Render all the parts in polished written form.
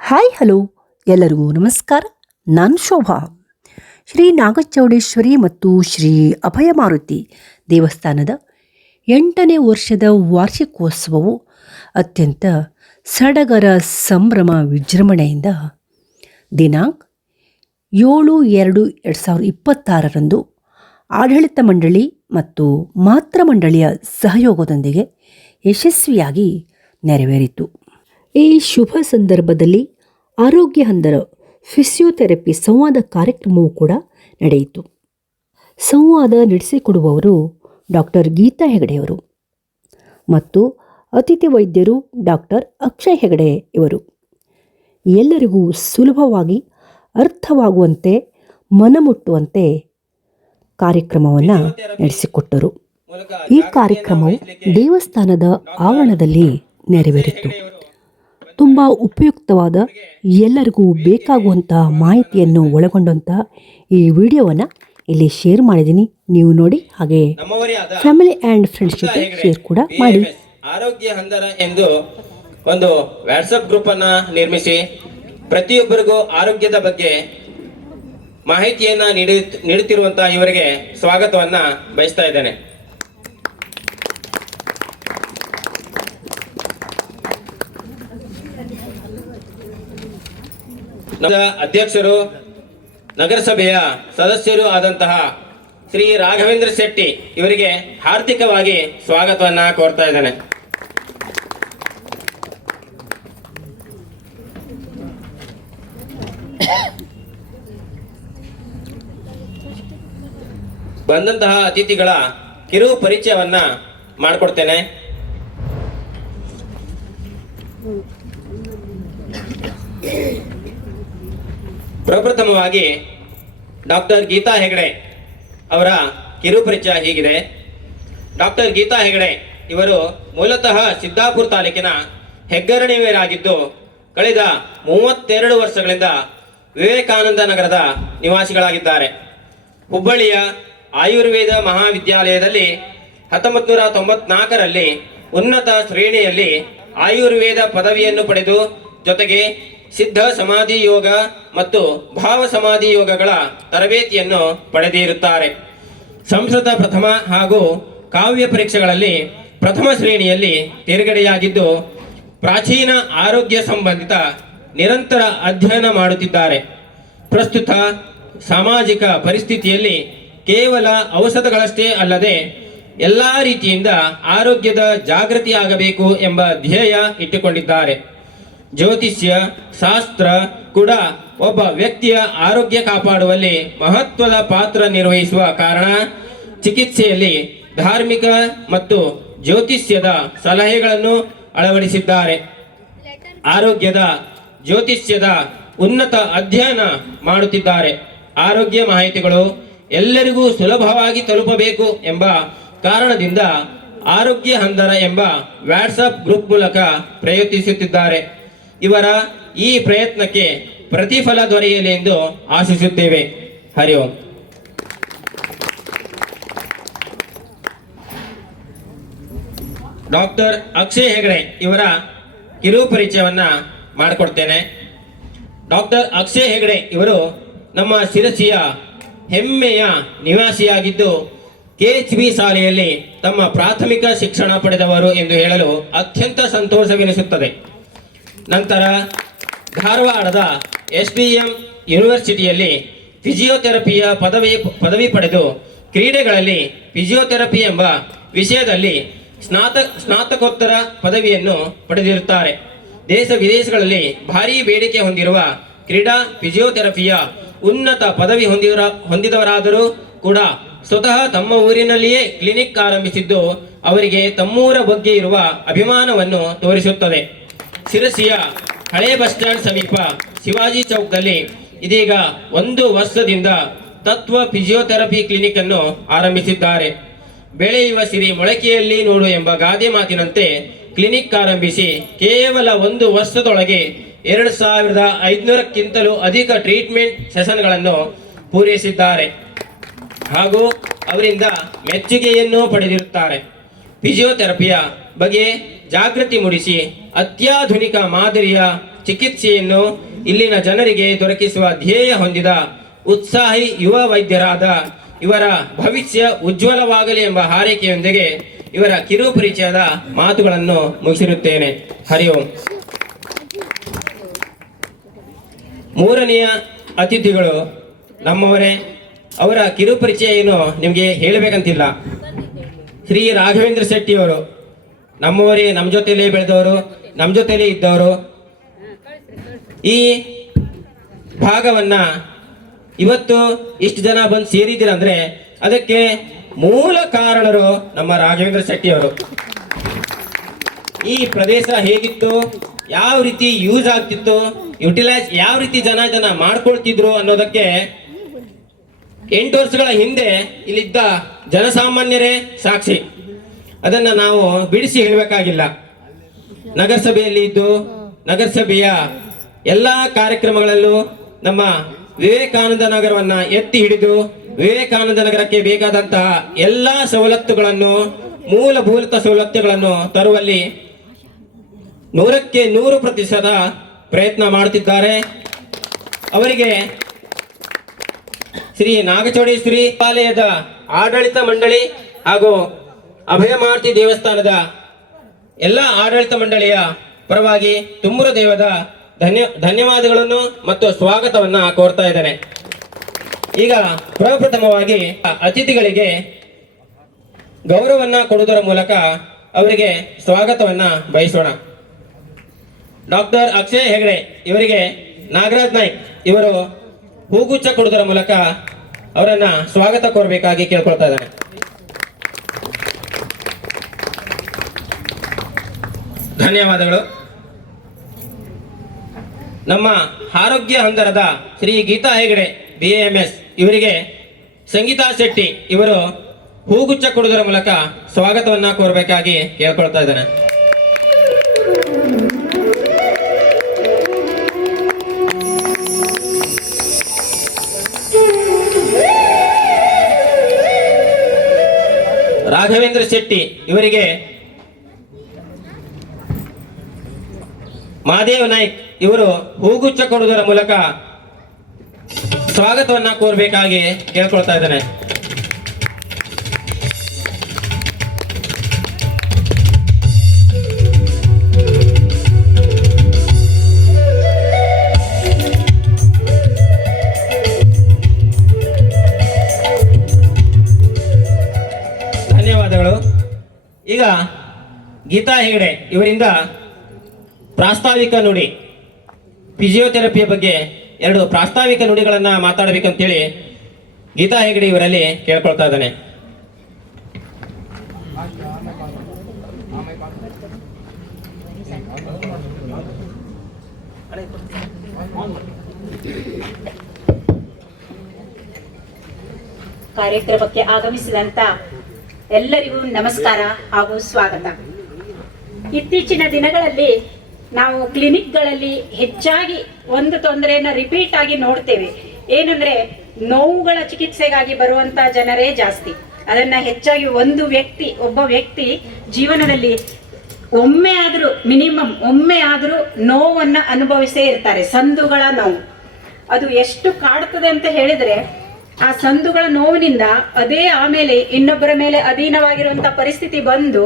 Hi hello ಎಲ್ಲರಿಗೂ ನಮಸ್ಕಾರ. ನಾನು ಶೋಭಾ. ಶ್ರೀ ನಾಗಚೌಡೇಶ್ವರಿ ಮತ್ತು ಶ್ರೀ ಅಭಯಮಾರುತಿ ದೇವಸ್ಥಾನದ 8ನೇ ವರ್ಷದ ವಾರ್ಷಿಕೋತ್ಸವವು ಅತ್ಯಂತ ಸಡಗರ ಸಂಭ್ರಮ ವಿಜೃಂಭಣೆಯಿಂದ ದಿನಾಂಕ 7/2/2026 ಆಡಳಿತ ಮಂಡಳಿ ಮತ್ತು ಮಾತೃ ಮಂಡಳಿಯ ಸಹಯೋಗದೊಂದಿಗೆ ಯಶಸ್ವಿಯಾಗಿ ನೆರವೇರಿತು. ಈ ಶುಭ ಸಂದರ್ಭದಲ್ಲಿ ಆರೋಗ್ಯ ಹಂದರ ಫಿಸಿಯೋಥೆರಪಿ ಸಂವಾದ ಕಾರ್ಯಕ್ರಮವೂ ಕೂಡ ನಡೆಯಿತು. ಸಂವಾದ ನಡೆಸಿಕೊಡುವವರು ಡಾಕ್ಟರ್ ಗೀತಾ ಹೆಗಡೆಯವರು ಮತ್ತು ಅತಿಥಿ ವೈದ್ಯರು ಡಾಕ್ಟರ್ ಅಕ್ಷಯ್ ಹೆಗಡೆ ಇವರು. ಎಲ್ಲರಿಗೂ ಸುಲಭವಾಗಿ ಅರ್ಥವಾಗುವಂತೆ ಮನಮುಟ್ಟುವಂತೆ ಕಾರ್ಯಕ್ರಮವನ್ನು ನಡೆಸಿಕೊಟ್ಟರು. ಈ ಕಾರ್ಯಕ್ರಮವು ದೇವಸ್ಥಾನದ ಆವರಣದಲ್ಲಿ ನೆರವೇರಿತು. ತುಂಬ ಉಪಯುಕ್ತವಾದ ಎಲ್ಲರಿಗೂ ಬೇಕಾಗುವಂತಹ ಮಾಹಿತಿಯನ್ನು ಒಳಗೊಂಡಂತಹ ಈ ವಿಡಿಯೋವನ್ನು ಇಲ್ಲಿ ಶೇರ್ ಮಾಡಿದ್ದೀನಿ. ನೀವು ನೋಡಿ, ಹಾಗೆ ಫ್ಯಾಮಿಲಿ ಆ್ಯಂಡ್ ಫ್ರೆಂಡ್ಸ್ ಜೊತೆ ಶೇರ್ ಕೂಡ ಮಾಡಿ. ಆರೋಗ್ಯ ಹಂದರ ಎಂದು ಒಂದು ವಾಟ್ಸಪ್ ಗ್ರೂಪ್ ಅನ್ನ ನಿರ್ಮಿಸಿ ಪ್ರತಿಯೊಬ್ಬರಿಗೂ ಆರೋಗ್ಯದ ಬಗ್ಗೆ ಮಾಹಿತಿಯನ್ನ ನೀಡುತ್ತಿರುವಂತಹ ಇವರಿಗೆ ಸ್ವಾಗತವನ್ನ ಬಯಸ್ತಾ ಇದ್ದೇನೆ. ಅಧ್ಯಕ್ಷರು, ನಗರಸಭೆಯ ಸದಸ್ಯರು ಆದಂತಹ ಶ್ರೀ ರಾಘವೇಂದ್ರ ಶೆಟ್ಟಿ ಇವರಿಗೆ ಹಾರ್ದಿಕವಾಗಿ ಸ್ವಾಗತವನ್ನ ಕೋರ್ತಾ ಇದ್ದೇನೆ. ಬಂದಂತಹ ಅತಿಥಿಗಳ ಕಿರು ಪರಿಚಯವನ್ನ ಮಾಡಿಕೊಡ್ತೇನೆ. ಪ್ರಪ್ರಥಮವಾಗಿ ಡಾಕ್ಟರ್ ಗೀತಾ ಹೆಗಡೆ ಅವರ ಕಿರು ಪರಿಚಯ ಹೀಗಿದೆ. ಡಾಕ್ಟರ್ ಗೀತಾ ಹೆಗಡೆ ಇವರು ಮೂಲತಃ ಸಿದ್ದಾಪುರ ತಾಲೂಕಿನ ಹೆಗ್ಗರಣಿಯವರಾಗಿದ್ದು ಕಳೆದ 32 ವರ್ಷಗಳಿಂದ ವಿವೇಕಾನಂದ ನಗರದ ನಿವಾಸಿಗಳಾಗಿದ್ದಾರೆ. ಹುಬ್ಬಳ್ಳಿಯ ಆಯುರ್ವೇದ ಮಹಾವಿದ್ಯಾಲಯದಲ್ಲಿ 1994ರಲ್ಲಿ ಉನ್ನತ ಶ್ರೇಣಿಯಲ್ಲಿ ಆಯುರ್ವೇದ ಪದವಿಯನ್ನು ಪಡೆದು ಜೊತೆಗೆ ಸಿದ್ಧ ಸಮಾಧಿ ಯೋಗ ಮತ್ತು ಭಾವ ಸಮಾಧಿ ಯೋಗಗಳ ತರಬೇತಿಯನ್ನು ಪಡೆದಿರುತ್ತಾರೆ. ಸಂಸ್ಕೃತ ಪ್ರಥಮ ಹಾಗೂ ಕಾವ್ಯ ಪರೀಕ್ಷೆಗಳಲ್ಲಿ ಪ್ರಥಮ ಶ್ರೇಣಿಯಲ್ಲಿ ತೇರ್ಗಡೆಯಾಗಿದ್ದು ಪ್ರಾಚೀನ ಆರೋಗ್ಯ ಸಂಬಂಧಿತ ನಿರಂತರ ಅಧ್ಯಯನ ಮಾಡುತ್ತಿದ್ದಾರೆ. ಪ್ರಸ್ತುತ ಸಾಮಾಜಿಕ ಪರಿಸ್ಥಿತಿಯಲ್ಲಿ ಕೇವಲ ಔಷಧಗಳಷ್ಟೇ ಅಲ್ಲದೆ ಎಲ್ಲ ರೀತಿಯಿಂದ ಆರೋಗ್ಯದ ಜಾಗೃತಿಯಾಗಬೇಕು ಎಂಬ ಧ್ಯೇಯ ಇಟ್ಟುಕೊಂಡಿದ್ದಾರೆ. ಜ್ಯೋತಿಷ್ಯ ಶಾಸ್ತ್ರ ಕೂಡ ಒಬ್ಬ ವ್ಯಕ್ತಿಯ ಆರೋಗ್ಯ ಕಾಪಾಡುವಲ್ಲಿ ಮಹತ್ವದ ಪಾತ್ರ ನಿರ್ವಹಿಸುವ ಕಾರಣ ಚಿಕಿತ್ಸೆಯಲ್ಲಿ ಧಾರ್ಮಿಕ ಮತ್ತು ಜ್ಯೋತಿಷ್ಯದ ಸಲಹೆಗಳನ್ನು ಅಳವಡಿಸಿದ್ದಾರೆ. ಆರೋಗ್ಯದ ಜ್ಯೋತಿಷ್ಯದ ಉನ್ನತ ಅಧ್ಯಯನ ಮಾಡುತ್ತಿದ್ದಾರೆ. ಆರೋಗ್ಯ ಮಾಹಿತಿಗಳು ಎಲ್ಲರಿಗೂ ಸುಲಭವಾಗಿ ತಲುಪಬೇಕು ಎಂಬ ಕಾರಣದಿಂದ ಆರೋಗ್ಯ ಹಂದರ ಎಂಬ ವಾಟ್ಸಪ್ ಗ್ರೂಪ್ ಮೂಲಕ ಪ್ರಯತ್ನಿಸುತ್ತಿದ್ದಾರೆ. ಇವರ ಈ ಪ್ರಯತ್ನಕ್ಕೆ ಪ್ರತಿಫಲ ದೊರೆಯಲಿ ಎಂದು ಆಶಿಸುತ್ತೇವೆ. ಹರಿ ಓಂ. ಡಾಕ್ಟರ್ ಅಕ್ಷಯ್ ಹೆಗಡೆ ಇವರ ಕಿರು ಪರಿಚಯವನ್ನ ಮಾಡಿಕೊಡ್ತೇನೆ. ಡಾಕ್ಟರ್ ಅಕ್ಷಯ್ ಹೆಗಡೆ ಇವರು ನಮ್ಮ ಶಿರಸಿಯ ಹೆಮ್ಮೆಯ ನಿವಾಸಿಯಾಗಿದ್ದು KHB ಶಾಲೆಯಲ್ಲಿ ತಮ್ಮ ಪ್ರಾಥಮಿಕ ಶಿಕ್ಷಣ ಪಡೆದವರು ಎಂದು ಹೇಳಲು ಅತ್ಯಂತ ಸಂತೋಷವೆನಿಸುತ್ತದೆ. ನಂತರ ಧಾರವಾಡದ SDM ಯೂನಿವರ್ಸಿಟಿಯಲ್ಲಿ ಫಿಸಿಯೋಥೆರಪಿಯ ಪದವಿ ಪಡೆದು ಕ್ರೀಡೆಗಳಲ್ಲಿ ಫಿಸಿಯೋಥೆರಪಿ ಎಂಬ ವಿಷಯದಲ್ಲಿ ಸ್ನಾತಕೋತ್ತರ ಪದವಿಯನ್ನು ಪಡೆದಿರುತ್ತಾರೆ. ದೇಶ ವಿದೇಶಗಳಲ್ಲಿ ಭಾರೀ ಬೇಡಿಕೆ ಹೊಂದಿರುವ ಕ್ರೀಡಾ ಫಿಸಿಯೋಥೆರಪಿಯ ಉನ್ನತ ಪದವಿ ಹೊಂದಿದವರಾದರೂ ಕೂಡ ಸ್ವತಃ ತಮ್ಮ ಊರಿನಲ್ಲಿಯೇ ಕ್ಲಿನಿಕ್ ಆರಂಭಿಸಿದ್ದು ಅವರಿಗೆ ತಮ್ಮೂರ ಬಗ್ಗೆ ಇರುವ ಅಭಿಮಾನವನ್ನು ತೋರಿಸುತ್ತದೆ. ಶಿರಸಿಯ ಹಳೆ ಬಸ್ ಸ್ಟ್ಯಾಂಡ್ ಸಮೀಪ ಶಿವಾಜಿ ಚೌಕದಲ್ಲಿ ಇದೀಗ 1 ವರ್ಷದಿಂದ ತತ್ವ ಫಿಸಿಯೋಥೆರಪಿ ಕ್ಲಿನಿಕ್ ಅನ್ನು ಆರಂಭಿಸಿದ್ದಾರೆ. ಬೆಳೆಯುವ ಸಿರಿ ಮೊಳಕೆಯಲ್ಲಿ ನೋಡು ಎಂಬ ಗಾದೆ ಮಾತಿನಂತೆ ಕ್ಲಿನಿಕ್ ಆರಂಭಿಸಿ ಕೇವಲ 1 ವರ್ಷದೊಳಗೆ 2500ಕ್ಕಿಂತಲೂ ಅಧಿಕ ಟ್ರೀಟ್ಮೆಂಟ್ ಸೆಷನ್ಗಳನ್ನು ಪೂರೈಸಿದ್ದಾರೆ ಹಾಗೂ ಅವರಿಂದ ಮೆಚ್ಚುಗೆಯನ್ನು ಪಡೆದಿರುತ್ತಾರೆ. ಫಿಸಿಯೋಥೆರಪಿಯ ಬಗ್ಗೆ ಜಾಗೃತಿ ಮೂಡಿಸಿ ಅತ್ಯಾಧುನಿಕ ಮಾದರಿಯ ಚಿಕಿತ್ಸೆಯನ್ನು ಇಲ್ಲಿನ ಜನರಿಗೆ ದೊರಕಿಸುವ ಧ್ಯೇಯ ಹೊಂದಿದ ಉತ್ಸಾಹಿ ಯುವ ವೈದ್ಯರಾದ ಇವರ ಭವಿಷ್ಯ ಉಜ್ವಲವಾಗಲಿ ಎಂಬ ಹಾರೈಕೆಯೊಂದಿಗೆ ಇವರ ಕಿರು ಪರಿಚಯದ ಮಾತುಗಳನ್ನು ಮುಗಿಸಿರುತ್ತೇನೆ. ಹರಿ ಓಂ. ಮೂರನೆಯ ಅತಿಥಿಗಳು ನಮ್ಮವರೇ. ಅವರ ಕಿರು ಪರಿಚಯ ಏನು ನಿಮಗೆ ಹೇಳಬೇಕಂತಿಲ್ಲ. ಶ್ರೀ ರಾಘವೇಂದ್ರ ಶೆಟ್ಟಿಯವರು ನಮ್ಮವರೇ, ನಮ್ಮ ಜೊತೆಲೇ ಬೆಳೆದವರು, ನಮ್ಮ ಜೊತೆಲೇ ಇದ್ದವರು. ಈ ಭಾಗವನ್ನ ಇವತ್ತು ಇಷ್ಟು ಜನ ಬಂದು ಸೇರಿದ್ದೀರಂದ್ರೆ ಅದಕ್ಕೆ ಮೂಲ ಕಾರಣರು ನಮ್ಮ ರಾಘವೇಂದ್ರ ಶೆಟ್ಟಿಯವರು. ಈ ಪ್ರದೇಶ ಹೇಗಿತ್ತು, ಯಾವ ರೀತಿ ಯೂಸ್ ಆಗ್ತಿತ್ತು, ಯುಟಿಲೈಸ್ ಯಾವ ರೀತಿ ಜನ ಮಾಡ್ಕೊಳ್ತಿದ್ರು ಅನ್ನೋದಕ್ಕೆ 8 ವರ್ಷಗಳ ಹಿಂದೆ ಇಲ್ಲಿದ್ದ ಜನಸಾಮಾನ್ಯರೇ ಸಾಕ್ಷಿ. ಅದನ್ನ ನಾವು ಬಿಡಿಸಿ ಹೇಳಬೇಕಾಗಿಲ್ಲ. ನಗರಸಭೆಯಲ್ಲಿ ಇದ್ದು ನಗರಸಭೆಯ ಎಲ್ಲಾ ಕಾರ್ಯಕ್ರಮಗಳಲ್ಲೂ ನಮ್ಮ ವಿವೇಕಾನಂದ ನಗರವನ್ನ ಎತ್ತಿ ಹಿಡಿದು ವಿವೇಕಾನಂದ ನಗರಕ್ಕೆ ಬೇಕಾದಂತಹ ಎಲ್ಲಾ ಸವಲತ್ತುಗಳನ್ನು, ಮೂಲಭೂತ ಸವಲತ್ತುಗಳನ್ನು ತರುವಲ್ಲಿ 100ಕ್ಕೆ 100% ಪ್ರಯತ್ನ ಮಾಡುತ್ತಿದ್ದಾರೆ. ಅವರಿಗೆ ಶ್ರೀ ನಾಗಚೌಡೇಶ್ವರಿ ದೇವಾಲಯದ ಆಡಳಿತ ಮಂಡಳಿ ಹಾಗೂ ಅಭಯಮಾರುತಿ ದೇವಸ್ಥಾನದ ಎಲ್ಲ ಆಡಳಿತ ಮಂಡಳಿಯ ಪರವಾಗಿ ತುಂಬ ದೇವದ ಧನ್ಯವಾದಗಳನ್ನು ಮತ್ತು ಸ್ವಾಗತವನ್ನ ಕೋರ್ತಾ ಇದ್ದೇನೆ. ಈಗ ಪ್ರಪ್ರಥಮವಾಗಿ ಅತಿಥಿಗಳಿಗೆ ಗೌರವವನ್ನ ಕೊಡುವುದರ ಮೂಲಕ ಅವರಿಗೆ ಸ್ವಾಗತವನ್ನ ಬಯಸೋಣ. ಡಾಕ್ಟರ್ ಅಕ್ಷಯ್ ಹೆಗಡೆ ಇವರಿಗೆ ನಾಗರಾಜ್ ನಾಯ್ಕ್ ಇವರು ಹೂಗುಚ್ಛ ಕೊಡುವುದರ ಮೂಲಕ ಅವರನ್ನ ಸ್ವಾಗತ ಕೋರಬೇಕಾಗಿ ಕೇಳ್ಕೊಳ್ತಾ ಇದ್ದಾನೆ. ಧನ್ಯವಾದಗಳು. ನಮ್ಮ ಆರೋಗ್ಯ ಹಂದರದ ಶ್ರೀ ಗೀತಾ ಹೆಗಡೆ BAMS ಇವರಿಗೆ ಸಂಗೀತಾ ಶೆಟ್ಟಿ ಇವರು ಹೂಗುಚ್ಛ ಕೊಡುವುದರ ಮೂಲಕ ಸ್ವಾಗತವನ್ನ ಕೋರಬೇಕಾಗಿ ಕೇಳ್ಕೊಳ್ತಾ ಇದ್ದಾನೆ. ರಾಘವೇಂದ್ರ ಶೆಟ್ಟಿ ಇವರಿಗೆ ಮಹಾದೇವ್ ನಾಯ್ಕ್ ಇವರು ಹೂಗುಚ್ಛ ಕೊಡುವುದರ ಮೂಲಕ ಸ್ವಾಗತವನ್ನ ಕೋರಬೇಕಾಗಿ ಕೇಳ್ಕೊಳ್ತಾ ಇದ್ದೇನೆ. ಧನ್ಯವಾದಗಳು. ಈಗ ಗೀತಾ ಹೆಗಡೆ ಇವರಿಂದ ಪ್ರಾಸ್ತಾವಿಕ ನುಡಿ, ಫಿಸಿಯೋಥೆರಪಿಯ ಬಗ್ಗೆ 2 ಪ್ರಾಸ್ತಾವಿಕ ನುಡಿಗಳನ್ನ ಮಾತಾಡಬೇಕಂತೇಳಿ ಗೀತಾ ಹೆಗಡೆ ಇವರಲ್ಲಿ ಕೇಳ್ಕೊಳ್ತಾ ಇದ್ದಾನೆ. ಕಾರ್ಯಕ್ರಮಕ್ಕೆ ಆಗಮಿಸಿದಂತ ಎಲ್ಲರಿಗೂ ನಮಸ್ಕಾರ ಹಾಗೂ ಸ್ವಾಗತ. ಇತ್ತೀಚಿನ ದಿನಗಳಲ್ಲಿ ನಾವು ಕ್ಲಿನಿಕ್ಗಳಲ್ಲಿ ಹೆಚ್ಚಾಗಿ ಒಂದು ತೊಂದರೆಯನ್ನು ರಿಪೀಟ್ ಆಗಿ ನೋಡ್ತೇವೆ. ಏನಂದ್ರೆ ನೋವುಗಳ ಚಿಕಿತ್ಸೆಗಾಗಿ ಬರುವಂತ ಜನರೇ ಜಾಸ್ತಿ. ಅದನ್ನ ಹೆಚ್ಚಾಗಿ ಒಬ್ಬ ವ್ಯಕ್ತಿ ಜೀವನದಲ್ಲಿ ಒಮ್ಮೆ ಆದ್ರೂ ನೋವನ್ನ ಅನುಭವಿಸೇ ಇರ್ತಾರೆ. ಸಂದುಗಳ ನೋವು ಅದು ಎಷ್ಟು ಕಾಡುತ್ತದೆ ಅಂತ ಹೇಳಿದ್ರೆ, ಆ ಸಂದುಗಳ ನೋವಿನಿಂದ ಅದೇ ಆಮೇಲೆ ಇನ್ನೊಬ್ಬರ ಮೇಲೆ ಅಧೀನವಾಗಿರುವಂತ ಪರಿಸ್ಥಿತಿ ಬಂದು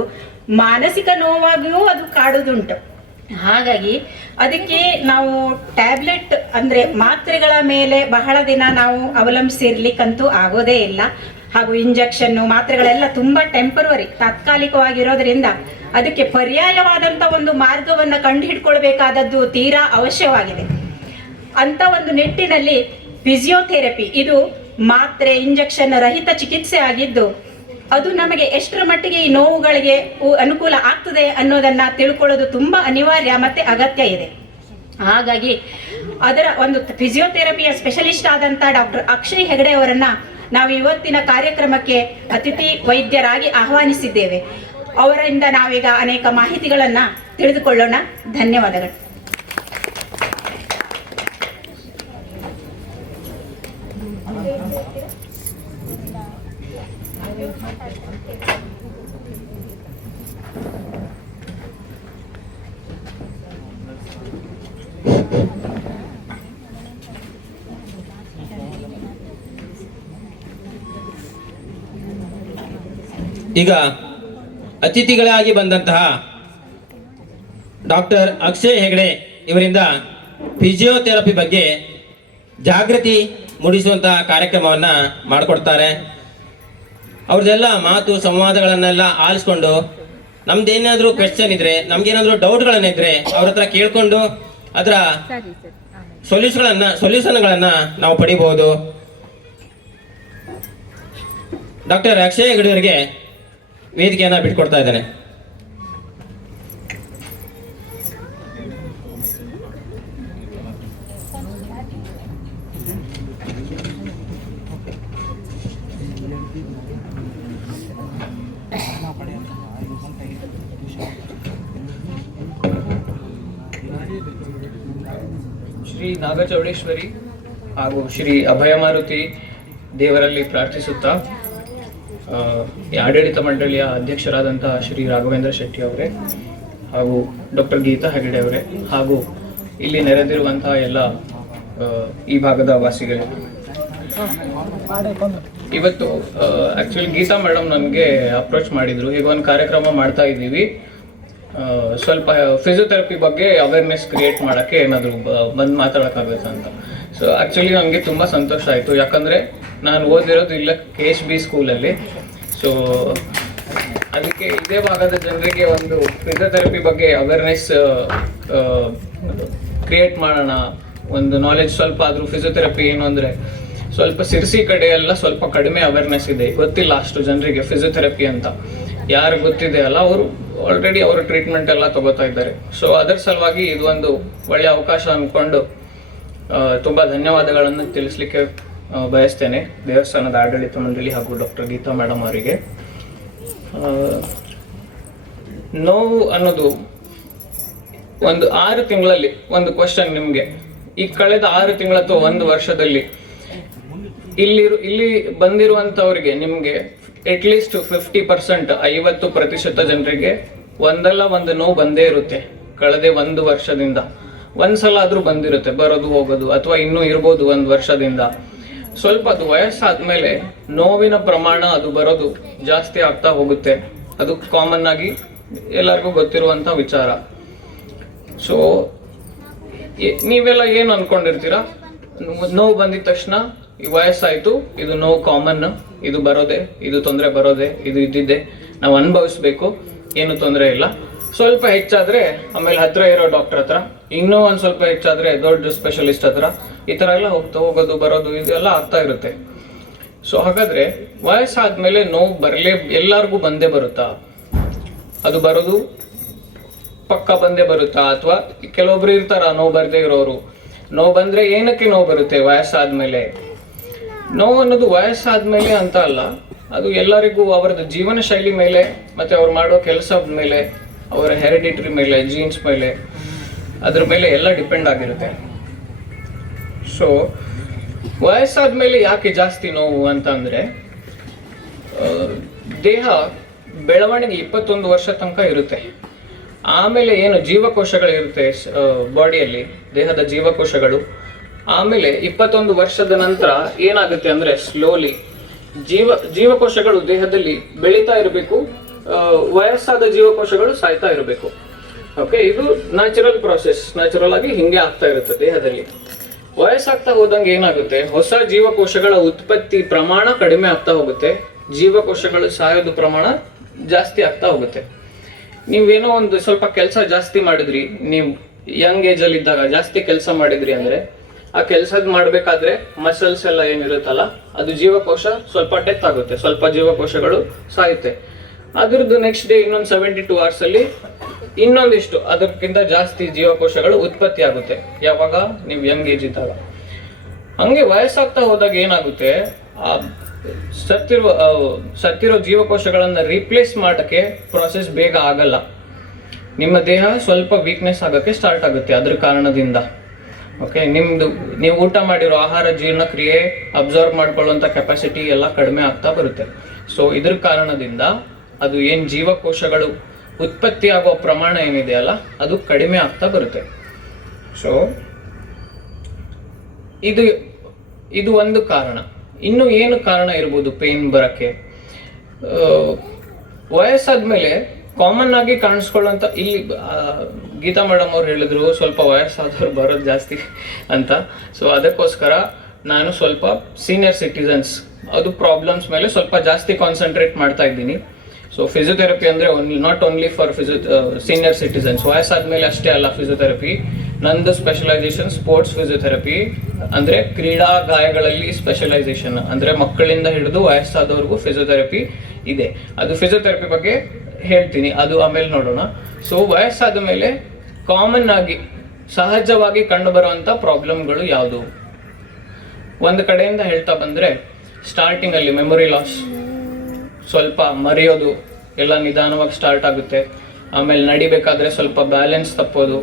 ಮಾನಸಿಕ ನೋವಾಗಿಯೂ ಅದು ಕಾಡುವುದುಂಟು. ಹಾಗಾಗಿ ಅದಕ್ಕೆ ನಾವು ಟ್ಯಾಬ್ಲೆಟ್ ಅಂದ್ರೆ ಮಾತ್ರೆಗಳ ಮೇಲೆ ಬಹಳ ದಿನ ನಾವು ಅವಲಂಬಿಸಿರ್ಲಿಕ್ಕಂತೂ ಆಗೋದೇ ಇಲ್ಲ. ಹಾಗೂ ಇಂಜೆಕ್ಷನ್ನು ಮಾತ್ರೆಗಳೆಲ್ಲ ತುಂಬಾ ಟೆಂಪರವರಿ, ತಾತ್ಕಾಲಿಕವಾಗಿರೋದ್ರಿಂದ ಅದಕ್ಕೆ ಪರ್ಯಾಯವಾದಂತ ಒಂದು ಮಾರ್ಗವನ್ನು ಕಂಡುಹಿಡ್ಕೊಳ್ಬೇಕಾದದ್ದು ತೀರಾ ಅವಶ್ಯವಾಗಿದೆ. ಅಂತ ಒಂದು ನಿಟ್ಟಿನಲ್ಲಿ ಫಿಸಿಯೋಥೆರಪಿ ಇದು ಮಾತ್ರೆ ಇಂಜೆಕ್ಷನ್ ರಹಿತ ಚಿಕಿತ್ಸೆ ಆಗಿದ್ದು, ಅದು ನಮಗೆ ಎಷ್ಟರ ಮಟ್ಟಿಗೆ ಈ ನೋವುಗಳಿಗೆ ಅನುಕೂಲ ಆಗ್ತದೆ ಅನ್ನೋದನ್ನ ತಿಳ್ಕೊಳ್ಳೋದು ತುಂಬಾ ಅನಿವಾರ್ಯ ಮತ್ತೆ ಅಗತ್ಯ ಇದೆ. ಹಾಗಾಗಿ ಅದರ ಒಂದು ಫಿಸಿಯೋಥೆರಪಿಯ ಸ್ಪೆಷಲಿಸ್ಟ್ ಆದಂತ ಡಾಕ್ಟರ್ ಅಕ್ಷಯ್ ಹೆಗಡೆ ಅವರನ್ನ ನಾವು ಇವತ್ತಿನ ಕಾರ್ಯಕ್ರಮಕ್ಕೆ ಅತಿಥಿ ವೈದ್ಯರಾಗಿ ಆಹ್ವಾನಿಸಿದ್ದೇವೆ. ಅವರಿಂದ ನಾವೀಗ ಅನೇಕ ಮಾಹಿತಿಗಳನ್ನ ತಿಳಿದುಕೊಳ್ಳೋಣ. ಧನ್ಯವಾದಗಳು. ಈಗ ಅತಿಥಿಗಳಾಗಿ ಬಂದಂತಹ ಡಾಕ್ಟರ್ ಅಕ್ಷಯ್ ಹೆಗಡೆ ಇವರಿಂದ ಫಿಸಿಯೋಥೆರಪಿ ಬಗ್ಗೆ ಜಾಗೃತಿ ಮೂಡಿಸುವಂತಹ ಕಾರ್ಯಕ್ರಮವನ್ನು ಮಾಡಿಕೊಡ್ತಾರೆ. ಅವ್ರದ್ದೆಲ್ಲ ಮಾತು ಸಂವಾದಗಳನ್ನೆಲ್ಲ ಆಲಿಸ್ಕೊಂಡು ನಮ್ದೇನಾದರೂ ಕ್ವೆಶ್ಚನ್ ಇದ್ರೆ, ನಮ್ಗೇನಾದರೂ ಡೌಟ್ಗಳನ್ನಿದ್ರೆ ಅವ್ರ ಹತ್ರ ಕೇಳ್ಕೊಂಡು ಅದರ ಸೊಲ್ಯೂಷನ್ಗಳನ್ನು ನಾವು ಪಡಿಬಹುದು. ಡಾಕ್ಟರ್ ಅಕ್ಷಯ್ ಹೆಗಡೆ ಅವರಿಗೆ ವೇದಿಕೆಯನ್ನು ಬಿಟ್ಕೊಡ್ತಾ ಇದ್ದೇನೆ. ಶ್ರೀ ನಾಗಚೌಡೇಶ್ವರಿ ಹಾಗೂ ಶ್ರೀ ಅಭಯಮಾರುತಿ ದೇವರಲ್ಲಿ ಪ್ರಾರ್ಥಿಸುತ್ತಾ ಈ ಆಡಳಿತ ಮಂಡಳಿಯ ಅಧ್ಯಕ್ಷರಾದಂತಹ ಶ್ರೀ ರಾಘವೇಂದ್ರ ಶೆಟ್ಟಿ ಅವರೇ ಹಾಗೂ ಡಾಕ್ಟರ್ ಗೀತಾ ಹೆಗಡೆ ಅವರೇ ಹಾಗೂ ಇಲ್ಲಿ ನೆರೆದಿರುವಂತಹ ಎಲ್ಲ ಈ ಭಾಗದ ವಾಸಿಗಳೇ, ಇವತ್ತು ಆಕ್ಚುಲಿ ಗೀತಾ ಮೇಡಮ್ ನನಗೆ ಅಪ್ರೋಚ್ ಮಾಡಿದ್ರು, ಈಗ ಒಂದು ಕಾರ್ಯಕ್ರಮ ಮಾಡ್ತಾ ಇದ್ದೀವಿ, ಸ್ವಲ್ಪ ಫಿಸಿಯೋಥೆರಪಿ ಬಗ್ಗೆ ಅವೇರ್ನೆಸ್ ಕ್ರಿಯೇಟ್ ಮಾಡೋಕ್ಕೆ ಏನಾದರೂ ಬಂದು ಮಾತಾಡೋಕ್ಕಾಗುತ್ತೆ ಅಂತ. ಸೊ ಆ್ಯಕ್ಚುಲಿ ನನಗೆ ತುಂಬ ಸಂತೋಷ ಆಯಿತು, ಯಾಕಂದರೆ ನಾನು ಓದಿರೋದು ಇಲ್ಲ KHB ಸ್ಕೂಲಲ್ಲಿ. ಸೊ ಅದಕ್ಕೆ ಇದೇ ಭಾಗದ ಜನರಿಗೆ ಒಂದು ಫಿಸಿಯೋಥೆರಪಿ ಬಗ್ಗೆ ಅವೇರ್ನೆಸ್ ಕ್ರಿಯೇಟ್ ಮಾಡೋಣ, ಒಂದು ನಾಲೆಜ್ ಸ್ವಲ್ಪ ಆದರೂ. ಫಿಸಿಯೋಥೆರಪಿ ಏನು ಅಂದರೆ ಸ್ವಲ್ಪ ಸಿರ್ಸಿ ಕಡೆ ಎಲ್ಲ ಸ್ವಲ್ಪ ಕಡಿಮೆ ಅವೇರ್ನೆಸ್ ಇದೆ, ಗೊತ್ತಿಲ್ಲ ಅಷ್ಟು ಜನರಿಗೆ ಫಿಸಿಯೋಥೆರಪಿ ಅಂತ. ಯಾರು ಗೊತ್ತಿದೆ ಅಲ್ಲ ಅವರು ಆಲ್ರೆಡಿ ಅವರ ಟ್ರೀಟ್ಮೆಂಟ್ ಎಲ್ಲ ತಗೋತಾ ಇದ್ದಾರೆ. ಸೊ ಅದರ ಸಲುವಾಗಿ ಇದು ಒಂದು ಒಳ್ಳೆಯ ಅವಕಾಶ ಅಂದ್ಕೊಂಡು ತುಂಬ ಧನ್ಯವಾದಗಳನ್ನು ತಿಳಿಸ್ಲಿಕ್ಕೆ ಬಯಸ್ತೇನೆ ದೇವಸ್ಥಾನದ ಆಡಳಿತ ಮಂಡಳಿ ಹಾಗೂ ಡಾಕ್ಟರ್ ಗೀತಾ ಮೇಡಮ್ ಅವರಿಗೆ. ನೋವು ಅನ್ನೋದು ಒಂದು 6 ತಿಂಗಳಲ್ಲಿ ಒಂದು ಕ್ವಶನ್ ನಿಮಗೆ, ಈ ಕಳೆದ 6 ತಿಂಗಳ ಅಥವಾ 1 ವರ್ಷದಲ್ಲಿ ಇಲ್ಲಿ ಬಂದಿರುವಂಥವ್ರಿಗೆ ನಿಮಗೆ ಅಟ್ಲೀಸ್ಟ್ 50%, 50% ಜನರಿಗೆ ಒಂದಲ್ಲ ಒಂದು ನೋವು ಬಂದೇ ಇರುತ್ತೆ. ಕಳೆದ 1 ವರ್ಷದಿಂದ ಒಂದ್ಸಲ ಆದ್ರೂ ಬಂದಿರುತ್ತೆ, ಬರೋದು ಹೋಗೋದು, ಅಥವಾ ಇನ್ನೂ ಇರ್ಬೋದು 1 ವರ್ಷದಿಂದ. ಸ್ವಲ್ಪ ಅದು ವಯಸ್ಸಾದ್ಮೇಲೆ ನೋವಿನ ಪ್ರಮಾಣ ಅದು ಬರೋದು ಜಾಸ್ತಿ ಆಗ್ತಾ ಹೋಗುತ್ತೆ. ಅದು ಕಾಮನ್ ಆಗಿ ಎಲ್ಲರಿಗೂ ಗೊತ್ತಿರುವಂತ ವಿಚಾರ. ಸೊ ನೀವೆಲ್ಲ ಏನು ಅನ್ಕೊಂಡಿರ್ತೀರಾ, ನೋವು ಬಂದಿದ ತಕ್ಷಣ ಈ ವಯಸ್ಸಾಯ್ತು, ಇದು ನೋವು ಕಾಮನ್, ಇದು ಬರೋದೆ, ಇದು ತೊಂದರೆ ಬರೋದೆ, ಇದು ಇದ್ದಿದ್ದೆ, ನಾವು ಅನುಭವಿಸ್ಬೇಕು, ಏನು ತೊಂದರೆ ಇಲ್ಲ. ಸ್ವಲ್ಪ ಹೆಚ್ಚಾದ್ರೆ ಆಮೇಲೆ ಹತ್ರ ಇರೋ ಡಾಕ್ಟರ್ ಹತ್ರ, ಇನ್ನೂ ಒಂದ್ ಸ್ವಲ್ಪ ಹೆಚ್ಚಾದ್ರೆ ದೊಡ್ಡ ಸ್ಪೆಷಲಿಸ್ಟ್ ಹತ್ರ, ಈ ತರ ಎಲ್ಲ ಹೋಗೋದು ಬರೋದು ಇದೆಲ್ಲ ಆಗ್ತಾ ಇರುತ್ತೆ. ಸೊ ಹಾಗಾದ್ರೆ ವಯಸ್ಸಾದ್ಮೇಲೆ ನೋವು ಎಲ್ಲರಿಗೂ ಬಂದೇ ಬರುತ್ತಾ? ಅದು ಬರೋದು ಪಕ್ಕ ಬಂದೇ ಬರುತ್ತಾ? ಅಥವಾ ಕೆಲವೊಬ್ರು ಇರ್ತಾರ ನೋವು ಬರ್ದೇ ಇರೋರು. ನೋವು ಬಂದ್ರೆ ಏನಕ್ಕೆ ನೋವು ಬರುತ್ತೆ ವಯಸ್ಸಾದ್ಮೇಲೆ? ನೋವು ಅನ್ನೋದು ವಯಸ್ಸಾದ್ಮೇಲೆ ಅಂತ ಅಲ್ಲ, ಅದು ಎಲ್ಲರಿಗೂ ಅವರದ್ದು ಜೀವನ ಶೈಲಿ ಮೇಲೆ, ಮತ್ತೆ ಅವ್ರು ಮಾಡೋ ಕೆಲಸದ ಮೇಲೆ, ಅವರ ಹೆರಿಡಿಟರಿ ಮೇಲೆ, ಜೀನ್ಸ್ ಮೇಲೆ, ಅದ್ರ ಮೇಲೆ ಎಲ್ಲ ಡಿಪೆಂಡ್ ಆಗಿರುತ್ತೆ. ಸೊ ವಯಸ್ಸಾದ್ಮೇಲೆ ಯಾಕೆ ಜಾಸ್ತಿ ನೋವು ಅಂತ ಅಂದ್ರೆ, ದೇಹ ಬೆಳವಣಿಗೆ 21 ವರ್ಷ ತನಕ ಇರುತ್ತೆ. ಆಮೇಲೆ ಏನು ಜೀವಕೋಶಗಳು ಇರುತ್ತೆ ಬಾಡಿಯಲ್ಲಿ, ದೇಹದ ಜೀವಕೋಶಗಳು, ಆಮೇಲೆ 21 ವರ್ಷದ ನಂತರ ಏನಾಗುತ್ತೆ ಅಂದ್ರೆ ಸ್ಲೋಲಿ ಜೀವಕೋಶಗಳು ದೇಹದಲ್ಲಿ ಬೆಳೀತಾ ಇರಬೇಕು, ವಯಸ್ಸಾದ ಜೀವಕೋಶಗಳು ಸಾಯ್ತಾ ಇರಬೇಕು. ಓಕೆ, ಇದು ನ್ಯಾಚುರಲ್ ಪ್ರಾಸೆಸ್, ನ್ಯಾಚುರಲ್ ಆಗಿ ಹಿಂಗೆ ಆಗ್ತಾ ಇರುತ್ತೆ ದೇಹದಲ್ಲಿ. ವಯಸ್ಸಾಗ್ತಾ ಹೋದಂಗೆ ಏನಾಗುತ್ತೆ, ಹೊಸ ಜೀವಕೋಶಗಳ ಉತ್ಪತ್ತಿ ಪ್ರಮಾಣ ಕಡಿಮೆ ಆಗ್ತಾ ಹೋಗುತ್ತೆ, ಜೀವಕೋಶಗಳು ಸಾಯೋದು ಪ್ರಮಾಣ ಜಾಸ್ತಿ ಆಗ್ತಾ ಹೋಗುತ್ತೆ. ನೀವೇನೋ ಒಂದು ಸ್ವಲ್ಪ ಕೆಲಸ ಜಾಸ್ತಿ ಮಾಡಿದ್ರಿ, ನೀವು ಯಂಗ್ ಏಜ್ ಅಲ್ಲಿ ಇದ್ದಾಗ ಜಾಸ್ತಿ ಕೆಲಸ ಮಾಡಿದ್ರಿ ಅಂದ್ರೆ, ಆ ಕೆಲಸದ ಮಾಡ್ಬೇಕಾದ್ರೆ ಮಸಲ್ಸ್ ಎಲ್ಲ ಏನಿರುತ್ತಲ್ಲ, ಅದು ಜೀವಕೋಶ ಸ್ವಲ್ಪ ಡೆತ್ ಆಗುತ್ತೆ, ಸ್ವಲ್ಪ ಜೀವಕೋಶಗಳು ಸಾಯುತ್ತೆ. ಅದ್ರದ್ದು ನೆಕ್ಸ್ಟ್ ಡೇ ಇನ್ನೊಂದು 72 hours ಅಲ್ಲಿ ಇನ್ನೊಂದಿಷ್ಟು ಅದಕ್ಕಿಂತ ಜಾಸ್ತಿ ಜೀವಕೋಶಗಳು ಉತ್ಪತ್ತಿ ಆಗುತ್ತೆ. ಯಾವಾಗ ನೀವು ಯಂಗ್ ಏಜ್ ಇದ್ದಾಗ. ಹಂಗೆ ವಯಸ್ಸಾಗ್ತಾ ಹೋದಾಗ ಏನಾಗುತ್ತೆ, ಆ ಸತ್ತಿರೋ ಜೀವಕೋಶಗಳನ್ನ ರೀಪ್ಲೇಸ್ ಮಾಡಕ್ಕೆ ಪ್ರಾಸೆಸ್ ಬೇಗ ಆಗಲ್ಲ. ನಿಮ್ಮ ದೇಹ ಸ್ವಲ್ಪ ವೀಕ್ನೆಸ್ ಆಗಕ್ಕೆ ಸ್ಟಾರ್ಟ್ ಆಗುತ್ತೆ ಅದ್ರ ಕಾರಣದಿಂದ. ಓಕೆ, ನೀವು ಊಟ ಮಾಡಿರೋ ಆಹಾರ ಜೀರ್ಣಕ್ರಿಯೆ ಅಬ್ಸರ್ವ್ ಮಾಡ್ಕೊಳ್ಳುವಂತ ಕೆಪಾಸಿಟಿ ಎಲ್ಲ ಕಡಿಮೆ ಆಗ್ತಾ ಬರುತ್ತೆ. ಸೊ ಇದ್ರ ಕಾರಣದಿಂದ ಅದು ಏನ್ ಜೀವಕೋಶಗಳು ಉತ್ಪತ್ತಿ ಆಗೋ ಪ್ರಮಾಣ ಏನಿದೆ ಅಲ್ಲ, ಅದು ಕಡಿಮೆ ಆಗ್ತಾ ಬರುತ್ತೆ. ಸೊ ಇದು ಒಂದು ಕಾರಣ. ಇನ್ನು ಏನು ಕಾರಣ ಇರ್ಬೋದು ಪೇನ್ ಬರಕ್ಕೆ? ವಯಸ್ಸಾದ್ಮೇಲೆ ಕಾಮನ್ ಆಗಿ ಕಾಣಿಸ್ಕೊಳ್ಳೋಂಥ ಇಲ್ಲಿ ಗೀತಾ ಮೇಡಮ್ ಅವ್ರು ಹೇಳಿದ್ರು ಸ್ವಲ್ಪ ವಯಸ್ಸಾದವ್ರು ಬರೋದು ಜಾಸ್ತಿ ಅಂತ. ಸೊ ಅದಕ್ಕೋಸ್ಕರ ನಾನು ಸ್ವಲ್ಪ ಸೀನಿಯರ್ ಸಿಟಿಸನ್ಸ್ ಅದು ಪ್ರಾಬ್ಲಮ್ಸ್ ಮೇಲೆ ಸ್ವಲ್ಪ ಜಾಸ್ತಿ ಕಾನ್ಸಂಟ್ರೇಟ್ ಮಾಡ್ತಾ ಇದ್ದೀನಿ. ಸೊ ಫಿಸಿಯೋಥೆರಪಿ ಅಂದರೆ not only for senior citizens, ವಯಸ್ಸಾದ್ಮೇಲೆ ಅಷ್ಟೇ ಅಲ್ಲ ಫಿಸಿಯೋಥೆರಪಿ. ನಂದು ಸ್ಪೆಷಲೈಸೇಷನ್ ಸ್ಪೋರ್ಟ್ಸ್ ಫಿಸಿಯೋಥೆರಪಿ, ಅಂದರೆ ಕ್ರೀಡಾ ಗಾಯಗಳಲ್ಲಿ ಸ್ಪೆಷಲೈಸೇಷನ್, ಅಂದರೆ ಮಕ್ಕಳಿಂದ ಹಿಡಿದು ವಯಸ್ಸಾದವ್ರಿಗೂ ಫಿಸಿಯೋಥೆರಪಿ ಇದೆ. ಅದು ಫಿಸಿಯೋಥೆರಪಿ ಬಗ್ಗೆ ಹೇಳ್ತೀನಿ, ಅದು ಆಮೇಲೆ ನೋಡೋಣ. ಸೊ ವಯಸ್ಸಾದ ಮೇಲೆ ಕಾಮನ್ ಆಗಿ ಸಹಜವಾಗಿ ಕಂಡುಬರುವಂಥ ಪ್ರಾಬ್ಲಮ್ಗಳು ಯಾವುದು? ಒಂದು ಕಡೆಯಿಂದ ಹೇಳ್ತಾ ಬಂದರೆ ಸ್ಟಾರ್ಟಿಂಗಲ್ಲಿ ಮೆಮೊರಿ ಲಾಸ್, ಸ್ವಲ್ಪ ಮರೆಯೋದು ಎಲ್ಲ ನಿಧಾನವಾಗಿ ಸ್ಟಾರ್ಟ್ ಆಗುತ್ತೆ. ಆಮೇಲೆ ನಡಿಬೇಕಾದ್ರೆ ಸ್ವಲ್ಪ ಬ್ಯಾಲೆನ್ಸ್ ತಪ್ಪೋದು.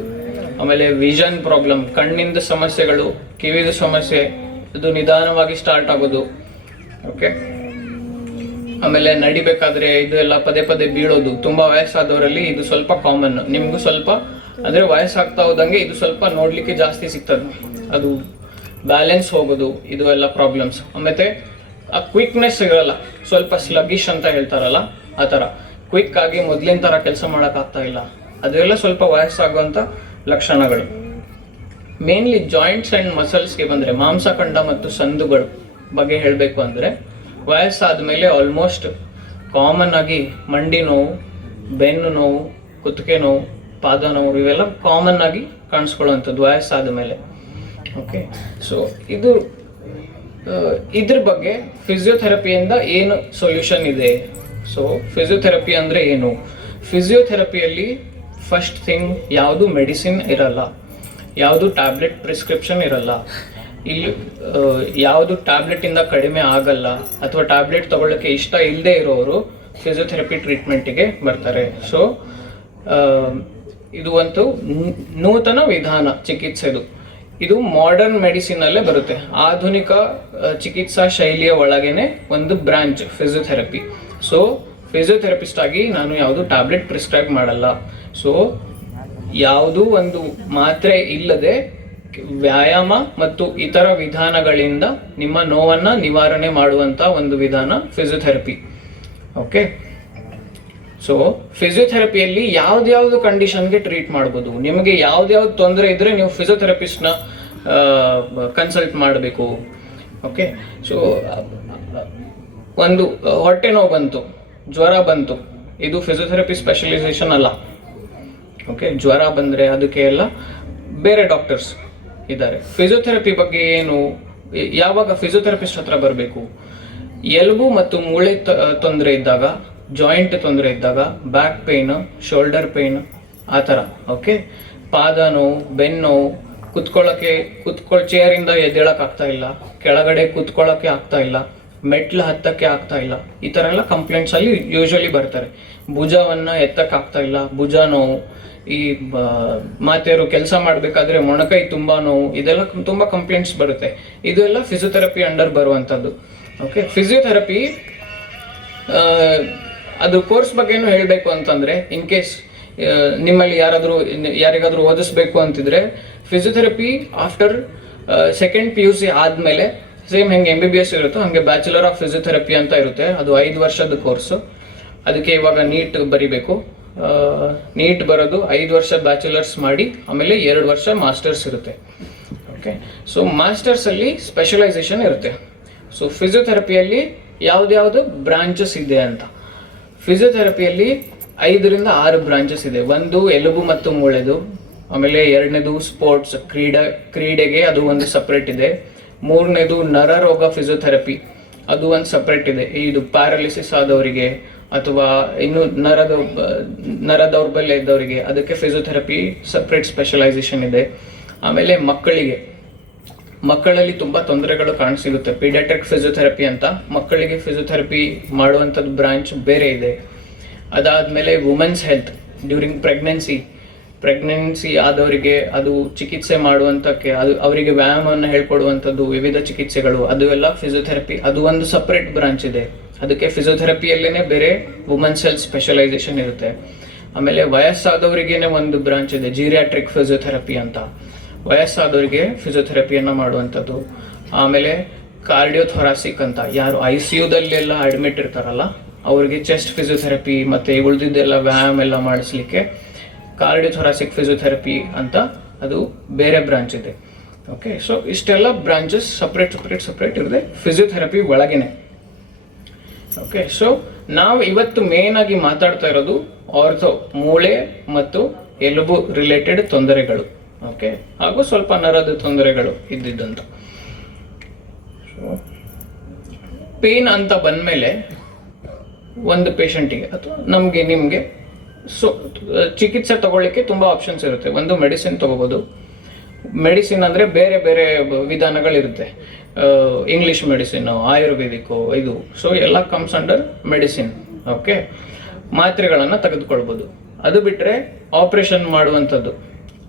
ಆಮೇಲೆ ವಿಷನ್ ಪ್ರಾಬ್ಲಮ್, ಕಣ್ಣಿಂದ ಸಮಸ್ಯೆಗಳು, ಕಿವಿದ ಸಮಸ್ಯೆ, ಇದು ನಿಧಾನವಾಗಿ ಸ್ಟಾರ್ಟ್ ಆಗೋದು. ಓಕೆ. ಆಮೇಲೆ ನಡಿಬೇಕಾದ್ರೆ ಇದು ಎಲ್ಲ ಪದೇ ಪದೇ ಬೀಳೋದು. ತುಂಬಾ ವಯಸ್ಸಾದವರಲ್ಲಿ ಇದು ಸ್ವಲ್ಪ ಕಾಮನ್. ನಿಮ್ಗೂ ಸ್ವಲ್ಪ ಅಂದ್ರೆ ವಯಸ್ಸಾಗ್ತಾ ಹೋದಂಗೆ ಇದು ಸ್ವಲ್ಪ ನೋಡ್ಲಿಕ್ಕೆ ಜಾಸ್ತಿ ಸಿಗ್ತದೆ. ಅದು ಬ್ಯಾಲೆನ್ಸ್ ಹೋಗೋದು, ಇದು ಎಲ್ಲ ಪ್ರಾಬ್ಲಮ್ಸ್. ಮತ್ತೆ ಆ ಕ್ವಿಕ್ನೆಸ್ ಇರಲ್ಲ, ಸ್ವಲ್ಪ ಸ್ಲಗಿಶ್ ಅಂತ ಹೇಳ್ತಾರಲ್ಲ ಆ ಥರ ಕ್ವಿಕ್ ಆಗಿ ಮೊದಲಿನ ಥರ ಕೆಲಸ ಮಾಡೋಕ್ಕಾಗ್ತಾ ಇಲ್ಲ. ಅದೆಲ್ಲ ಸ್ವಲ್ಪ ವಯಸ್ಸಾಗುವಂಥ ಲಕ್ಷಣಗಳು. ಮೇನ್ಲಿ ಜಾಯಿಂಟ್ಸ್ ಆ್ಯಂಡ್ ಮಸಲ್ಸ್ಗೆ ಬಂದರೆ, ಮಾಂಸಖಂಡ ಮತ್ತು ಸಂದುಗಳು ಬಗ್ಗೆ ಹೇಳಬೇಕು ಅಂದರೆ, ವಯಸ್ಸಾದ ಮೇಲೆ ಆಲ್ಮೋಸ್ಟ್ ಕಾಮನ್ ಆಗಿ ಮಂಡಿ ನೋವು, ಬೆನ್ನು ನೋವು, ಕುತ್ತಿಗೆ ನೋವು, ಪಾದ ನೋವು ಇವೆಲ್ಲ ಕಾಮನ್ ಆಗಿ ಕಾಣಿಸ್ಕೊಳ್ಳುವಂಥದ್ದು ವಯಸ್ಸಾದ ಮೇಲೆ. ಓಕೆ. ಸೊ ಇದ್ರ ಬಗ್ಗೆ ಫಿಸಿಯೋಥೆರಪಿಯಿಂದ ಏನು ಸೊಲ್ಯೂಷನ್ ಇದೆ? ಸೊ ಫಿಸಿಯೋಥೆರಪಿ ಅಂದರೆ ಏನು? ಫಿಸಿಯೋಥೆರಪಿಯಲ್ಲಿ ಫಸ್ಟ್ ಥಿಂಗ್, ಯಾವುದು ಮೆಡಿಸಿನ್ ಇರಲ್ಲ, ಯಾವುದು ಟ್ಯಾಬ್ಲೆಟ್ ಪ್ರಿಸ್ಕ್ರಿಪ್ಷನ್ ಇರಲ್ಲ. ಇಲ್ಲಿ ಯಾವುದು ಟ್ಯಾಬ್ಲೆಟಿಂದ ಕಡಿಮೆ ಆಗಲ್ಲ, ಅಥವಾ ಟ್ಯಾಬ್ಲೆಟ್ ತಗೊಳ್ಳೋಕ್ಕೆ ಇಷ್ಟ ಇಲ್ಲದೆ ಇರೋರು ಫಿಸಿಯೋಥೆರಪಿ ಟ್ರೀಟ್ಮೆಂಟಿಗೆ ಬರ್ತಾರೆ. ಸೊ ಇದು ಒಂದು ನೂತನ ವಿಧಾನ ಚಿಕಿತ್ಸೆದು. ಇದು ಮಾಡರ್ನ್ ಮೆಡಿಸಿನ್ ಅಲ್ಲೇ ಬರುತ್ತೆ. ಆಧುನಿಕ ಚಿಕಿತ್ಸಾ ಶೈಲಿಯ ಒಳಗೇನೆ ಒಂದು ಬ್ರಾಂಚ್ ಫಿಸಿಯೋಥೆರಪಿ. ಸೊ ಫಿಸಿಯೋಥೆರಪಿಸ್ಟ್ ಆಗಿ ನಾನು ಯಾವುದು ಟ್ಯಾಬ್ಲೆಟ್ ಪ್ರಿಸ್ಕ್ರೈಬ್ ಮಾಡಲ್ಲ. ಸೊ ಯಾವುದೂ ಒಂದು ಮಾತ್ರೆ ಇಲ್ಲದೆ ವ್ಯಾಯಾಮ ಮತ್ತು ಇತರ ವಿಧಾನಗಳಿಂದ ನಿಮ್ಮ ನೋವನ್ನ ನಿವಾರಣೆ ಮಾಡುವಂತ ಒಂದು ವಿಧಾನ ಫಿಸಿಯೋಥೆರಪಿ. ಓಕೆ. ಸೊ ಫಿಸಿಯೋಥೆರಪಿಯಲ್ಲಿ ಯಾವ್ದ್ಯಾವ್ದು ಕಂಡೀಷನ್ಗೆ ಟ್ರೀಟ್ ಮಾಡ್ಬೋದು. ನಿಮಗೆ ಯಾವ್ದ್ಯಾವ್ದು ತೊಂದರೆ ಇದ್ರೆ ನೀವು ಫಿಸಿಯೋಥೆರಪಿಸ್ಟ್ನ ಕನ್ಸಲ್ಟ್ ಮಾಡಬೇಕು. ಓಕೆ. ಸೊ ಒಂದು ಹೊಟ್ಟೆ ನೋವು ಬಂತು, ಜ್ವರ ಬಂತು, ಇದು ಫಿಸಿಯೋಥೆರಪಿ ಸ್ಪೆಷಲೈಸೇಷನ್ ಅಲ್ಲ. ಓಕೆ. ಜ್ವರ ಬಂದರೆ ಅದಕ್ಕೆ ಎಲ್ಲ ಬೇರೆ ಡಾಕ್ಟರ್ಸ್ ಇದ್ದಾರೆ. ಫಿಸಿಯೋಥೆರಪಿ ಬಗ್ಗೆ ಏನು, ಯಾವಾಗ ಫಿಸಿಯೋಥೆರಪಿಸ್ಟ್ ಹತ್ರ ಬರಬೇಕು? ಎಲುಬು ಮತ್ತು ಮೂಳೆ ತೊಂದರೆ ಇದ್ದಾಗ, ಜಾಯಿಂಟ್ ತೊಂದರೆ ಇದ್ದಾಗ, ಬ್ಯಾಕ್ ಪೇನ್, ಶೋಲ್ಡರ್ ಪೇನ್ ಆ ಥರ. ಓಕೆ. ಪಾದ ನೋವು, ಬೆನ್ನು ನೋವು, ಚೇರಿಂದ ಎದ್ದೇಳಕ್ಕೆ ಆಗ್ತಾ ಇಲ್ಲ, ಕೆಳಗಡೆ ಕುತ್ಕೊಳ್ಳೋಕ್ಕೆ ಆಗ್ತಾ ಇಲ್ಲ, ಮೆಟ್ಲು ಹತ್ತಕ್ಕೆ ಆಗ್ತಾ ಇಲ್ಲ, ಈ ಥರ ಎಲ್ಲ ಕಂಪ್ಲೇಂಟ್ಸ್ ಅಲ್ಲಿ ಯೂಶಲಿ ಬರ್ತಾರೆ. ಭುಜವನ್ನ ಎತ್ತಕ್ಕೆ ಆಗ್ತಾ ಇಲ್ಲ, ಭುಜ ನೋವು, ಈ ಮಾತೆಯರು ಕೆಲಸ ಮಾಡಬೇಕಾದ್ರೆ ಮೊಣಕೈ ತುಂಬಾ ನೋವು, ಇದೆಲ್ಲ ತುಂಬಾ ಕಂಪ್ಲೇಂಟ್ಸ್ ಬರುತ್ತೆ. ಇದೆಲ್ಲ ಫಿಸಿಯೋಥೆರಪಿ ಅಂಡರ್ ಬರುವಂಥದ್ದು. ಓಕೆ. ಫಿಸಿಯೋಥೆರಪಿ ಅದು ಕೋರ್ಸ್ ಬಗ್ಗೆನೂ ಹೇಳಬೇಕು ಅಂತಂದ್ರೆ, ಇನ್ ಕೇಸ್ ನಿಮ್ಮಲ್ಲಿ ಯಾರಿಗಾದ್ರೂ ಓದಿಸ್ಬೇಕು ಅಂತಿದ್ರೆ, ಫಿಸಿಯೋಥೆರಪಿ ಆಫ್ಟರ್ ಸೆಕೆಂಡ್ PUC ಆದ್ಮೇಲೆ ಸೇಮ್ ಹೆಂಗೆ MBBS ಇರುತ್ತೋ ಹಂಗೆ ಬ್ಯಾಚುಲರ್ ಆಫ್ ಫಿಸಿಯೋಥೆರಪಿ ಅಂತ ಇರುತ್ತೆ. ಅದು 5 ವರ್ಷದ ಕೋರ್ಸು. ಅದಕ್ಕೆ ಇವಾಗ ನೀಟ್ ಬರಿಬೇಕು. ನೀಟ್ ಬರೋದು 5 ವರ್ಷ ಬ್ಯಾಚುಲರ್ಸ್ ಮಾಡಿ ಆಮೇಲೆ 2 ವರ್ಷ ಮಾಸ್ಟರ್ಸ್ ಇರುತ್ತೆ. ಓಕೆ. ಸೊ ಮಾಸ್ಟರ್ಸ್ ಅಲ್ಲಿ ಸ್ಪೆಷಲೈಸೇಷನ್ ಇರುತ್ತೆ. ಸೊ ಫಿಸಿಯೋಥೆರಪಿಯಲ್ಲಿ ಯಾವ್ದ್ಯಾವ್ದು ಬ್ರಾಂಚಸ್ ಇದೆ ಅಂತ, ಫಿಸಿಯೋಥೆರಪಿಯಲ್ಲಿ 5 ರಿಂದ 6 ಬ್ರಾಂಚಸ್ ಇದೆ. ಒಂದು ಎಲುಬು ಮತ್ತು ಮೂಳೆದು, ಆಮೇಲೆ 2ನೇದು ಸ್ಪೋರ್ಟ್ಸ್ ಕ್ರೀಡೆಗೆ ಅದು ಒಂದು ಸಪ್ರೇಟ್ ಇದೆ. 3ನೇದು ನರರೋಗ ಫಿಸಿಯೋಥೆರಪಿ, ಅದು ಒಂದು ಸಪ್ರೇಟ್ ಇದೆ. ಇದು ಪ್ಯಾರಾಲಿಸಿಸ್ ಆದವರಿಗೆ ಅಥವಾ ಇನ್ನು ನರ ದೌರ್ಬಲ್ಯ ಇದ್ದವರಿಗೆ ಅದಕ್ಕೆ ಫಿಸಿಯೋಥೆರಪಿ ಸಪ್ರೇಟ್ ಸ್ಪೆಷಲೈಸೇಷನ್ ಇದೆ. ಆಮೇಲೆ ಮಕ್ಕಳಲ್ಲಿ ತುಂಬಾ ತೊಂದರೆಗಳು ಕಾಣಸಿಗುತ್ತೆ. ಪೀಡಿಯಾಟ್ರಿಕ್ ಫಿಸಿಯೋಥೆರಪಿ ಅಂತ ಮಕ್ಕಳಿಗೆ ಫಿಸಿಯೋಥೆರಪಿ ಮಾಡುವಂಥದ್ದು ಬ್ರಾಂಚ್ ಬೇರೆ ಇದೆ. ಅದಾದ್ಮೇಲೆ ವುಮೆನ್ಸ್ ಹೆಲ್ತ್, ಡ್ಯೂರಿಂಗ್ ಪ್ರೆಗ್ನೆನ್ಸಿ ಆದವರಿಗೆ ಅದು ಚಿಕಿತ್ಸೆ ಮಾಡುವಂತಕ್ಕೆ, ಅದು ಅವರಿಗೆ ವ್ಯಾಯಾಮವನ್ನು ಹೇಳ್ಕೊಡುವಂಥದ್ದು, ವಿವಿಧ ಚಿಕಿತ್ಸೆಗಳು, ಅದು ಎಲ್ಲ ಫಿಸಿಯೋಥೆರಪಿ, ಅದು ಒಂದು ಸಪ್ರೇಟ್ ಬ್ರಾಂಚ್ ಇದೆ. ಅದಕ್ಕೆ ಫಿಸಿಯೋಥೆರಪಿಯಲ್ಲೇನೆ ಬೇರೆ ವುಮೆನ್ಸ್ ಹೆಲ್ತ್ ಸ್ಪೆಷಲೈಸೇಷನ್ ಇರುತ್ತೆ. ಆಮೇಲೆ ವಯಸ್ಸಾದವರಿಗೇನೆ ಒಂದು ಬ್ರಾಂಚ್ ಇದೆ, ಜೀರಿಯಾಟ್ರಿಕ್ ಫಿಸಿಯೋಥೆರಪಿ ಅಂತ, ವಯಸ್ಸಾದವರಿಗೆ ಫಿಸಿಯೋಥೆರಪಿಯನ್ನ ಮಾಡುವಂಥದ್ದು. ಆಮೇಲೆ ಕಾರ್ಡಿಯೋಥೊರಾಸಿಕ್ ಅಂತ, ಯಾರು ICUದಲ್ಲೆಲ್ಲ ಅಡ್ಮಿಟ್ ಇರ್ತಾರಲ್ಲ ಅವ್ರಿಗೆ ಚೆಸ್ಟ್ ಫಿಸಿಯೋಥೆರಪಿ ಮತ್ತು ಉಳಿದಿದ್ದೆಲ್ಲ ವ್ಯಾಯಾಮ ಎಲ್ಲ ಮಾಡಿಸ್ಲಿಕ್ಕೆ ಕಾರ್ಡಿಯೋಥೊರಾಸಿಕ್ ಫಿಸಿಯೋಥೆರಪಿ ಅಂತ ಅದು ಬೇರೆ ಬ್ರಾಂಚ್ ಇದೆ. ಓಕೆ, ಸೊ ಇಷ್ಟೆಲ್ಲ ಬ್ರಾಂಚಸ್ ಸಪ್ರೇಟ್ ಇರುತ್ತೆ ಫಿಸಿಯೋಥೆರಪಿ ಒಳಗೇನೆ. ಓಕೆ, ಸೊ ನಾವು ಇವತ್ತು ಮೇನ್ ಆಗಿ ಮಾತಾಡ್ತಾ ಇರೋದು ಆರ್ಥೋ, ಮೂಳೆ ಮತ್ತು ಎಲುಬು ರಿಲೇಟೆಡ್ ತೊಂದರೆಗಳು. ಓಕೆ, ಹಾಗೂ ಸ್ವಲ್ಪ ನರದ ತೊಂದರೆಗಳು ಇದ್ದಿದ್ದಂತ. ಸೊ ಪೇನ್ ಅಂತ ಬಂದಮೇಲೆ ಒಂದು ಪೇಷಂಟಿಗೆ ಅಥವಾ ನಮಗೆ ನಿಮಗೆ ಚಿಕಿತ್ಸೆ ತಗೊಳ್ಳಿಕ್ಕೆ ತುಂಬ ಆಪ್ಷನ್ಸ್ ಇರುತ್ತೆ. ಒಂದು ಮೆಡಿಸಿನ್ ತಗೋಬೋದು. ಮೆಡಿಸಿನ್ ಅಂದರೆ ಬೇರೆ ಬೇರೆ ವಿಧಾನಗಳಿರುತ್ತೆ. ಇಂಗ್ಲೀಷ್ ಮೆಡಿಸಿನ್ನು, ಆಯುರ್ವೇದಿಕ್ಕು, ಇದು. ಸೊ ಎಲ್ಲ ಕಮ್ಸ್ ಅಂಡರ್ ಮೆಡಿಸಿನ್. ಓಕೆ, ಮಾತ್ರೆಗಳನ್ನು ತೆಗೆದುಕೊಳ್ಬೋದು. ಅದು ಬಿಟ್ಟರೆ ಆಪ್ರೇಷನ್ ಮಾಡುವಂಥದ್ದು,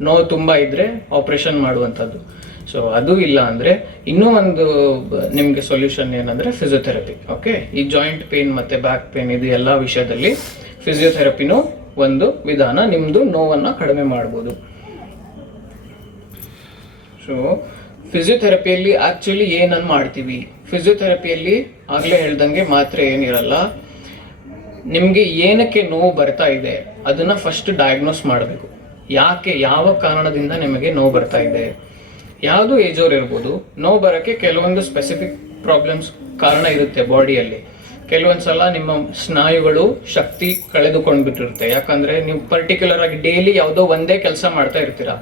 ನೋವು ತುಂಬ ಇದ್ದರೆ ಆಪ್ರೇಷನ್ ಮಾಡುವಂಥದ್ದು. ಸೊ ಅದು ಇಲ್ಲ ಅಂದರೆ ಇನ್ನೂ ಒಂದು ನಿಮಗೆ ಸೊಲ್ಯೂಷನ್ ಏನಂದರೆ ಫಿಸಿಯೋಥೆರಪಿ. ಓಕೆ, ಈ ಜಾಯಿಂಟ್ ಪೇನ್ ಮತ್ತು ಬ್ಯಾಕ್ ಪೇನ್ ಇದು ಎಲ್ಲ ವಿಷಯದಲ್ಲಿ ಫಿಸಿಯೋಥೆರಪಿನೂ ಒಂದು ವಿಧಾನ ನಿಮ್ಮದು ನೋವನ್ನು ಕಡಿಮೆ ಮಾಡ್ಬೋದು. ಸೊ ಫಿಸಿಯೋಥೆರಪಿಯಲ್ಲಿ ಆ್ಯಕ್ಚುಲಿ ಏನನ್ನು ಮಾಡ್ತೀವಿ? ಫಿಸಿಯೋಥೆರಪಿಯಲ್ಲಿ ಆಗಲೇ ಹೇಳ್ದಂಗೆ ಮಾತ್ರೆ ಏನಿರಲ್ಲ. ನಿಮಗೆ ಏನಕ್ಕೆ ನೋವು ಬರ್ತಾ ಇದೆ ಅದನ್ನು ಫಸ್ಟ್ ಡಯಾಗ್ನೋಸ್ ಮಾಡಬೇಕು. ಯಾಕೆ, ಯಾವ ಕಾರಣದಿಂದ ನಿಮಗೆ ನೋವು ಬರ್ತಾ ಇದೆ? ಯಾವುದು ಏಜೋರ್ ಇರ್ಬೋದು. ನೋವು ಬರೋಕ್ಕೆ ಕೆಲವೊಂದು ಸ್ಪೆಸಿಫಿಕ್ ಪ್ರಾಬ್ಲಮ್ಸ್ ಕಾರಣ ಇರುತ್ತೆ ಬಾಡಿಯಲ್ಲಿ. ಕೆಲವೊಂದು ಸಲ ನಿಮ್ಮ ಸ್ನಾಯುಗಳು ಶಕ್ತಿ ಕಳೆದುಕೊಂಡ್ಬಿಟ್ಟಿರುತ್ತೆ. ಯಾಕಂದರೆ ನೀವು ಪರ್ಟಿಕ್ಯುಲರ್ ಆಗಿ ಡೈಲಿ ಯಾವುದೋ ಒಂದೇ ಕೆಲಸ ಮಾಡ್ತಾ ಇರ್ತೀರಾ.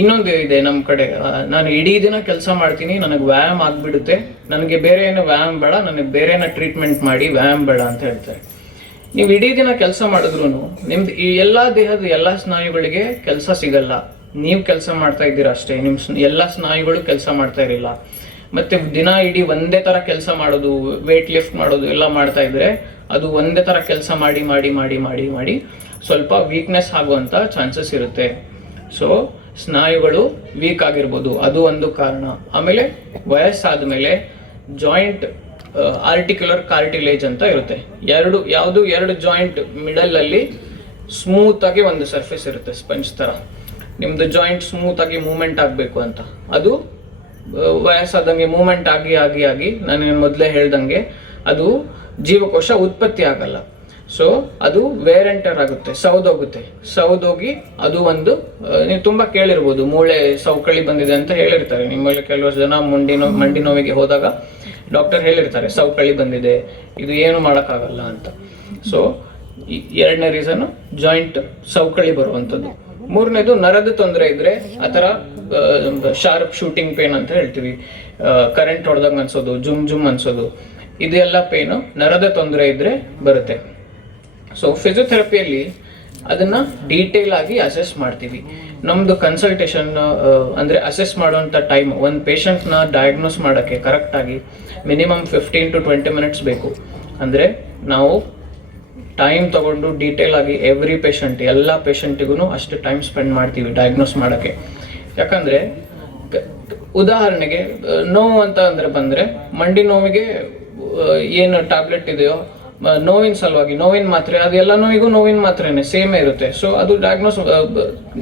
ಇನ್ನೊಂದು ಇದೆ ನಮ್ಮ ಕಡೆ, ನಾನು ಇಡೀ ದಿನ ಕೆಲಸ ಮಾಡ್ತೀನಿ, ನನಗೆ ವ್ಯಾಯಾಮ ಆಗಿಬಿಡುತ್ತೆ, ನನಗೆ ಬೇರೆ ಏನೋ ವ್ಯಾಯಾಮ ಬೇಡ, ನನಗೆ ಬೇರೆ ಏನೋ ಟ್ರೀಟ್ಮೆಂಟ್ ಮಾಡಿ ವ್ಯಾಯಾಮ ಬೇಡ ಅಂತ ಹೇಳ್ತಾರೆ. ನೀವು ಇಡೀ ದಿನ ಕೆಲಸ ಮಾಡಿದ್ರು ನಿಮ್ದು ಈ ಎಲ್ಲ ದೇಹದ ಎಲ್ಲ ಸ್ನಾಯುಗಳಿಗೆ ಕೆಲಸ ಸಿಗಲ್ಲ. ನೀವು ಕೆಲಸ ಮಾಡ್ತಾ ಇದ್ದೀರಾ ಅಷ್ಟೇ, ನಿಮ್ಮ ಎಲ್ಲ ಸ್ನಾಯುಗಳು ಕೆಲಸ ಮಾಡ್ತಾ ಇರಲಿಲ್ಲ. ಮತ್ತು ದಿನ ಇಡೀ ಒಂದೇ ಥರ ಕೆಲಸ ಮಾಡೋದು, ವೇಟ್ ಲಿಫ್ಟ್ ಮಾಡೋದು ಎಲ್ಲ ಮಾಡ್ತಾ ಇದ್ರೆ ಅದು ಒಂದೇ ಥರ ಕೆಲಸ ಮಾಡಿ ಮಾಡಿ ಮಾಡಿ ಮಾಡಿ ಮಾಡಿ ಸ್ವಲ್ಪ ವೀಕ್ನೆಸ್ ಆಗುವಂಥ ಚಾನ್ಸಸ್ ಇರುತ್ತೆ. ಸೊ ಸ್ನಾಯುಗಳು ವೀಕ್ ಆಗಿರ್ಬೋದು, ಅದು ಒಂದು ಕಾರಣ. ಆಮೇಲೆ ವಯಸ್ಸಾದ ಮೇಲೆ ಜಾಯಿಂಟ್ ಆರ್ಟಿಕ್ಯುಲರ್ ಕಾರ್ಟಿಲೇಜ್ ಅಂತ ಇರುತ್ತೆ. ಎರಡು ಜಾಯಿಂಟ್ ಮಿಡಲಲ್ಲಿ ಸ್ಮೂತಾಗಿ ಒಂದು ಸರ್ಫೇಸ್ ಇರುತ್ತೆ, ಸ್ಪಂಜ್ ಥರ. ನಿಮ್ಮದು ಜಾಯಿಂಟ್ ಸ್ಮೂತಾಗಿ ಮೂವ್ಮೆಂಟ್ ಆಗಬೇಕು ಅಂತ, ಅದು ವಯಸ್ಸಾದಂಗೆ ಮೂವ್ಮೆಂಟ್ ಆಗಿ ಆಗಿ ಆಗಿ ನಾನು ಮೊದಲೇ ಹೇಳ್ದಂಗೆ ಅದು ಜೀವಕೋಶ ಉತ್ಪತ್ತಿ ಆಗಲ್ಲ. ಸೊ ಅದು ವೇರ್ ಆ್ಯಂಡ್ ಟೇರ್ ಆಗುತ್ತೆ, ಸೌದೋಗಿ ಅದು ಒಂದು ನೀವು ತುಂಬ ಕೇಳಿರ್ಬೋದು, ಮೂಳೆ ಸವಕಳಿ ಬಂದಿದೆ ಅಂತ ಹೇಳಿರ್ತಾರೆ. ನಿಮ್ಮಲ್ಲಿ ಕೆಲವರು ಜನ ಮಂಡಿ ನೋವಿಗೆ ಹೋದಾಗ ಡಾಕ್ಟರ್ ಹೇಳಿರ್ತಾರೆ ಸವಕಳಿ ಬಂದಿದೆ, ಇದು ಏನು ಮಾಡೋಕ್ಕಾಗಲ್ಲ ಅಂತ. ಸೊ ಎರಡನೇ ರೀಸನ್ ಜಾಯಿಂಟ್ ಸವಕಳಿ ಬರುವಂಥದ್ದು. ಮೂರನೇದು ನರದ ತೊಂದರೆ ಇದ್ರೆ, ಆ ಥರ ಶಾರ್ಪ್ ಶೂಟಿಂಗ್ ಪೇನ್ ಅಂತ ಹೇಳ್ತೀವಿ, ಕರೆಂಟ್ ಹೊಡೆದಂಗೆ ಅನ್ಸೋದು, ಜುಮ್ ಅನ್ಸೋದು, ಇದೆಲ್ಲ ಪೇನು ನರದ ತೊಂದರೆ ಇದ್ರೆ ಬರುತ್ತೆ. ಸೊ ಫಿಸಿಯೋಥೆರಪಿಯಲ್ಲಿ ಅದನ್ನು ಡೀಟೇಲ್ ಆಗಿ ಅಸೆಸ್ ಮಾಡ್ತೀವಿ. ನಮ್ಮದು ಕನ್ಸಲ್ಟೇಷನ್ ಅಂದರೆ ಅಸೆಸ್ ಮಾಡುವಂಥ ಟೈಮ್, ಒಂದು ಪೇಷಂಟ್ನ ಡಯಾಗ್ನೋಸ್ ಮಾಡೋಕ್ಕೆ ಕರೆಕ್ಟಾಗಿ ಮಿನಿಮಮ್ 15 to 20 ಮಿನಿಟ್ಸ್ ಬೇಕು. ಅಂದರೆ ನಾವು ಟೈಮ್ ತಗೊಂಡು ಡೀಟೇಲ್ ಆಗಿ ಎವ್ರಿ ಪೇಷಂಟ್, ಎಲ್ಲ ಪೇಷಂಟಿಗೂ ಅಷ್ಟು ಟೈಮ್ ಸ್ಪೆಂಡ್ ಮಾಡ್ತೀವಿ ಡಯಾಗ್ನೋಸ್ ಮಾಡೋಕ್ಕೆ. ಯಾಕಂದರೆ ಉದಾಹರಣೆಗೆ ನೋವು ಅಂತ ಅಂದರೆ ಬಂದರೆ, ಮಂಡಿ ನೋವಿಗೆ ಏನು ಟ್ಯಾಬ್ಲೆಟ್ ಇದೆಯೋ ನೋವಿನ ಸಲುವಾಗಿ ನೋವಿನ ಮಾತ್ರೆ, ಅದು ಎಲ್ಲ ನೋವಿಗೂ ನೋವಿನ ಮಾತ್ರೆನೇ ಸೇಮೇ ಇರುತ್ತೆ. ಸೊ ಅದು ಡಯಾಗ್ನೋಸ್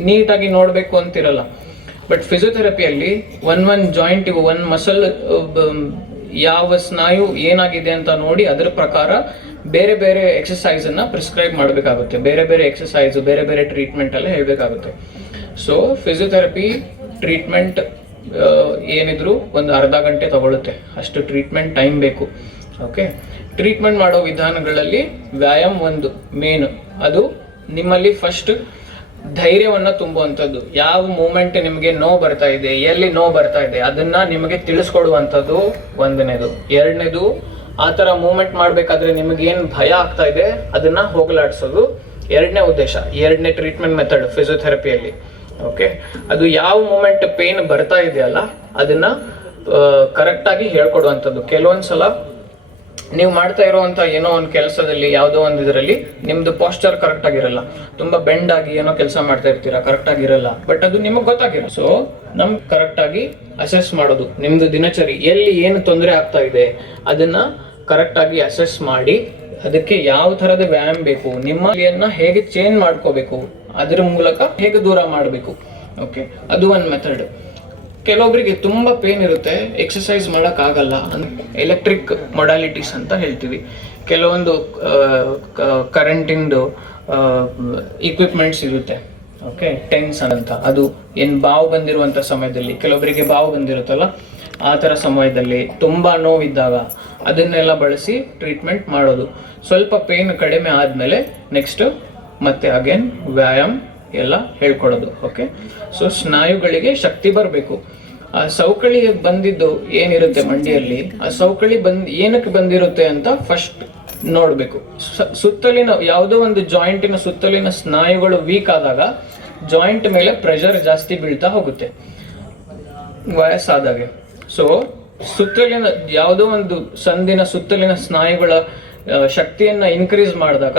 ನೀಟಾಗಿ ನೋಡಬೇಕು ಅಂತಿರಲ್ಲ. ಬಟ್ ಫಿಸಿಯೋಥೆರಪಿಯಲ್ಲಿ ಒಂದು ಜಾಯಿಂಟಿಗೂ ಒಂದು ಮಸಲ್ ಯಾವ ಸ್ನಾಯು ಏನಾಗಿದೆ ಅಂತ ನೋಡಿ ಅದರ ಪ್ರಕಾರ ಬೇರೆ ಬೇರೆ ಎಕ್ಸಸೈಸನ್ನು ಪ್ರಿಸ್ಕ್ರೈಬ್ ಮಾಡಬೇಕಾಗುತ್ತೆ. ಬೇರೆ ಬೇರೆ ಎಕ್ಸಸೈಸು, ಬೇರೆ ಬೇರೆ ಟ್ರೀಟ್ಮೆಂಟ್ ಎಲ್ಲ ಹೇಳಬೇಕಾಗುತ್ತೆ. ಸೊ ಫಿಸಿಯೋಥೆರಪಿ ಟ್ರೀಟ್ಮೆಂಟ್ ಏನಿದ್ರು ಒಂದು ಅರ್ಧ ಗಂಟೆ ತಗೊಳುತ್ತೆ, ಅಷ್ಟು ಟ್ರೀಟ್ಮೆಂಟ್ ಟೈಮ್ ಬೇಕು. ಓಕೆ, ಟ್ರೀಟ್ಮೆಂಟ್ ಮಾಡೋ ವಿಧಾನಗಳಲ್ಲಿ ವ್ಯಾಯಾಮ ಒಂದು ಮೇನ್. ಅದು ನಿಮ್ಮಲ್ಲಿ ಫಸ್ಟ್ ಧೈರ್ಯವನ್ನು ತುಂಬುವಂಥದ್ದು. ಯಾವ ಮೂಮೆಂಟ್ ನಿಮಗೆ ನೋವು ಬರ್ತಾ ಇದೆ, ಎಲ್ಲಿ ನೋವು ಬರ್ತಾ ಇದೆ ಅದನ್ನ ನಿಮಗೆ ತಿಳಿಸ್ಕೊಡುವಂಥದ್ದು ಒಂದನೇದು. ಎರಡನೇದು, ಆ ಥರ ಮೂವ್ಮೆಂಟ್ ಮಾಡಬೇಕಾದ್ರೆ ನಿಮಗೇನು ಭಯ ಆಗ್ತಾ ಇದೆ ಅದನ್ನ ಹೋಗಲಾಡಿಸೋದು ಎರಡನೇ ಉದ್ದೇಶ, ಎರಡನೇ ಟ್ರೀಟ್ಮೆಂಟ್ ಮೆಥಡ್ ಫಿಸಿಯೋಥೆರಪಿಯಲ್ಲಿ. ಓಕೆ, ಅದು ಯಾವ ಮೂಮೆಂಟ್ ಪೇನ್ ಬರ್ತಾ ಇದೆಯಲ್ಲ ಅದನ್ನ ಕರೆಕ್ಟಾಗಿ ಹೇಳ್ಕೊಡುವಂಥದ್ದು. ಕೆಲವೊಂದ್ಸಲ ನೀವು ಮಾಡ್ತಾ ಇರುವಂಥ ಏನೋ ಒಂದು ಕೆಲಸದಲ್ಲಿ, ಯಾವುದೋ ಒಂದು ಇದರಲ್ಲಿ ನಿಮ್ಮದು ಪಾಸ್ಚರ್ ಕರೆಕ್ಟ್ ಆಗಿರಲ್ಲ, ತುಂಬ ಬೆಂಡ್ ಆಗಿ ಏನೋ ಕೆಲಸ ಮಾಡ್ತಾ ಇರ್ತೀರಾ, ಕರೆಕ್ಟ್ ಆಗಿರಲ್ಲ, ಬಟ್ ಅದು ನಿಮಗೆ ಗೊತ್ತಾಗಿರಲ್ಲ. ಸೊ ನಮ್ಗೆ ಕರೆಕ್ಟಾಗಿ ಅಸೆಸ್ ಮಾಡೋದು, ನಿಮ್ಮದು ದಿನಚರಿ ಎಲ್ಲಿ ಏನು ತೊಂದರೆ ಆಗ್ತಾ ಇದೆ ಅದನ್ನ ಕರೆಕ್ಟಾಗಿ ಅಸೆಸ್ ಮಾಡಿ ಅದಕ್ಕೆ ಯಾವ ಥರದ ವ್ಯಾಯಾಮ ಬೇಕು, ನಿಮ್ಮನ್ನ ಹೇಗೆ ಚೇಂಜ್ ಮಾಡ್ಕೋಬೇಕು, ಅದರ ಮೂಲಕ ಹೇಗೆ ದೂರ ಮಾಡಬೇಕು. ಓಕೆ, ಅದು ಒಂದು ಮೆಥಡ್. ಕೆಲವೊಬ್ಬರಿಗೆ ತುಂಬ ಪೇನ್ ಇರುತ್ತೆ, ಎಕ್ಸಸೈಸ್ ಮಾಡೋಕ್ಕಾಗಲ್ಲ, ಎಲೆಕ್ಟ್ರಿಕ್ ಮೊಡಾಲಿಟೀಸ್ ಅಂತ ಹೇಳ್ತೀವಿ. ಕೆಲವೊಂದು ಕರೆಂಟಿಂದು ಇಕ್ವಿಪ್ಮೆಂಟ್ಸ್ ಇರುತ್ತೆ. ಓಕೆ, ಟೆನ್ಸ್ ಅಂತ, ಅದು ಏನು ಬಾವು ಬಂದಿರುವಂಥ ಸಮಯದಲ್ಲಿ, ಕೆಲವೊಬ್ಬರಿಗೆ ಬಾವು ಬಂದಿರುತ್ತಲ್ಲ ಆ ಥರ ಸಮಯದಲ್ಲಿ ತುಂಬ ನೋವಿದ್ದಾಗ ಅದನ್ನೆಲ್ಲ ಬಳಸಿ ಟ್ರೀಟ್ಮೆಂಟ್ ಮಾಡೋದು. ಸ್ವಲ್ಪ ಪೇನ್ ಕಡಿಮೆ ಆದಮೇಲೆ ನೆಕ್ಸ್ಟ್ ಮತ್ತೆ ಅಗೇನ್ ವ್ಯಾಯಾಮ ಎಲ್ಲ ಹೇಳ್ಕೊಡೋದು. ಓಕೆ, ಸೊ ಸ್ನಾಯುಗಳಿಗೆ ಶಕ್ತಿ ಬರಬೇಕು. ಆ ಸವಕಳಿ ಬಂದಿದ್ದು ಏನಿರುತ್ತೆ ಮಂಡಿಯಲ್ಲಿ, ಆ ಸವಕಳಿ ಏನಕ್ಕೆ ಬಂದಿರುತ್ತೆ ಅಂತ ಫಸ್ಟ್ ನೋಡಬೇಕು. ಸುತ್ತಲಿನ ಯಾವುದೋ ಒಂದು ಜಾಯಿಂಟಿನ ಸುತ್ತಲಿನ ಸ್ನಾಯುಗಳು ವೀಕ್ ಆದಾಗ ಜಾಯಿಂಟ್ ಮೇಲೆ ಪ್ರೆಷರ್ ಜಾಸ್ತಿ ಬೀಳ್ತಾ ಹೋಗುತ್ತೆ ವಯಸ್ಸಾದಾಗೆ. ಸೊ ಸುತ್ತಲಿನ ಯಾವುದೋ ಒಂದು ಸಂದಿನ ಸುತ್ತಲಿನ ಸ್ನಾಯುಗಳ ಶಕ್ತಿಯನ್ನ ಇನ್ಕ್ರೀಸ್ ಮಾಡಿದಾಗ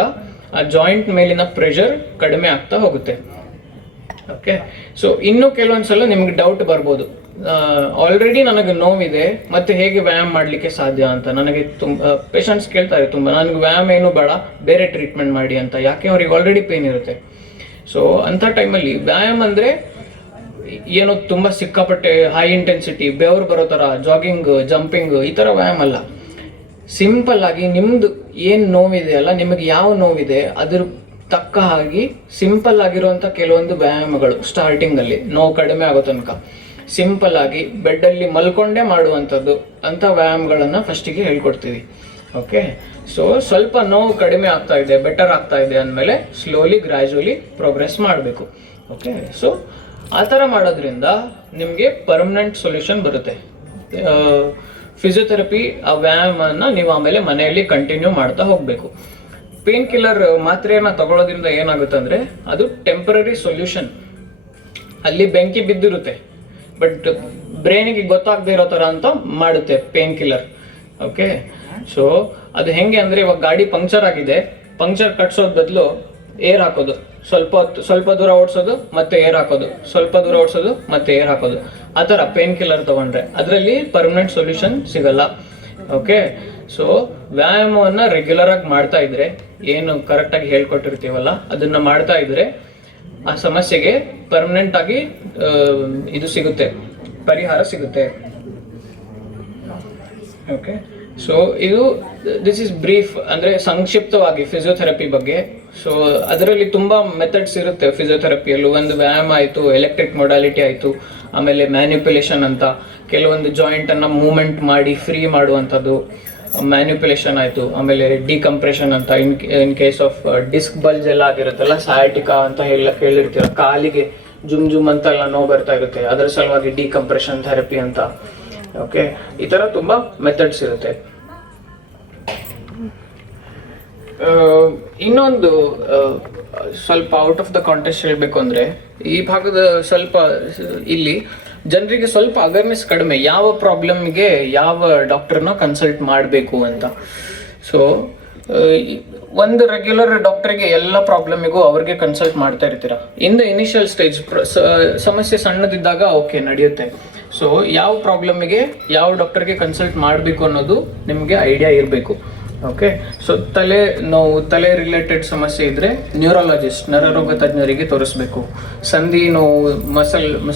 ಆ ಜಾಯಿಂಟ್ ಮೇಲಿನ ಪ್ರೆಷರ್ ಕಡಿಮೆ ಆಗ್ತಾ ಹೋಗುತ್ತೆ. ಓಕೆ, ಸೊ ಇನ್ನು ಕೆಲವೊಂದ್ಸಲ ನಿಮ್ಗೆ ಡೌಟ್ ಬರ್ಬೋದು, ಆಲ್ರೆಡಿ ನನಗೆ ನೋವಿದೆ ಮತ್ತೆ ಹೇಗೆ ವ್ಯಾಯಾಮ ಮಾಡಲಿಕ್ಕೆ ಸಾಧ್ಯ ಅಂತ. ನನಗೆ ಪೇಷಂಟ್ಸ್ ಕೇಳ್ತಾರೆ ತುಂಬ, ನನಗೆ ವ್ಯಾಯಾಮ ಏನು ಬೇಡ, ಬೇರೆ ಟ್ರೀಟ್ಮೆಂಟ್ ಮಾಡಿ ಅಂತ. ಯಾಕೆ? ಅವ್ರಿಗೆ ಆಲ್ರೆಡಿ ಪೇನ್ ಇರುತ್ತೆ. ಸೊ ಅಂಥ ಟೈಮಲ್ಲಿ ವ್ಯಾಯಾಮ ಅಂದರೆ ಏನೋ ತುಂಬ ಸಿಕ್ಕಾಪಟ್ಟೆ ಹೈ ಇಂಟೆನ್ಸಿಟಿ ಬೆವರು ಬರೋ ಥರ ಜಾಗಿಂಗ್, ಜಂಪಿಂಗ್ ಈ ಥರ ವ್ಯಾಯಾಮ ಅಲ್ಲ. ಸಿಂಪಲ್ ಆಗಿ ನಿಮ್ದು ಏನು ನೋವಿದೆ ಅಲ್ಲ, ನಿಮಗೆ ಯಾವ ನೋವಿದೆ ಅದ್ರ ತಕ್ಕ ಹಾಗೆ ಸಿಂಪಲ್ ಆಗಿರುವಂಥ ಕೆಲವೊಂದು ವ್ಯಾಯಾಮಗಳು ಸ್ಟಾರ್ಟಿಂಗಲ್ಲಿ ನೋವು ಕಡಿಮೆ ಆಗೋ ತನಕ ಸಿಂಪಲ್ ಆಗಿ ಬೆಡ್ಡಲ್ಲಿ ಮಲ್ಕೊಂಡೇ ಮಾಡುವಂಥದ್ದು ಅಂಥ ವ್ಯಾಯಾಮಗಳನ್ನು ಫಸ್ಟಿಗೆ ಹೇಳ್ಕೊಡ್ತೀವಿ. ಓಕೆ, ಸೊ ಸ್ವಲ್ಪ ನೋವು ಕಡಿಮೆ ಆಗ್ತಾ ಇದೆ, ಬೆಟರ್ ಆಗ್ತಾ ಇದೆ ಅಂದಮೇಲೆ ಸ್ಲೋಲಿ ಗ್ರ್ಯಾಜುವಲಿ ಪ್ರೋಗ್ರೆಸ್ ಮಾಡಬೇಕು. ಓಕೆ, ಸೊ ಆ ಥರ ಮಾಡೋದ್ರಿಂದ ನಿಮಗೆ ಪರ್ಮನೆಂಟ್ ಸೊಲ್ಯೂಷನ್ ಬರುತ್ತೆ. ಫಿಸಿಯೋಥೆರಪಿ ಆ ವ್ಯಾಯಾಮನ ನೀವು ಆಮೇಲೆ ಮನೆಯಲ್ಲಿ ಕಂಟಿನ್ಯೂ ಮಾಡ್ತಾ ಹೋಗಬೇಕು. ಪೇನ್ ಕಿಲ್ಲರ್ ಮಾತ್ರೆಯನ್ನು ತಗೊಳ್ಳೋದ್ರಿಂದ ಏನಾಗುತ್ತೆ ಅಂದರೆ ಅದು ಟೆಂಪರರಿ ಸೊಲ್ಯೂಷನ್. ಅಲ್ಲಿ ಬೆಂಕಿ ಬಿದ್ದಿರುತ್ತೆ, ಬಟ್ ಬ್ರೈನಿಗೆ ಗೊತ್ತಾಗದೇ ಇರೋ ಥರ ಅಂತ ಮಾಡುತ್ತೆ ಪೇನ್ ಕಿಲ್ಲರ್. ಓಕೆ, ಸೊ ಅದು ಹೆಂಗೆ ಅಂದರೆ, ಇವಾಗ ಗಾಡಿ ಪಂಕ್ಚರ್ ಆಗಿದೆ, ಪಂಕ್ಚರ್ ಕಟ್ಸೋದ್ ಬದಲು ಏರ್ ಹಾಕೋದು, ಸ್ವಲ್ಪ ದೂರ ಓಡಿಸೋದು ಮತ್ತೆ ಏರ್ ಹಾಕೋದು, ಸ್ವಲ್ಪ ದೂರ ಓಡಿಸೋದು ಮತ್ತೆ ಏರ್ ಹಾಕೋದು, ಆ ಥರ ಪೇನ್ ಕಿಲ್ಲರ್ ತಗೊಂಡ್ರೆ ಅದರಲ್ಲಿ ಪರ್ಮನೆಂಟ್ ಸೊಲ್ಯೂಷನ್ ಸಿಗಲ್ಲ. ಓಕೆ, ಸೊ ವ್ಯಾಯಾಮವನ್ನು ರೆಗ್ಯುಲರ್ ಆಗಿ ಮಾಡ್ತಾ ಇದ್ರೆ, ಏನು ಕರೆಕ್ಟಾಗಿ ಹೇಳ್ಕೊಟ್ಟಿರ್ತೀವಲ್ಲ ಅದನ್ನ ಮಾಡ್ತಾ ಇದ್ರೆ ಆ ಸಮಸ್ಯೆಗೆ ಪರ್ಮನೆಂಟ್ ಆಗಿ ಇದು ಸಿಗುತ್ತೆ, ಪರಿಹಾರ ಸಿಗುತ್ತೆ. Okay, so this is brief, ಅಂದರೆ ಸಂಕ್ಷಿಪ್ತವಾಗಿ ಫಿಸಿಯೋಥೆರಪಿ ಬಗ್ಗೆ. ಸೊ ಅದರಲ್ಲಿ ತುಂಬ ಮೆಥಡ್ಸ್ ಇರುತ್ತೆ ಫಿಸಿಯೋಥೆರಪಿಯಲ್ಲೂ. ಒಂದು ವ್ಯಾಯಾಮ ಆಯಿತು, ಎಲೆಕ್ಟ್ರಿಕ್ ಮೊಡಾಲಿಟಿ ಆಯಿತು, ಆಮೇಲೆ ಮ್ಯಾನ್ಯುಪ್ಯುಲೇಷನ್ ಅಂತ ಕೆಲವೊಂದು ಜಾಯಿಂಟನ್ನು ಮೂವ್ಮೆಂಟ್ ಮಾಡಿ ಫ್ರೀ ಮಾಡುವಂಥದ್ದು ಮ್ಯಾನ್ಯುಪ್ಯುಲೇಷನ್ ಆಯಿತು. ಆಮೇಲೆ ಡಿಕಂಪ್ರೆಷನ್ ಅಂತ, in case of disc bulge ಎಲ್ಲ ಆಗಿರುತ್ತಲ್ಲ, ಸಯಾಟಿಕಾ ಅಂತ ಕೇಳಿರ್ತೀರ, ಕಾಲಿಗೆ ಜುಮ್ ಅಂತ ಎಲ್ಲ ನೋವು ಬರ್ತಾ ಇರುತ್ತೆ, ಅದರ ಸಲುವಾಗಿ ಡಿಕಂಪ್ರೆಷನ್ ಥೆರಪಿ ಅಂತ. ಓಕೆ, ಈ ಥರ ತುಂಬ ಮೆಥಡ್ಸ್ ಇರುತ್ತೆ. ಇನ್ನೊಂದು ಸ್ವಲ್ಪ ಔಟ್ ಆಫ್ ದ ಕಾಂಟೆಕ್ಸ್ಟ್ ಹೇಳಬೇಕು ಅಂದರೆ, ಈ ಭಾಗದ ಸ್ವಲ್ಪ ಇಲ್ಲಿ ಜನರಿಗೆ ಸ್ವಲ್ಪ ಅವೇರ್ನೆಸ್ ಕಡಿಮೆ, ಯಾವ ಪ್ರಾಬ್ಲಮ್ಗೆ ಯಾವ ಡಾಕ್ಟರ್ನ ಕನ್ಸಲ್ಟ್ ಮಾಡಬೇಕು ಅಂತ. ಸೊ ಒಂದು ರೆಗ್ಯುಲರ್ ಡಾಕ್ಟರ್ಗೆ ಎಲ್ಲ ಪ್ರಾಬ್ಲಮಿಗೂ ಅವ್ರಿಗೆ ಕನ್ಸಲ್ಟ್ ಮಾಡ್ತಾ ಇರ್ತೀರ. ಇನ್ ದ ಇನಿಷಿಯಲ್ ಸ್ಟೇಜ್ ಸಮಸ್ಯೆ ಸಣ್ಣದಿದ್ದಾಗ ಓಕೆ ನಡೆಯುತ್ತೆ. ಸೊ ಯಾವ ಪ್ರಾಬ್ಲಮಿಗೆ ಯಾವ ಡಾಕ್ಟರ್ಗೆ ಕನ್ಸಲ್ಟ್ ಮಾಡಬೇಕು ಅನ್ನೋದು ನಿಮಗೆ ಐಡಿಯಾ ಇರಬೇಕು. ಓಕೆ, ಸೊ ತಲೆ ರಿಲೇಟೆಡ್ ಸಮಸ್ಯೆ ಇದ್ದರೆ ನ್ಯೂರಾಲಜಿಸ್ಟ್, ನರರೋಗ ತಜ್ಞರಿಗೆ ತೋರಿಸ್ಬೇಕು. ಸಂಧಿ ನೋವು,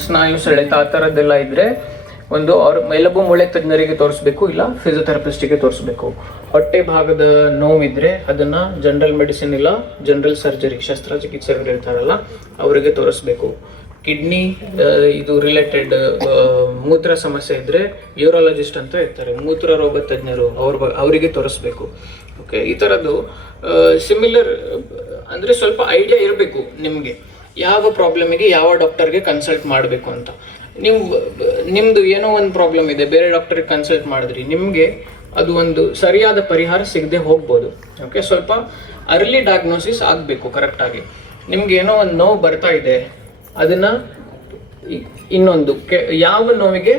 ಸ್ನಾಯು ಸೆಳೆತ ಆ ಥರದ್ದೆಲ್ಲ ಇದ್ದರೆ ಒಂದು ಎಲುಬು ಮೂಳೆ ತಜ್ಞರಿಗೆ ತೋರಿಸ್ಬೇಕು, ಇಲ್ಲ ಫಿಸಿಯೋಥೆರಪಿಸ್ಟಿಗೆ ತೋರಿಸ್ಬೇಕು. ಹೊಟ್ಟೆ ಭಾಗದ ನೋವಿದ್ರೆ ಅದನ್ನು ಜನರಲ್ ಮೆಡಿಸಿನ್ ಇಲ್ಲ ಜನರಲ್ ಸರ್ಜರಿ, ಶಸ್ತ್ರಚಿಕಿತ್ಸೆಗಳು ಇರ್ತಾರಲ್ಲ ಅವರಿಗೆ ತೋರಿಸ್ಬೇಕು. ಕಿಡ್ನಿ ಇದು ರಿಲೇಟೆಡ್ ಮೂತ್ರ ಸಮಸ್ಯೆ ಇದ್ದರೆ ಯೂರಾಲಜಿಸ್ಟ್ ಅಂತ ಇರ್ತಾರೆ, ಮೂತ್ರ ರೋಗ ತಜ್ಞರು, ಅವರಿಗೆ ತೋರಿಸ್ಬೇಕು. ಓಕೆ, ಈ ಥರದ್ದು ಸಿಮಿಲರ್ ಅಂದರೆ ಸ್ವಲ್ಪ ಐಡಿಯಾ ಇರಬೇಕು ನಿಮಗೆ ಯಾವ ಪ್ರಾಬ್ಲಮಿಗೆ ಯಾವ ಡಾಕ್ಟರ್ಗೆ ಕನ್ಸಲ್ಟ್ ಮಾಡಬೇಕು ಅಂತ. ನಿಮ್ಮದು ಏನೋ ಒಂದು ಪ್ರಾಬ್ಲಮ್ ಇದೆ, ಬೇರೆ ಡಾಕ್ಟರ್ಗೆ ಕನ್ಸಲ್ಟ್ ಮಾಡಿದ್ರಿ, ನಿಮಗೆ ಅದು ಒಂದು ಸರಿಯಾದ ಪರಿಹಾರ ಸಿಗದೆ ಹೋಗ್ಬೋದು. ಓಕೆ, ಸ್ವಲ್ಪ ಅರ್ಲಿ ಡಯಾಗ್ನೋಸಿಸ್ ಆಗಬೇಕು ಕರೆಕ್ಟಾಗಿ. ನಿಮ್ಗೆ ಏನೋ ಒಂದು ನೋವು ಬರ್ತಾ ಇದೆ, ಅದನ್ನು ಇನ್ನೊಂದು ಯಾವ ನೋವಿಗೆ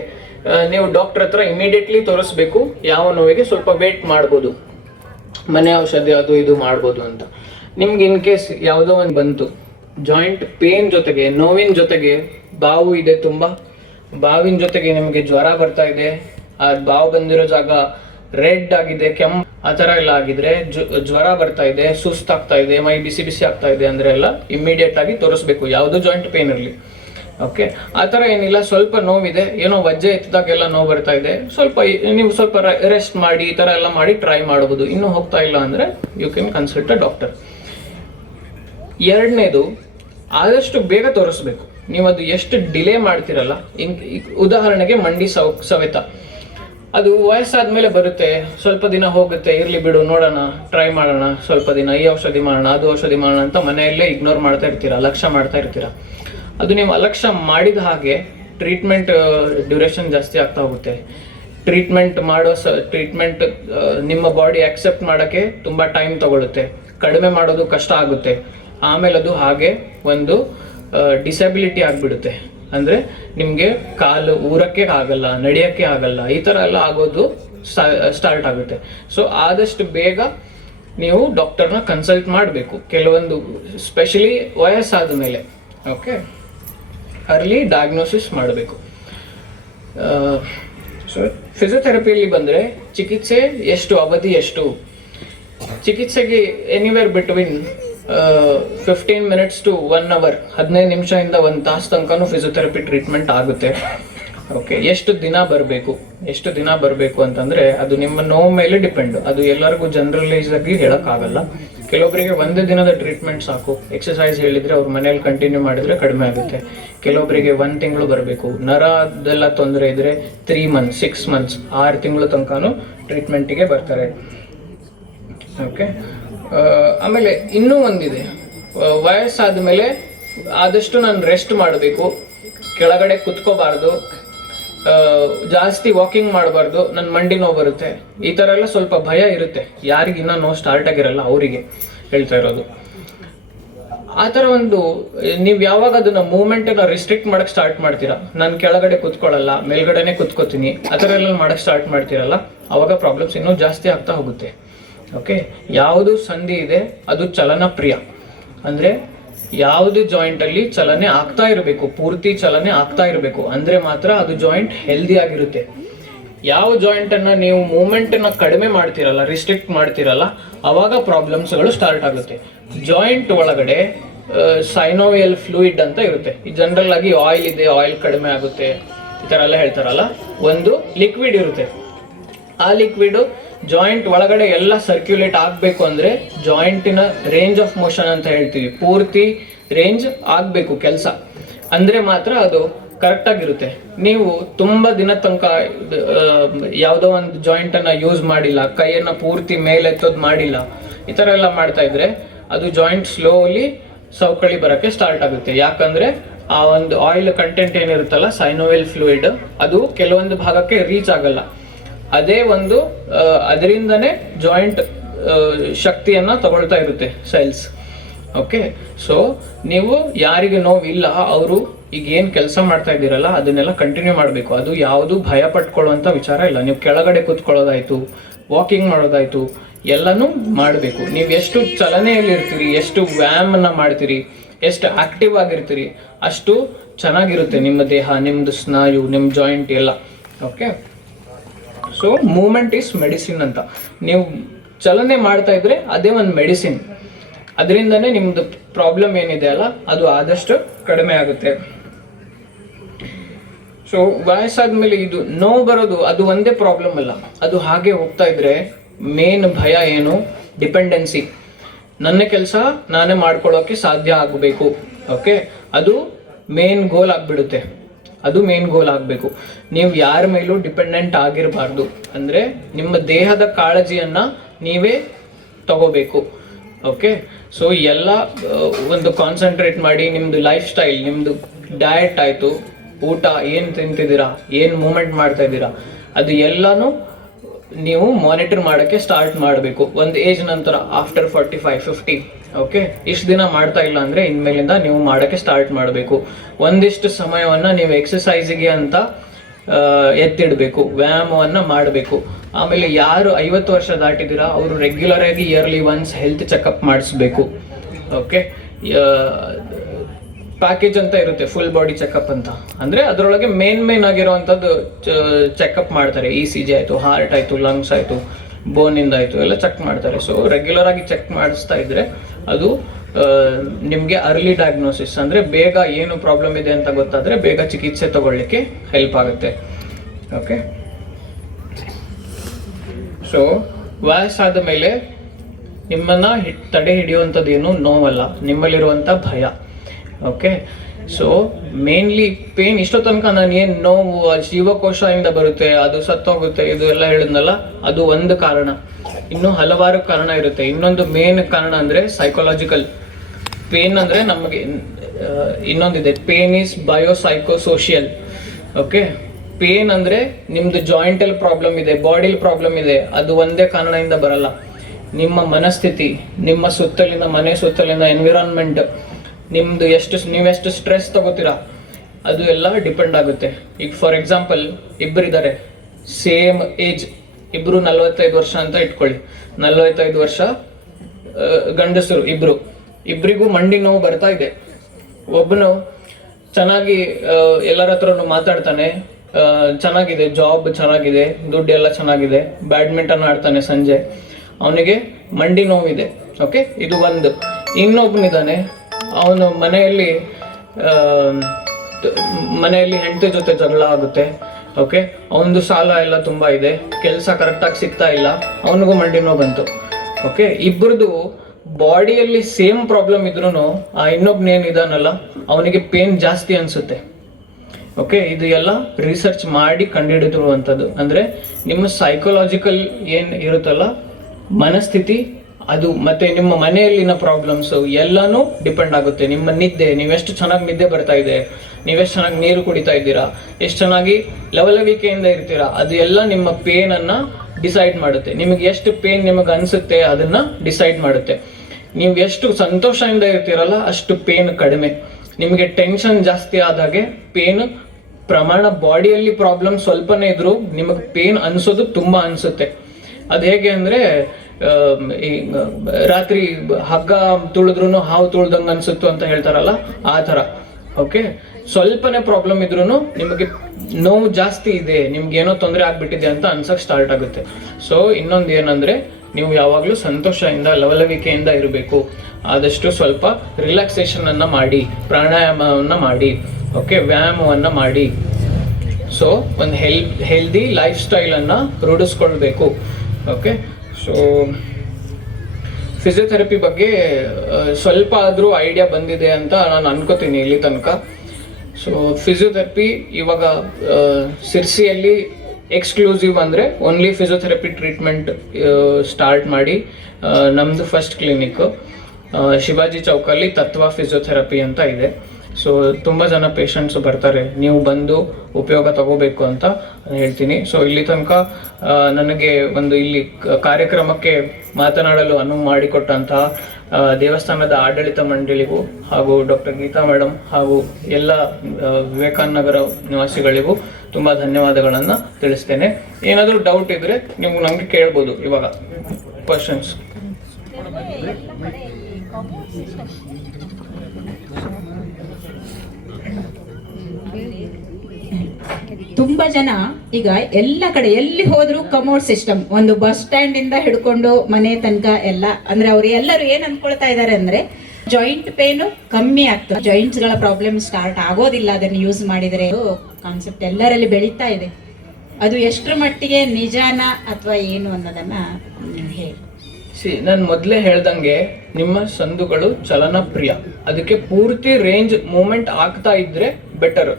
ನೀವು ಡಾಕ್ಟರ್ ಹತ್ರ ಇಮಿಡಿಯೇಟ್ಲಿ ತೋರಿಸ್ಬೇಕು, ಯಾವ ನೋವಿಗೆ ಸ್ವಲ್ಪ ವೇಟ್ ಮಾಡ್ಬೋದು, ಮನೆ ಔಷಧಿ ಅದು ಇದು ಮಾಡ್ಬೋದು ಅಂತ. ನಿಮ್ಗೆ ಇನ್ ಕೇಸ್ ಯಾವುದೋ ಒಂದು ಬಂತು, ಜಾಯಿಂಟ್ ಪೇನ್ ಜೊತೆಗೆ ನೋವಿನ ಜೊತೆಗೆ ಬಾವು ಇದೆ, ತುಂಬ ಬಾವಿನ ಜೊತೆಗೆ ನಿಮಗೆ ಜ್ವರ ಬರ್ತಾ ಇದೆ, ಆ ಬಾವು ಬಂದಿರೋ ಜಾಗ ರೆಡ್ ಆಗಿದೆ, ಕೆಮ್ಮು ಆ ಥರ ಎಲ್ಲ ಆಗಿದ್ರೆ, ಜ್ವರ ಬರ್ತಾ ಇದೆ, ಸುಸ್ತಾಗ್ತಾ ಇದೆ, ಮೈ ಬಿಸಿ ಬಿಸಿ ಆಗ್ತಾ ಇದೆ ಅಂದರೆ ಎಲ್ಲ ಇಮ್ಮಿಡಿಯೇಟ್ ಆಗಿ ತೋರಿಸ್ಬೇಕು, ಯಾವುದೋ ಜಾಯಿಂಟ್ ಪೇನ್ ಇರಲಿ. ಓಕೆ, ಆ ಥರ ಏನಿಲ್ಲ. ಸ್ವಲ್ಪ ನೋವಿದೆ, ಏನೋ ವಜ್ಜೆ ಎತ್ತಿದಾಗೆಲ್ಲ ನೋವು ಬರ್ತಾ ಇದೆ, ನೀವು ಸ್ವಲ್ಪ ರೆಸ್ಟ್ ಮಾಡಿ, ಈ ಥರ ಎಲ್ಲ ಮಾಡಿ ಟ್ರೈ ಮಾಡ್ಬೋದು. ಇನ್ನೂ ಹೋಗ್ತಾ ಇಲ್ಲ ಅಂದರೆ you can consult a doctor. ಎರಡನೇದು, ಆದಷ್ಟು ಬೇಗ ತೋರಿಸ್ಬೇಕು. ನೀವು ಅದು ಎಷ್ಟು ಡಿಲೇ ಮಾಡ್ತಿರಲ್ಲ, ಉದಾಹರಣೆಗೆ ಮಂಡಿ ಸವೆತ, ಅದು ವಯಸ್ಸಾದ್ಮೇಲೆ ಬರುತ್ತೆ, ಸ್ವಲ್ಪ ದಿನ ಹೋಗುತ್ತೆ, ಇರ್ಲಿ ಬಿಡು ನೋಡೋಣ, ಟ್ರೈ ಮಾಡೋಣ, ಸ್ವಲ್ಪ ದಿನ ಈ ಔಷಧಿ ಮಾಡೋಣ, ಅದು ಔಷಧಿ ಮಾಡೋಣ ಅಂತ ಮನೆಯಲ್ಲೇ ಇಗ್ನೋರ್ ಮಾಡ್ತಾ ಇರ್ತೀರಾ, ಅಲಕ್ಷ್ಯ ಮಾಡ್ತಾ ಇರ್ತೀರಾ. ಅದು ನೀವು ಅಲಕ್ಷ್ಯ ಮಾಡಿದ ಹಾಗೆ ಟ್ರೀಟ್ಮೆಂಟ್ ಡ್ಯೂರೇಷನ್ ಜಾಸ್ತಿ ಆಗ್ತಾ ಹೋಗುತ್ತೆ. ಟ್ರೀಟ್ಮೆಂಟ್ ನಿಮ್ಮ ಬಾಡಿ ಆಕ್ಸೆಪ್ಟ್ ಮಾಡೋಕ್ಕೆ ತುಂಬ ಟೈಮ್ ತಗೊಳುತ್ತೆ, ಕಡಿಮೆ ಮಾಡೋದು ಕಷ್ಟ ಆಗುತ್ತೆ. ಆಮೇಲೆ ಅದು ಹಾಗೆ ಒಂದು ಡಿಸಬಿಲಿಟಿ ಆಗಿಬಿಡುತ್ತೆ. ಅಂದರೆ ನಿಮಗೆ ಕಾಲು ಊರಕ್ಕೆ ಆಗಲ್ಲ, ನಡೆಯೋಕ್ಕೆ ಆಗಲ್ಲ, ಈ ಥರ ಎಲ್ಲ ಆಗೋದು ಸ್ಟಾರ್ಟ್ ಆಗುತ್ತೆ. ಸೊ ಆದಷ್ಟು ಬೇಗ ನೀವು ಡಾಕ್ಟರ್ನ ಕನ್ಸಲ್ಟ್ ಮಾಡಬೇಕು. ಕೆಲವೊಂದು ಸ್ಪೆಷಲಿ ವಯಸ್ಸಾದ ಮೇಲೆ, ಓಕೆ, ಅರ್ಲಿ ಡಯಾಗ್ನೋಸಿಸ್ ಮಾಡಬೇಕು. ಸೊ ಫಿಸಿಯೋಥೆರಪಿಯಲ್ಲಿ ಬಂದರೆ ಚಿಕಿತ್ಸೆ ಎಷ್ಟು ಅವಧಿ ಎಷ್ಟು? ಚಿಕಿತ್ಸೆಗೆ anywhere between 15 minutes to 1 hour, 15 ನಿಮಿಷದಿಂದ 1 ತಾಸು ತನಕನೂ ಫಿಸಿಯೋಥೆರಪಿ ಟ್ರೀಟ್ಮೆಂಟ್ ಆಗುತ್ತೆ. ಓಕೆ, ಎಷ್ಟು ದಿನ ಬರಬೇಕು ಅಂತಂದರೆ ಅದು ನಿಮ್ಮ ನೋವು ಮೇಲೆ ಡಿಪೆಂಡ್. ಅದು ಎಲ್ಲರಿಗೂ ಜನರಲೈಸ್ ಆಗಿ ಹೇಳೋಕ್ಕಾಗಲ್ಲ. ಕೆಲವೊಬ್ಬರಿಗೆ 1 ದಿನದ ಟ್ರೀಟ್ಮೆಂಟ್ ಸಾಕು. ಎಕ್ಸಸೈಸ್ ಹೇಳಿದರೆ ಅವ್ರ ಮನೇಲಿ ಕಂಟಿನ್ಯೂ ಮಾಡಿದರೆ ಕಡಿಮೆ ಆಗುತ್ತೆ. ಕೆಲವೊಬ್ಬರಿಗೆ 1 ತಿಂಗಳು ಬರಬೇಕು. ನರದೆಲ್ಲ ತೊಂದರೆ ಇದ್ದರೆ 3 months, 6 months, 6 ತಿಂಗಳು ತನಕನೂ ಟ್ರೀಟ್ಮೆಂಟಿಗೆ ಬರ್ತಾರೆ. ಓಕೆ, ಆಮೇಲೆ ಇನ್ನೂ ಒಂದಿದೆ, ವಯಸ್ಸಾದ ಮೇಲೆ ಆದಷ್ಟು ನಾನು ರೆಸ್ಟ್ ಮಾಡಬೇಕು, ಕೆಳಗಡೆ ಕುತ್ಕೋಬಾರ್ದು, ಜಾಸ್ತಿ ವಾಕಿಂಗ್ ಮಾಡಬಾರ್ದು, ನನ್ನ ಮಂಡಿ ನೋವು ಬರುತ್ತೆ, ಈ ಥರ ಎಲ್ಲ ಸ್ವಲ್ಪ ಭಯ ಇರುತ್ತೆ. ಯಾರಿಗೆ ಇನ್ನೂ ನೋವು ಸ್ಟಾರ್ಟ್ ಆಗಿರಲ್ಲ ಅವರಿಗೆ ಹೇಳ್ತಾ ಇರೋದು. ಆ ಥರ ನೀವು ಯಾವಾಗ ಅದನ್ನ ಮೂವ್ಮೆಂಟನ್ನು ರಿಸ್ಟ್ರಿಕ್ಟ್ ಮಾಡಕ್ಕೆ ಸ್ಟಾರ್ಟ್ ಮಾಡ್ತೀರಾ, ನಾನು ಕೆಳಗಡೆ ಕುತ್ಕೊಳ್ಳಲ್ಲ, ಮೇಲ್ಗಡೆನೆ ಕುತ್ಕೋತೀನಿ, ಆ ಥರ ಎಲ್ಲ ಮಾಡಕ್ಕೆ ಸ್ಟಾರ್ಟ್ ಮಾಡ್ತೀರಲ್ಲ, ಅವಾಗ ಪ್ರಾಬ್ಲಮ್ಸ್ ಇನ್ನೂ ಜಾಸ್ತಿ ಆಗ್ತಾ ಹೋಗುತ್ತೆ. ಓಕೆ, ಯಾವುದು ಸಂಧಿ ಇದೆ ಅದು ಚಲನ ಪ್ರಿಯ. ಅಂದರೆ ಯಾವುದು ಜಾಯಿಂಟಲ್ಲಿ ಚಲನೆ ಆಗ್ತಾ ಇರಬೇಕು, ಪೂರ್ತಿ ಚಲನೆ ಆಗ್ತಾ ಇರಬೇಕು, ಅಂದರೆ ಮಾತ್ರ ಅದು ಜಾಯಿಂಟ್ ಹೆಲ್ದಿ ಆಗಿರುತ್ತೆ. ಯಾವ ಜಾಯಿಂಟನ್ನು ನೀವು ಮೂವ್ಮೆಂಟನ್ನು ಕಡಿಮೆ ಮಾಡ್ತೀರಲ್ಲ, ರಿಸ್ಟ್ರಿಕ್ಟ್ ಮಾಡ್ತೀರಲ್ಲ, ಅವಾಗ ಪ್ರಾಬ್ಲಮ್ಸ್ಗಳು ಸ್ಟಾರ್ಟ್ ಆಗುತ್ತೆ. ಜಾಯಿಂಟ್ ಒಳಗಡೆ ಸೈನೋವಿಯಲ್ ಫ್ಲೂಯಿಡ್ ಅಂತ ಇರುತ್ತೆ. ಈ ಜನರಲ್ ಆಗಿ ಆಯಿಲ್ ಇದೆ, ಆಯಿಲ್ ಕಡಿಮೆ ಆಗುತ್ತೆ, ಈ ಥರ ಎಲ್ಲ ಹೇಳ್ತಾರಲ್ಲ. ಒಂದು ಲಿಕ್ವಿಡ್ ಇರುತ್ತೆ, ಆ ಲಿಕ್ವಿಡು ಜಾಯಿಂಟ್ ಒಳಗಡೆ ಎಲ್ಲ ಸರ್ಕ್ಯುಲೇಟ್ ಆಗಬೇಕು ಅಂದರೆ ಜಾಯಿಂಟಿನ ರೇಂಜ್ ಆಫ್ ಮೋಷನ್ ಅಂತ ಹೇಳ್ತೀವಿ, ಪೂರ್ತಿ ರೇಂಜ್ ಆಗಬೇಕು ಕೆಲಸ, ಅಂದರೆ ಮಾತ್ರ ಅದು ಕರೆಕ್ಟಾಗಿರುತ್ತೆ. ನೀವು ತುಂಬ ದಿನ ತನಕ ಯಾವುದೋ ಒಂದು ಜಾಯಿಂಟನ್ನು ಯೂಸ್ ಮಾಡಿಲ್ಲ, ಕೈಯನ್ನು ಪೂರ್ತಿ ಮೇಲೆತ್ತೋದು ಮಾಡಿಲ್ಲ, ಈ ಥರ ಎಲ್ಲ ಮಾಡ್ತಾ ಇದ್ರೆ ಅದು ಜಾಯಿಂಟ್ ಸ್ಲೋಲಿ ಸವಕಳಿ ಬರೋಕ್ಕೆ ಸ್ಟಾರ್ಟ್ ಆಗುತ್ತೆ. ಯಾಕಂದರೆ ಆ ಒಂದು ಆಯಿಲ್ ಕಂಟೆಂಟ್ ಏನಿರುತ್ತಲ್ಲ, ಸೈನೋವಿಯಲ್ ಫ್ಲೂಯಿಡ್, ಅದು ಕೆಲವೊಂದು ಭಾಗಕ್ಕೆ ರೀಚ್ ಆಗಲ್ಲ. ಅದೇ ಒಂದು ಅದರಿಂದನೇ ಜಾಯಿಂಟ್ ಶಕ್ತಿಯನ್ನು ತಗೊಳ್ತಾ ಇರುತ್ತೆ ಸೆಲ್ಸ್. ಓಕೆ, ಸೊ ನೀವು ಯಾರಿಗೆ ನೋವಿಲ್ಲ ಅವರು ಈಗ ಏನು ಕೆಲಸ ಮಾಡ್ತಾ ಇದ್ದೀರಲ್ಲ ಅದನ್ನೆಲ್ಲ ಕಂಟಿನ್ಯೂ ಮಾಡಬೇಕು. ಅದು ಯಾವುದು ಭಯ ಪಟ್ಕೊಳ್ಳುವಂಥ ವಿಚಾರ ಇಲ್ಲ. ನೀವು ಕೆಳಗಡೆ ಕೂತ್ಕೊಳ್ಳೋದಾಯ್ತು, ವಾಕಿಂಗ್ ಮಾಡೋದಾಯ್ತು, ಎಲ್ಲನೂ ಮಾಡಬೇಕು. ನೀವು ಎಷ್ಟು ಚಲನೆಯಲ್ಲಿ ಇರ್ತೀರಿ, ಎಷ್ಟು ವ್ಯಾಯಾಮನ ಮಾಡ್ತೀರಿ, ಎಷ್ಟು ಆಕ್ಟಿವ್ ಆಗಿರ್ತೀರಿ, ಅಷ್ಟು ಚೆನ್ನಾಗಿರುತ್ತೆ ನಿಮ್ಮ ದೇಹ, ನಿಮ್ಮದು ಸ್ನಾಯು, ನಿಮ್ಮ ಜಾಯಿಂಟ್ ಎಲ್ಲ. Okay, so movement is medicine ಅಂತ. ನೀವು ಚಲನೆ ಮಾಡ್ತಾ ಇದ್ರೆ ಅದೇ ಒಂದು ಮೆಡಿಸಿನ್. ಅದರಿಂದನೇ ನಿಮ್ಮದು ಪ್ರಾಬ್ಲಮ್ ಏನಿದೆ ಅಲ್ಲ ಅದು ಆದಷ್ಟು ಕಡಿಮೆ ಆಗುತ್ತೆ. ಸೊ ವಯಸ್ಸಾದ್ಮೇಲೆ ಇದು ನೋವು ಬರೋದು ಅದು ಒಂದೇ ಪ್ರಾಬ್ಲಮ್ ಅಲ್ಲ, ಅದು ಹಾಗೆ ಹೋಗ್ತಾ ಇದ್ರೆ ಮೇನ್ ಭಯ ಏನು? ಡಿಪೆಂಡೆನ್ಸಿ. ನನ್ನ ಕೆಲಸ ನಾನೇ ಮಾಡ್ಕೊಳ್ಳೋಕೆ ಸಾಧ್ಯ ಆಗಬೇಕು. ಓಕೆ, ಅದು ಮೇನ್ ಗೋಲ್ ಆಗಿಬಿಡುತ್ತೆ. ಅದು ಮೇನ್ ಗೋಲ್ ಆಗಬೇಕು. ನೀವು ಯಾರ ಮೇಲೂ ಡಿಪೆಂಡೆಂಟ್ ಆಗಿರಬಾರ್ದು. ಅಂದರೆ ನಿಮ್ಮ ದೇಹದ ಕಾಳಜಿಯನ್ನು ನೀವೇ ತಗೋಬೇಕು. ಓಕೆ, ಸೊ ಎಲ್ಲ ಒಂದು ಕಾನ್ಸಂಟ್ರೇಟ್ ಮಾಡಿ ನಿಮ್ಮದು ಲೈಫ್ ಸ್ಟೈಲ್, ನಿಮ್ಮದು ಡಯಟ್ ಆಯಿತು, ಊಟ ಏನು ತಿಂತಿದ್ದೀರಾ, ಏನು ಮೂಮೆಂಟ್ ಮಾಡ್ತಾ ಇದ್ದೀರಾ, ಅದು ಎಲ್ಲನೂ ನೀವು ಮಾನಿಟರ್ ಮಾಡೋಕ್ಕೆ ಸ್ಟಾರ್ಟ್ ಮಾಡಬೇಕು. ಒಂದು ಏಜ್ ನಂತರ ಆಫ್ಟರ್ 45-50. ಓಕೆ, ಇಷ್ಟು ದಿನ ಮಾಡ್ತಾ ಇಲ್ಲ ಅಂದರೆ ಇನ್ಮೇಲಿಂದ ನೀವು ಮಾಡೋಕ್ಕೆ ಸ್ಟಾರ್ಟ್ ಮಾಡಬೇಕು. ಒಂದಿಷ್ಟು ಸಮಯವನ್ನು ನೀವು ಎಕ್ಸಸೈಸಿಗೆ ಅಂತ ಎತ್ತಿಡಬೇಕು, ವ್ಯಾಯಾಮವನ್ನು ಮಾಡಬೇಕು. ಆಮೇಲೆ ಯಾರು 50 ವರ್ಷ ದಾಟಿದ್ದೀರಾ ಅವರು ರೆಗ್ಯುಲರ್ ಆಗಿ ಇಯರ್ಲಿ ಒನ್ಸ್ ಹೆಲ್ತ್ ಚೆಕಪ್ ಮಾಡಿಸ್ಬೇಕು. ಓಕೆ, ಪ್ಯಾಕೇಜ್ ಅಂತ ಇರುತ್ತೆ, ಫುಲ್ ಬಾಡಿ ಚೆಕಪ್ ಅಂತ. ಅಂದರೆ ಅದರೊಳಗೆ ಮೇನ್ ಆಗಿರುವಂಥದ್ದು ಚೆಕಪ್ ಮಾಡ್ತಾರೆ. ECG ಆಯಿತು, ಹಾರ್ಟ್ ಆಯಿತು, ಲಂಗ್ಸ್ ಆಯಿತು, ಬೋನಿಂದ ಆಯಿತು, ಎಲ್ಲ ಚೆಕ್ ಮಾಡ್ತಾರೆ. ಸೊ ರೆಗ್ಯುಲರ್ ಆಗಿ ಚೆಕ್ ಮಾಡಿಸ್ತಾ ಇದ್ರೆ ಅದು ನಿಮಗೆ ಅರ್ಲಿ ಡಯಾಗ್ನೋಸಿಸ್ ಅಂದರೆ ಬೇಗ ಏನು ಪ್ರಾಬ್ಲಮ್ ಇದೆ ಅಂತ ಗೊತ್ತಾದರೆ ಬೇಗ ಚಿಕಿತ್ಸೆ ತಗೊಳ್ಳಿಕ್ಕೆ ಹೆಲ್ಪ್ ಆಗುತ್ತೆ. ಓಕೆ, ಸೊ ವಯಸ್ಸಾದ ಮೇಲೆ ನಿಮ್ಮನ್ನು ತಡೆ ಹಿಡಿಯುವಂಥದ್ದು ಏನು ನೋವಲ್ಲ, ನಿಮ್ಮಲ್ಲಿರುವಂಥ ಭಯ. ಓಕೆ, ಸೊ ಮೇನ್ಲಿ ಪೇನ್ ಇಷ್ಟೋ ತನಕ ನಾನು ಏನು ನೋವು ಜೀವಕೋಶದಿಂದ ಬರುತ್ತೆ, ಅದು ಸತ್ತೋಗುತ್ತೆ, ಇದು ಎಲ್ಲ ಹೇಳಿದ್ನಲ್ಲ, ಅದು ಒಂದು ಕಾರಣ. ಇನ್ನೂ ಹಲವಾರು ಕಾರಣ ಇರುತ್ತೆ. ಇನ್ನೊಂದು ಮೇನ್ ಕಾರಣ ಅಂದರೆ ಸೈಕಾಲಜಿಕಲ್ ಪೇನ್. ಅಂದರೆ ನಮಗೆ ಇನ್ನೊಂದಿದೆ, ಪೇನ್ ಈಸ್ ಬಯೋಸೈಕೋಸೋಷಿಯಲ್. ಓಕೆ, ಪೇನ್ ಅಂದರೆ ನಿಮ್ಮದು ಜಾಯಿಂಟಲ್ಲಿ ಪ್ರಾಬ್ಲಮ್ ಇದೆ, ಬಾಡಿಲಿ ಪ್ರಾಬ್ಲಮ್ ಇದೆ, ಅದು ಒಂದೇ ಕಾರಣದಿಂದ ಬರಲ್ಲ. ನಿಮ್ಮ ಮನಸ್ಥಿತಿ, ನಿಮ್ಮ ಸುತ್ತಲಿನ ಮನೆ ಸುತ್ತಲಿನ ಎನ್ವಿರಾನ್ಮೆಂಟ್, ನೀವೆಷ್ಟು ಸ್ಟ್ರೆಸ್ ತಗೋತೀರಾ ಅದು ಎಲ್ಲ ಡಿಪೆಂಡ್ ಆಗುತ್ತೆ. ಈಗ ಫಾರ್ ಎಕ್ಸಾಂಪಲ್ ಇಬ್ಬರಿದ್ದಾರೆ, ಸೇಮ್ ಏಜ್, ಇಬ್ಬರು 45 ವರ್ಷ ಅಂತ ಇಟ್ಕೊಳ್ಳಿ. 45 ವರ್ಷ ಗಂಡಸರು ಇಬ್ಬರಿಗೂ ಮಂಡಿ ನೋವು ಬರ್ತಾ ಇದೆ. ಒಬ್ಬನು ಚೆನ್ನಾಗಿ ಎಲ್ಲರ ಹತ್ರನು ಮಾತಾಡ್ತಾನೆ, ಚೆನ್ನಾಗಿದೆ, ಜಾಬ್ ಚೆನ್ನಾಗಿದೆ, ದುಡ್ಡೆಲ್ಲ ಚೆನ್ನಾಗಿದೆ, ಬ್ಯಾಡ್ಮಿಂಟನ್ ಆಡ್ತಾನೆ ಸಂಜೆ, ಅವನಿಗೆ ಮಂಡಿ ನೋವಿದೆ. ಓಕೆ, ಇದು ಒಂದು. ಇನ್ನೊಬ್ಬನಿದ್ದಾನೆ, ಅವನು ಮನೆಯಲ್ಲಿ ಹೆಂಡತಿ ಜೊತೆ ಜಗಳ ಆಗುತ್ತೆ. ಓಕೆ, ಅವನದು ಸಾಲ ಎಲ್ಲ ತುಂಬ ಇದೆ, ಕೆಲಸ ಕರೆಕ್ಟಾಗಿ ಸಿಗ್ತಾ ಇಲ್ಲ, ಅವನಿಗೂ ಮಂಡಿ ನೋವು ಬಂತು. ಓಕೆ, ಇಬ್ಬರದು ಬಾಡಿಯಲ್ಲಿ ಸೇಮ್ ಪ್ರಾಬ್ಲಮ್ ಇದ್ರೂ ಆ ಇನ್ನೊಬ್ಬನೇನಿದಾನಲ್ಲ ಅವನಿಗೆ ಪೇನ್ ಜಾಸ್ತಿ ಅನಿಸುತ್ತೆ. ಓಕೆ, ಇದು ಎಲ್ಲ ರಿಸರ್ಚ್ ಮಾಡಿ ಕಂಡುಹಿಡಿದಿರುವಂಥದ್ದು. ಅಂದರೆ ನಿಮ್ಮ ಸೈಕಲಾಜಿಕಲ್ ಏನು ಇರುತ್ತಲ್ಲ ಮನಸ್ಥಿತಿ, ಅದು ಮತ್ತೆ ನಿಮ್ಮ ಮನೆಯಲ್ಲಿನ ಪ್ರಾಬ್ಲಮ್ಸು ಎಲ್ಲನೂ ಡಿಪೆಂಡ್ ಆಗುತ್ತೆ. ನಿಮ್ಮ ನಿದ್ದೆ, ನೀವೆಷ್ಟು ಚೆನ್ನಾಗಿ ನಿದ್ದೆ ಬರ್ತಾ ಇದೆ, ನೀವೆಷ್ಟು ಚೆನ್ನಾಗಿ ನೀರು ಕುಡಿತಾ ಇದ್ದೀರಾ, ಎಷ್ಟು ಚೆನ್ನಾಗಿ ಲವಲವಿಕೆಯಿಂದ ಇರ್ತೀರಾ, ಅದು ಎಲ್ಲ ನಿಮ್ಮ ಪೇನನ್ನು ಡಿಸೈಡ್ ಮಾಡುತ್ತೆ. ನಿಮಗೆ ಎಷ್ಟು ಪೇನ್ ನಿಮಗೆ ಅನಿಸುತ್ತೆ ಅದನ್ನು ಡಿಸೈಡ್ ಮಾಡುತ್ತೆ. ನೀವು ಎಷ್ಟು ಸಂತೋಷದಿಂದ ಇರ್ತೀರಲ್ಲ ಅಷ್ಟು ಪೇನ್ ಕಡಿಮೆ. ನಿಮಗೆ ಟೆನ್ಷನ್ ಜಾಸ್ತಿ ಆದಾಗೆ ಪೇನ್ ಪ್ರಮಾಣ, ಬಾಡಿಯಲ್ಲಿ ಪ್ರಾಬ್ಲಮ್ ಸ್ವಲ್ಪನೇ ಇದ್ರೂ ನಿಮಗೆ ಪೇನ್ ಅನಿಸೋದು ತುಂಬ ಅನಿಸುತ್ತೆ. ಅದು ಹೇಗೆ ಅಂದರೆ ಈ ರಾತ್ರಿ ಹಗ್ಗ ತುಳಿದ್ರೂ ಹಾವು ತುಳ್ದಂಗೆ ಅನ್ಸುತ್ತು ಅಂತ ಹೇಳ್ತಾರಲ್ಲ, ಆ ಥರ. ಓಕೆ, ಸ್ವಲ್ಪನೇ ಪ್ರಾಬ್ಲಮ್ ಇದ್ರೂ ನಿಮಗೆ ನೋವು ಜಾಸ್ತಿ ಇದೆ, ನಿಮ್ಗೆ ಏನೋ ತೊಂದರೆ ಆಗ್ಬಿಟ್ಟಿದೆ ಅಂತ ಅನ್ಸಕ್ ಸ್ಟಾರ್ಟ್ ಆಗುತ್ತೆ. ಸೊ ಇನ್ನೊಂದು ಏನಂದ್ರೆ, ನೀವು ಯಾವಾಗಲೂ ಸಂತೋಷದಿಂದ ಲವಲವಿಕೆಯಿಂದ ಇರಬೇಕು. ಆದಷ್ಟು ಸ್ವಲ್ಪ ರಿಲ್ಯಾಕ್ಸೇಷನ್ ಅನ್ನ ಮಾಡಿ, ಪ್ರಾಣಾಯಾಮವನ್ನ ಮಾಡಿ, ಓಕೆ, ವ್ಯಾಯಾಮವನ್ನ ಮಾಡಿ. ಸೊ ಒಂದು ಹೆಲ್ದಿ ಲೈಫ್ ಸ್ಟೈಲ್ ಅನ್ನ ರೂಢಿಸ್ಕೊಳ್ಬೇಕು. ಓಕೆ, ಸೊ ಫಿಸಿಯೋಥೆರಪಿ ಬಗ್ಗೆ ಸ್ವಲ್ಪ ಆದರೂ ಐಡಿಯಾ ಬಂದಿದೆ ಅಂತ ನಾನು ಅನ್ಕೋತೀನಿ ಇಲ್ಲಿ ತನಕ. ಸೊ ಫಿಸಿಯೋಥೆರಪಿ ಇವಾಗ ಸಿರ್ಸಿಯಲ್ಲಿ ಎಕ್ಸ್ಕ್ಲೂಸಿವ್ ಅಂದರೆ ಓನ್ಲಿ ಫಿಸಿಯೋಥೆರಪಿ ಟ್ರೀಟ್ಮೆಂಟ್ ಸ್ಟಾರ್ಟ್ ಮಾಡಿ, ನಮ್ಮದು ಫಸ್ಟ್ ಕ್ಲಿನಿಕ್ ಶಿವಾಜಿ ಚೌಕಲ್ಲಿ ತತ್ವ ಫಿಸಿಯೋಥೆರಪಿ ಅಂತ ಇದೆ. ಸೊ ತುಂಬ ಜನ ಪೇಷಂಟ್ಸು ಬರ್ತಾರೆ, ನೀವು ಬಂದು ಉಪಯೋಗ ತಗೋಬೇಕು ಅಂತ ಹೇಳ್ತೀನಿ. ಸೊ ಇಲ್ಲಿ ತನಕ ನನಗೆ ಒಂದು ಇಲ್ಲಿ ಕಾರ್ಯಕ್ರಮಕ್ಕೆ ಮಾತನಾಡಲು ಅನುವು ಮಾಡಿಕೊಟ್ಟಂತಹ ದೇವಸ್ಥಾನದ ಆಡಳಿತ ಮಂಡಳಿಗೂ ಹಾಗೂ ಡಾಕ್ಟರ್ ಗೀತಾ ಮೇಡಮ್ ಹಾಗೂ ಎಲ್ಲ ವಿವೇಕಾನಂದ ನಗರ ನಿವಾಸಿಗಳಿಗೂ ತುಂಬ ಧನ್ಯವಾದಗಳನ್ನು ತಿಳಿಸ್ತೇನೆ. ಏನಾದರೂ ಡೌಟ್ ಇದ್ದರೆ ನೀವು ನನಗೆ ಕೇಳ್ಬೋದು ಇವಾಗ ಕ್ವಶನ್ಸ್. ತುಂಬಾ ಜನ ಈಗ ಎಲ್ಲ ಕಡೆ ಎಲ್ಲಿ ಹೋದ್ರು ಕಮೋಡ್ ಸಿಸ್ಟಮ್, ಒಂದು ಬಸ್ ಸ್ಟ್ಯಾಂಡ್ ಇಂದ ಹಿಡ್ಕೊಂಡು ಮನೆ ತನಕ ಎಲ್ಲ, ಅಂದ್ರೆ ಅವ್ರು ಎಲ್ಲರೂ ಏನ್ ಅನ್ಕೊಳ್ತಾ ಇದಾರೆ ಅಂದ್ರೆ ಜಾಯಿಂಟ್ ಪೇನ್ ಕಮ್ಮಿ ಆಗ್ತದೆ, ಜಾಯಿಂಟ್ಸ್ ಗಳ ಪ್ರಾಬ್ಲಮ್ ಸ್ಟಾರ್ಟ್ ಆಗೋದಿಲ್ಲ ಅದನ್ನ ಯೂಸ್ ಮಾಡಿದ್ರೆ. ಕಾನ್ಸೆಪ್ಟ್ ಎಲ್ಲರಲ್ಲಿ ಬೆಳೀತಾ ಇದೆ. ಅದು ಎಷ್ಟರ ಮಟ್ಟಿಗೆ ನಿಜಾನ ಅಥವಾ ಏನು ಅನ್ನೋದನ್ನ ಹೇಳಿ. ನಾನು ಮೊದಲೇ ಹೇಳ್ದಂಗೆ ನಿಮ್ಮ ಸಂದುಗಳು ಚಲನ ಪ್ರಿಯ, ಅದಕ್ಕೆ ಪೂರ್ತಿ ರೇಂಜ್ ಮೂವ್ಮೆಂಟ್ ಆಗ್ತಾ ಇದ್ರೆ ಬೆಟರ್.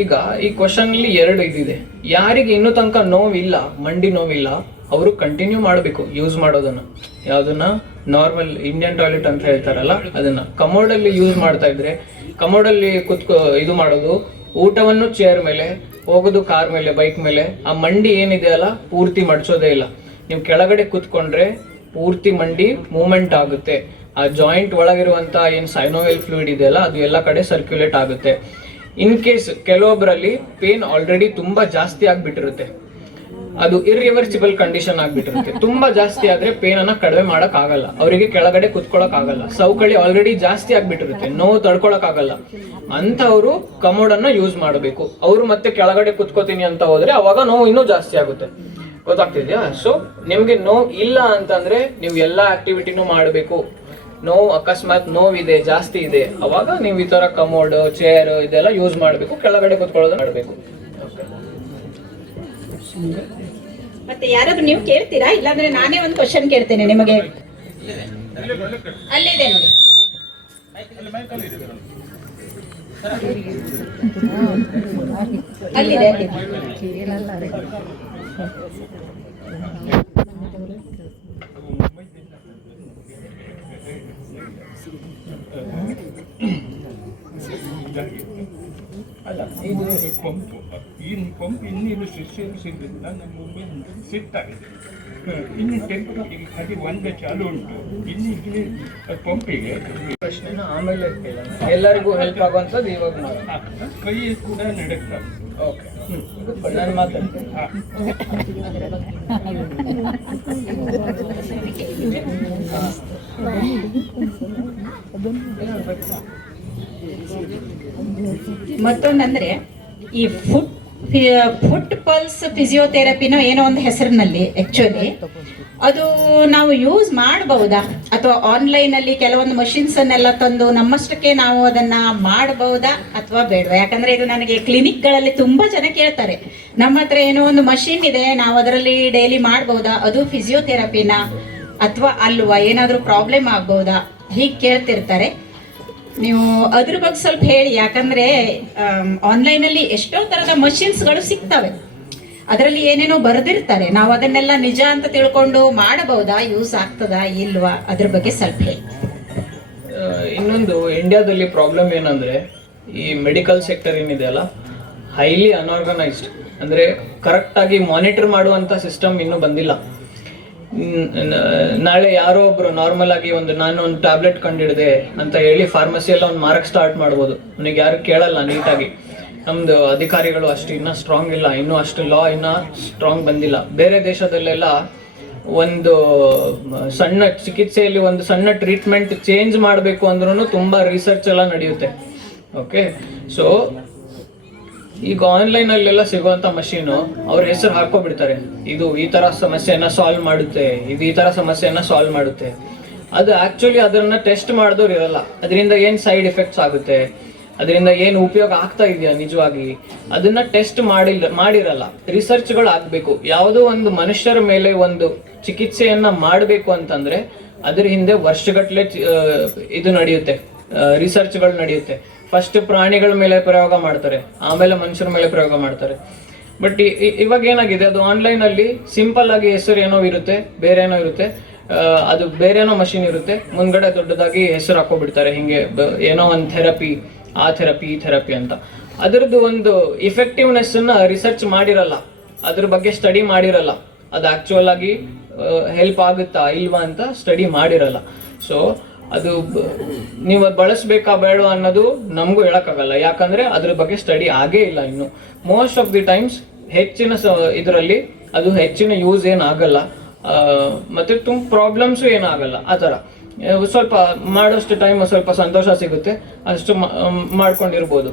ಈಗ ಈ ಕ್ವಶನ್ ಅಲ್ಲಿ 2 ಇದಿದೆ. ಯಾರಿಗೆ ಇನ್ನೂ ತನಕ ನೋವಿಲ್ಲ, ಮಂಡಿ ನೋವಿಲ್ಲ, ಅವರು ಕಂಟಿನ್ಯೂ ಮಾಡಬೇಕು ಯೂಸ್ ಮಾಡೋದನ್ನ. ಯಾವ್ದನ್ನ ನಾರ್ಮಲ್ ಇಂಡಿಯನ್ ಟಾಯ್ಲೆಟ್ ಅಂತ ಹೇಳ್ತಾರಲ್ಲ ಅದನ್ನ. ಕಮೋಡಲ್ಲಿ ಯೂಸ್ ಮಾಡ್ತಾ ಇದ್ರೆ, ಕಮೋಡಲ್ಲಿ ಇದು ಮಾಡೋದು, ಊಟವನ್ನು ಚೇರ್ ಮೇಲೆ, ಹೋಗೋದು ಕಾರ್ ಮೇಲೆ, ಬೈಕ್ ಮೇಲೆ, ಆ ಮಂಡಿ ಏನಿದೆ ಅಲ್ಲ ಪೂರ್ತಿ ಮಡ್ಚೋದೇ ಇಲ್ಲ. ನೀವು ಕೆಳಗಡೆ ಕೂತ್ಕೊಂಡ್ರೆ ಪೂರ್ತಿ ಮಂಡಿ ಮೂವ್ಮೆಂಟ್ ಆಗುತ್ತೆ. ಆ ಜಾಯಿಂಟ್ ಒಳಗಿರುವಂತ ಏನ್ ಸೈನೋವೆಲ್ ಫ್ಲೂಯಿಡ್ ಇದೆಯಲ್ಲ ಅದು ಎಲ್ಲ ಕಡೆ ಸರ್ಕ್ಯುಲೇಟ್ ಆಗುತ್ತೆ. ಇನ್ ಕೇಸ್ ಕೆಲವೊಬ್ಬರಲ್ಲಿ ಪೇನ್ ಆಲ್ರೆಡಿ ತುಂಬಾ ಜಾಸ್ತಿ ಆಗ್ಬಿಟ್ಟಿರುತ್ತೆ, ಅದು ಇರ್ರಿವರ್ಸಿಬಲ್ ಕಂಡೀಷನ್ ಆಗ್ಬಿಟ್ಟಿರುತ್ತೆ. ತುಂಬಾ ಜಾಸ್ತಿ ಆದ್ರೆ ಪೇನ್ ಅನ್ನ ಕಡಿಮೆ ಮಾಡಕ್ ಆಗಲ್ಲ, ಅವರಿಗೆ ಕೆಳಗಡೆ ಕುತ್ಕೊಳಕ್ ಆಗಲ್ಲ, ಸೌಕಳಿ ಆಲ್ರೆಡಿ ಜಾಸ್ತಿ ಆಗ್ಬಿಟ್ಟಿರುತ್ತೆ, ನೋವು ತಡ್ಕೊಳಕ್ ಆಗಲ್ಲ. ಅಂತವ್ರು ಕಮೋಡ್ ಅನ್ನ ಯೂಸ್ ಮಾಡಬೇಕು. ಅವ್ರು ಮತ್ತೆ ಕೆಳಗಡೆ ಕುತ್ಕೋತೀನಿ ಅಂತ ಹೋದ್ರೆ ಅವಾಗ ನೋವು ಇನ್ನೂ ಜಾಸ್ತಿ ಆಗುತ್ತೆ. ಗೊತ್ತಾಗ್ತಿದ್ಯಾ? ಸೊ ನಿಮ್ಗೆ ನೋವು ಇಲ್ಲ ಅಂತಂದ್ರೆ ನೀವು ಎಲ್ಲಾ ಆಕ್ಟಿವಿಟಿನೂ ಮಾಡಬೇಕು. ನೋವು ಅಕಸ್ಮಾತ್ ನೋವಿದೆ ಜಾಸ್ತಿ ಇದೆ ಅವಾಗ ನೀವು ಈ ತರ ಕಮೋಡ್ ಚೇರ್ ಇದೆಲ್ಲ ಯೂಸ್ ಮಾಡಬೇಕು, ಕೆಳಗಡೆ ಕೂತ್ಕೊಳ್ಳೋದು ಮಾಡಬೇಕು. ಮತ್ತೆ ಯಾರಾದ್ರೂ ನೀವು ಕೇಳ್ತೀರಾ? ಇಲ್ಲಾಂದ್ರೆ ನಾನೇ ಒಂದು ಕ್ವಶನ್ ಕೇಳ್ತೇನೆ ನಿಮಗೆ. ಅಲ್ಲಿದೆ ನೋಡಿ. ಅಲ್ಲಿದೆ ಅಲ್ಲ ಇದು ಪಂಪು ಇನ್ನೀರು ಸೇರಿಸಿದ್ರಿಂದ ನಮ್ಮ ಮುಂಬೈ ಸಿಟ್ ಆಗಿದೆ. ಇನ್ನು ಟೆಂಪರ್ ಈಗ ಖಾಲಿ ಒಂದೇ ಚಾಲು ಉಂಟು. ಇಲ್ಲಿ ಪಂಪಿಗೆ ಪ್ರಶ್ನೆನ ಆಮೇಲೆ ಕೇಳೋಣ. ಎಲ್ಲರಿಗೂ ಹೆಲ್ಪ್ ಆಗುವಂಥದ್ದು ಇವಾಗ ಕೈ ಕೂಡ ನಡಕ್ತಾರೆ. ಓಕೆ, ನಾನು ಮಾತಾಡ್ತೇನೆ. ಮತ್ತೊಂದಂದ್ರೆ ಈ ಫುಟ್ ಪಲ್ಸ್ ಫಿಸಿಯೋಥೆರಪಿನೋ ಏನೋ ಒಂದು ಹೆಸರಿನಲ್ಲಿ ಆಕ್ಚುಲಿ ಅದು ನಾವು ಯೂಸ್ ಮಾಡಬಹುದಾ, ಅಥವಾ ಆನ್ಲೈನ್ ಅಲ್ಲಿ ಕೆಲವೊಂದು ಮಷಿನ್ಸ್ ಅನ್ನೆಲ್ಲ ತಂದು ನಮ್ಮಷ್ಟಕ್ಕೆ ನಾವು ಅದನ್ನ ಮಾಡಬಹುದಾ ಅಥವಾ ಬೇಡವಾ? ಯಾಕಂದ್ರೆ ಇದು ನನಗೆ ಕ್ಲಿನಿಕ್ ಗಳಲ್ಲಿ ತುಂಬಾ ಜನ ಕೇಳ್ತಾರೆ, ನಮ್ಮ ಹತ್ರ ಏನೋ ಒಂದು ಮಷಿನ್ ಇದೆ, ನಾವು ಅದರಲ್ಲಿ ಡೈಲಿ ಮಾಡಬಹುದಾ, ಅದು ಫಿಸಿಯೋಥೆರಪಿನ ಅಥವಾ ಅಲ್ವಾ, ಏನಾದ್ರೂ ಪ್ರಾಬ್ಲಮ್ ಆಗ್ಬಹುದಾ, ಹೀಗೆ ಕೇಳ್ತಿರ್ತಾರೆ. ನೀವು ಅದ್ರ ಬಗ್ಗೆ ಸ್ವಲ್ಪ ಹೇಳಿ. ಯಾಕಂದ್ರೆ ಆನ್ಲೈನ್ ಅಲ್ಲಿ ಎಷ್ಟೋ ತರದ ಮಷಿನ್ಸ್ಗಳು ಸಿಗ್ತವೆ, ಅದರಲ್ಲಿ ಏನೇನೋ ಬರೆದಿರ್ತಾರೆ, ನಾವು ಅದನ್ನೆಲ್ಲ ನಿಜ ಅಂತ ತಿಳ್ಕೊಂಡು ಮಾಡಬಹುದಾ, ಯೂಸ್ ಆಗ್ತದಾ ಇಲ್ವಾ, ಅದ್ರ ಬಗ್ಗೆ ಸ್ವಲ್ಪ ಹೇಳಿ. ಇನ್ನೊಂದು ಇಂಡಿಯಾದಲ್ಲಿ ಪ್ರಾಬ್ಲಮ್ ಏನಂದ್ರೆ ಈ ಮೆಡಿಕಲ್ ಸೆಕ್ಟರ್ ಏನಿದೆ ಅಲ್ಲ, ಹೈಲಿ ಅನ್ಆರ್ಗನೈಸ್ಡ್. ಅಂದ್ರೆ ಕರೆಕ್ಟ್ ಆಗಿ ಮಾನಿಟರ್ ಮಾಡುವಂತ ಸಿಸ್ಟಮ್ ಇನ್ನೂ ಬಂದಿಲ್ಲ. ನಾಳೆ ಯಾರೋ ಒಬ್ರು ನಾರ್ಮಲ್ ಆಗಿ ನಾನು ಒಂದು ಟ್ಯಾಬ್ಲೆಟ್ ಕಂಡಿಡಿದೆ ಅಂತ ಹೇಳಿ ಫಾರ್ಮಸಿಯಲ್ಲ ಒಂದು ಮಾರಕ್ ಸ್ಟಾರ್ಟ್ ಮಾಡ್ಬೋದು, ನನಗೆ ಯಾರು ಕೇಳಲ್ಲ ನೀಟಾಗಿ. ನಮ್ದು ಅಧಿಕಾರಿಗಳು ಅಷ್ಟು ಇನ್ನೂ ಸ್ಟ್ರಾಂಗ್ ಇಲ್ಲ, ಇನ್ನೂ ಅಷ್ಟು ಲಾ ಇನ್ನೂ ಸ್ಟ್ರಾಂಗ್ ಬಂದಿಲ್ಲ. ಬೇರೆ ದೇಶದಲ್ಲೆಲ್ಲ ಒಂದು ಸಣ್ಣ ಚಿಕಿತ್ಸೆಯಲ್ಲಿ ಒಂದು ಸಣ್ಣ ಟ್ರೀಟ್ಮೆಂಟ್ ಚೇಂಜ್ ಮಾಡಬೇಕು ಅಂದ್ರೂ ತುಂಬಾ ರಿಸರ್ಚ್ ಎಲ್ಲ ನಡೆಯುತ್ತೆ. ಓಕೆ, ಸೊ ಈಗ ಆನ್ಲೈನ್ ಅಲ್ಲೆಲ್ಲ ಸಿಗುವಂತ ಮಷೀನು ಅವ್ರ ಹೆಸರು ಹಾಕೋಬಿಡ್ತಾರೆ, ಇದು ಈ ತರ ಸಮಸ್ಯೆಯನ್ನ ಸಾಲ್ವ್ ಮಾಡುತ್ತೆ, ಇದು ಈ ತರ ಸಮಸ್ಯೆಯನ್ನ ಸಾಲ್ವ್ ಮಾಡುತ್ತೆ. ಅದು ಆಕ್ಚುಲಿ ಅದನ್ನ ಟೆಸ್ಟ್ ಮಾಡಿದವ್ರು ಇರಲ್ಲ, ಅದರಿಂದ ಏನ್ ಸೈಡ್ ಎಫೆಕ್ಟ್ಸ್ ಆಗುತ್ತೆ, ಅದರಿಂದ ಏನು ಉಪಯೋಗ ಆಗ್ತಾ ಇದೆಯಾ ನಿಜವಾಗಿ, ಅದನ್ನ ಟೆಸ್ಟ್ ಮಾಡಿರಲ್ಲ. ರಿಸರ್ಚ್ಗಳು ಆಗ್ಬೇಕು. ಯಾವುದೋ ಒಂದು ಮನುಷ್ಯರ ಮೇಲೆ ಒಂದು ಚಿಕಿತ್ಸೆಯನ್ನ ಮಾಡಬೇಕು ಅಂತಂದ್ರೆ ಅದ್ರ ಹಿಂದೆ ವರ್ಷಗಟ್ಟಲೆ ಇದು ನಡೆಯುತ್ತೆ, ರಿಸರ್ಚ್ಗಳು ನಡೆಯುತ್ತೆ. ಫಸ್ಟ್ ಪ್ರಾಣಿಗಳ ಮೇಲೆ ಪ್ರಯೋಗ ಮಾಡ್ತಾರೆ, ಆಮೇಲೆ ಮನುಷ್ಯರ ಮೇಲೆ ಪ್ರಯೋಗ ಮಾಡ್ತಾರೆ. ಬಟ್ ಇವಾಗ ಏನಾಗಿದೆ, ಅದು ಆನ್ಲೈನ್ ಅಲ್ಲಿ ಸಿಂಪಲ್ ಆಗಿ ಹೆಸರು ಏನೋ ಇರುತ್ತೆ, ಬೇರೆ ಏನೋ ಇರುತ್ತೆ, ಅದು ಬೇರೆನೋ ಮಷಿನ್ ಇರುತ್ತೆ, ಮುಂದ್ಗಡೆ ದೊಡ್ಡದಾಗಿ ಹೆಸರು ಹಾಕೋಬಿಡ್ತಾರೆ, ಹಿಂಗೆ ಏನೋ ಒಂದು ಥೆರಪಿ, ಆ ಥೆರಪಿ, ಈ ಥೆರಪಿ ಅಂತ. ಅದರದ್ದು ಒಂದು ಇಫೆಕ್ಟಿವ್ನೆಸ್ ಅನ್ನ ರಿಸರ್ಚ್ ಮಾಡಿರಲ್ಲ, ಅದ್ರ ಬಗ್ಗೆ ಸ್ಟಡಿ ಮಾಡಿರಲ್ಲ, ಅದು ಆಕ್ಚುಯಲ್ ಆಗಿ ಹೆಲ್ಪ್ ಆಗುತ್ತಾ ಇಲ್ವಾ ಅಂತ ಸ್ಟಡಿ ಮಾಡಿರಲ್ಲ. ಸೊ ಅದು ನೀವು ಬಳಸಬೇಕಾ ಬೇಡ ಅನ್ನೋದು ನಮಗೂ ಹೇಳಕ್ಕಾಗಲ್ಲ, ಯಾಕಂದ್ರೆ ಅದ್ರ ಬಗ್ಗೆ ಸ್ಟಡಿ ಆಗೇ ಇಲ್ಲ ಇನ್ನು. ಮೋಸ್ಟ್ ಆಫ್ ದಿ ಟೈಮ್ಸ್ ಹೆಚ್ಚಿನ ಇದರಲ್ಲಿ ಅದು ಹೆಚ್ಚಿನ ಯೂಸ್ ಏನಾಗಲ್ಲ, ಮತ್ತೆ ತುಂಬ ಪ್ರಾಬ್ಲಮ್ಸು ಏನಾಗಲ್ಲ. ಆ ಥರ ಸ್ವಲ್ಪ ಮಾಡೋಷ್ಟು ಟೈಮ್ ಸ್ವಲ್ಪ ಸಂತೋಷ ಸಿಗುತ್ತೆ, ಅಷ್ಟು ಮಾಡ್ಕೊಂಡಿರ್ಬೋದು.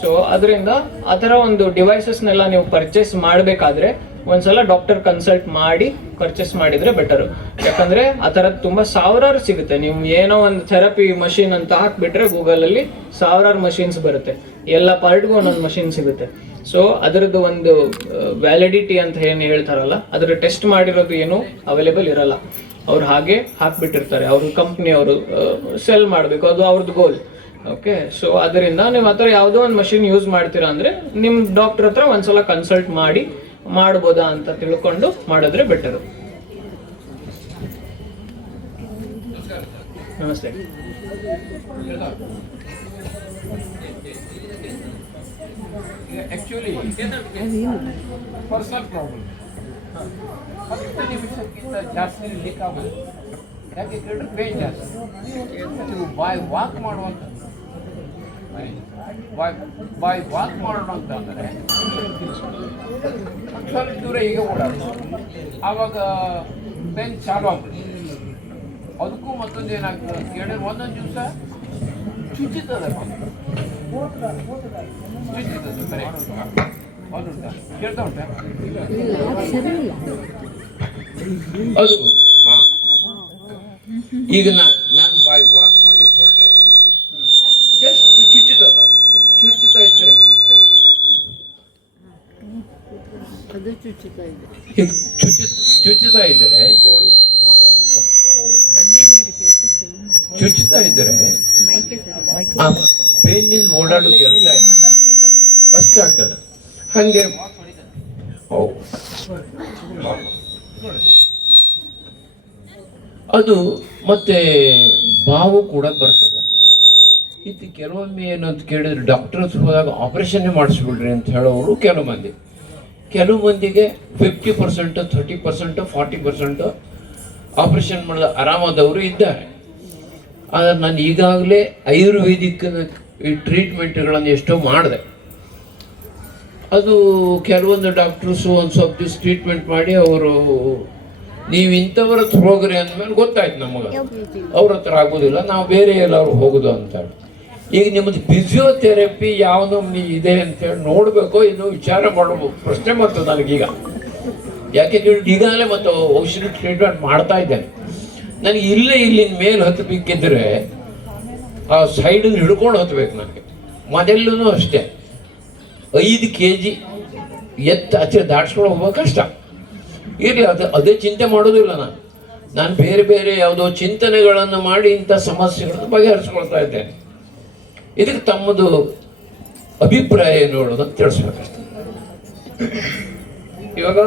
ಸೊ ಅದರಿಂದ ಆ ಥರ ಒಂದು ಡಿವೈಸಸ್ನೆಲ್ಲ ನೀವು ಪರ್ಚೇಸ್ ಮಾಡಬೇಕಾದ್ರೆ ಒಂದ್ಸಲ ಡಾಕ್ಟರ್ ಕನ್ಸಲ್ಟ್ ಮಾಡಿ ಪರ್ಚೇಸ್ ಮಾಡಿದ್ರೆ ಬೆಟರು. ಯಾಕಂದ್ರೆ ಆ ಥರದ್ದು ತುಂಬ ಸಾವಿರಾರು ಸಿಗುತ್ತೆ. ನೀವು ಏನೋ ಒಂದು ಥೆರಪಿ ಮಷಿನ್ ಅಂತ ಹಾಕ್ಬಿಟ್ರೆ ಗೂಗಲಲ್ಲಿ ಸಾವಿರಾರು ಮಷಿನ್ಸ್ ಬರುತ್ತೆ, ಎಲ್ಲ ಪಾರ್ಟ್ಗೂ ಒಂದೊಂದು ಮಷಿನ್ ಸಿಗುತ್ತೆ. ಸೊ ಅದರದ್ದು ಒಂದು ವ್ಯಾಲಿಡಿಟಿ ಅಂತ ಏನು ಹೇಳ್ತಾರಲ್ಲ, ಅದರ ಟೆಸ್ಟ್ ಮಾಡಿರೋದು ಏನು ಅವೈಲೇಬಲ್ ಇರಲ್ಲ. ಅವ್ರು ಹಾಗೆ ಹಾಕ್ಬಿಟ್ಟಿರ್ತಾರೆ, ಅವ್ರ ಕಂಪ್ನಿಯವರು ಸೆಲ್ ಮಾಡಬೇಕು, ಅದು ಅವ್ರದ್ದು ಗೋಲ್. ಓಕೆ, ಸೊ ಅದರಿಂದ ನೀವು ಆ ಥರ ಯಾವುದೋ ಒಂದು ಮಷಿನ್ ಯೂಸ್ ಮಾಡ್ತೀರಾ ಅಂದರೆ ನಿಮ್ಮ ಡಾಕ್ಟರ್ ಹತ್ರ ಒಂದ್ಸಲ ಕನ್ಸಲ್ಟ್ ಮಾಡಿ ಮಾಡ್ಬೋದಾ ಅಂತ ತಿಳ್ಕೊಂಡು ಮಾಡಿದ್ರೆ ಬೆಟರು. ನಮಸ್ತೆ. ಆಕ್ಚುಲಿ ಪರ್ಸನಲ್ ಪ್ರಾಬ್ಲಮ್ 10 ನಿಮಿಷಕ್ಕಿಂತ ಜಾಸ್ತಿ ಲೀಕ್ ಆಗೋದು. ಯಾಕೆ ಕೇಳಿದ್ರೆ ಪೇನ್ ಜಾಸ್ತಿ. ನೀವು ವಾಕ್ ಮಾಡುವಂಥ ವಾಕ್ ಮಾಡೋಣ ಅಂತ ಅಂದರೆ ಸ್ವಲ್ಪ ದೂರ ಈಗ ಓಡಾಡೋದು, ಆವಾಗ ಪೇನ್ ಚಾಲು ಆಗ್ಬಿಡುತ್ತೆ. ಅದಕ್ಕೂ ಮತ್ತೊಂದು ಏನಾಗ್ತದೆ ಕೇಳಿದ್ರೆ ಒಂದೊಂದು ದಿವಸ ಚುಚ್ಚುತ್ತದೆ, ಬರೀ ಹೌದುಂಟಾ? ಕೇಳ್ತಾ ಉಂಟಾ? ಅದು ಈಗ ನಾನು ಬಾಯ್ ಈಗ ಚುಚ್ಚುತ್ತಾ ಇದ್ದರೆ ಆ ಪೇನಿಂದ ಓಡಾಡೋ ಕೆಲಸ ಫಸ್ಟ್ ಆಗ್ತದೆ ಹಂಗೆ. ಅದು ಮತ್ತೆ ಬಾವು ಕೂಡ ಬರ್ತದೆ. ಇದು ಕೆಲವೊಮ್ಮೆ ಏನು ಅಂತ ಕೇಳಿದ್ರೆ ಡಾಕ್ಟರ್ಸ್ ಹೋದಾಗ ಆಪರೇಷನ್ನೇ ಮಾಡಿಸ್ಬಿಡ್ರಿ ಅಂತ ಹೇಳೋರು ಕೆಲವು ಮಂದಿಗೆ 50%, 30%, 40% ಆಪರೇಷನ್ ಮಾಡಿದ ಆರಾಮಾದವರು ಇದ್ದಾರೆ. ಆದರೆ ನಾನು ಈಗಾಗಲೇ ಆಯುರ್ವೇದಿಕ್ ಈ ಟ್ರೀಟ್ಮೆಂಟ್ಗಳನ್ನು ಎಷ್ಟೋ ಮಾಡಿದೆ. ಅದು ಕೆಲವೊಂದು ಡಾಕ್ಟರ್ಸು ಒಂದು ಸ್ವಲ್ಪ ದಿವಸ ಟ್ರೀಟ್ಮೆಂಟ್ ಮಾಡಿ ಅವರು ನೀವು ಇಂಥವ್ರ ಹತ್ರ ಹೋಗ್ರಿ ಅಂದಮೇಲೆ ಗೊತ್ತಾಯ್ತು ನಮಗೆ ಅವ್ರ ಹತ್ರ ಆಗೋದಿಲ್ಲ, ನಾವು ಬೇರೆ ಎಲ್ಲರೂ ಹೋಗೋದು ಅಂತೇಳಿ. ಈಗ ನಿಮ್ಮದು ಫಿಸಿಯೋಥೆರಪಿ ಯಾವ ನಮ್ನಿ ಇದೆ ಅಂತೇಳಿ ನೋಡಬೇಕು, ಇನ್ನು ವಿಚಾರ ಮಾಡಬೇಕು. ಪ್ರಶ್ನೆ ಬರ್ತದೆ ನನಗೀಗ, ಯಾಕೆ ಈಗಾಗಲೇ ಮತ್ತು ಔಷಧಿ ಟ್ರೀಟ್ಮೆಂಟ್ ಮಾಡ್ತಾ ಇದ್ದೇನೆ. ನನಗೆ ಇಲ್ಲಿನ ಮೇಲೆ ಹತ್ತಬೇಕಿದ್ರೆ ಆ ಸೈಡನ್ನು ಹಿಡ್ಕೊಂಡು ಹತ್ತಬೇಕು. ನನಗೆ ಮೊದಲೂ ಅಷ್ಟೇ 5 kg ಆಚೆ ದಾಟ್ಸ್ಕೊಂಡು ಹೋಗ್ಬೇಕು ಕಷ್ಟ. ಇರಲಿ, ಅದೇ ಚಿಂತೆ ಮಾಡೋದಿಲ್ಲ. ನಾನು ಬೇರೆ ಯಾವುದೋ ಚಿಂತನೆಗಳನ್ನು ಮಾಡಿ ಇಂಥ ಸಮಸ್ಯೆಗಳನ್ನು ಬಗೆಹರಿಸ್ಕೊಳ್ತಾ ಇದ್ದೇನೆ. ಇದಕ್ಕೆ ತಮ್ಮದು ಅಭಿಪ್ರಾಯ ನೋಡೋದನ್ನು ತಿಳಿಸ್ಬೇಕಷ್ಟೆ. ಇವಾಗ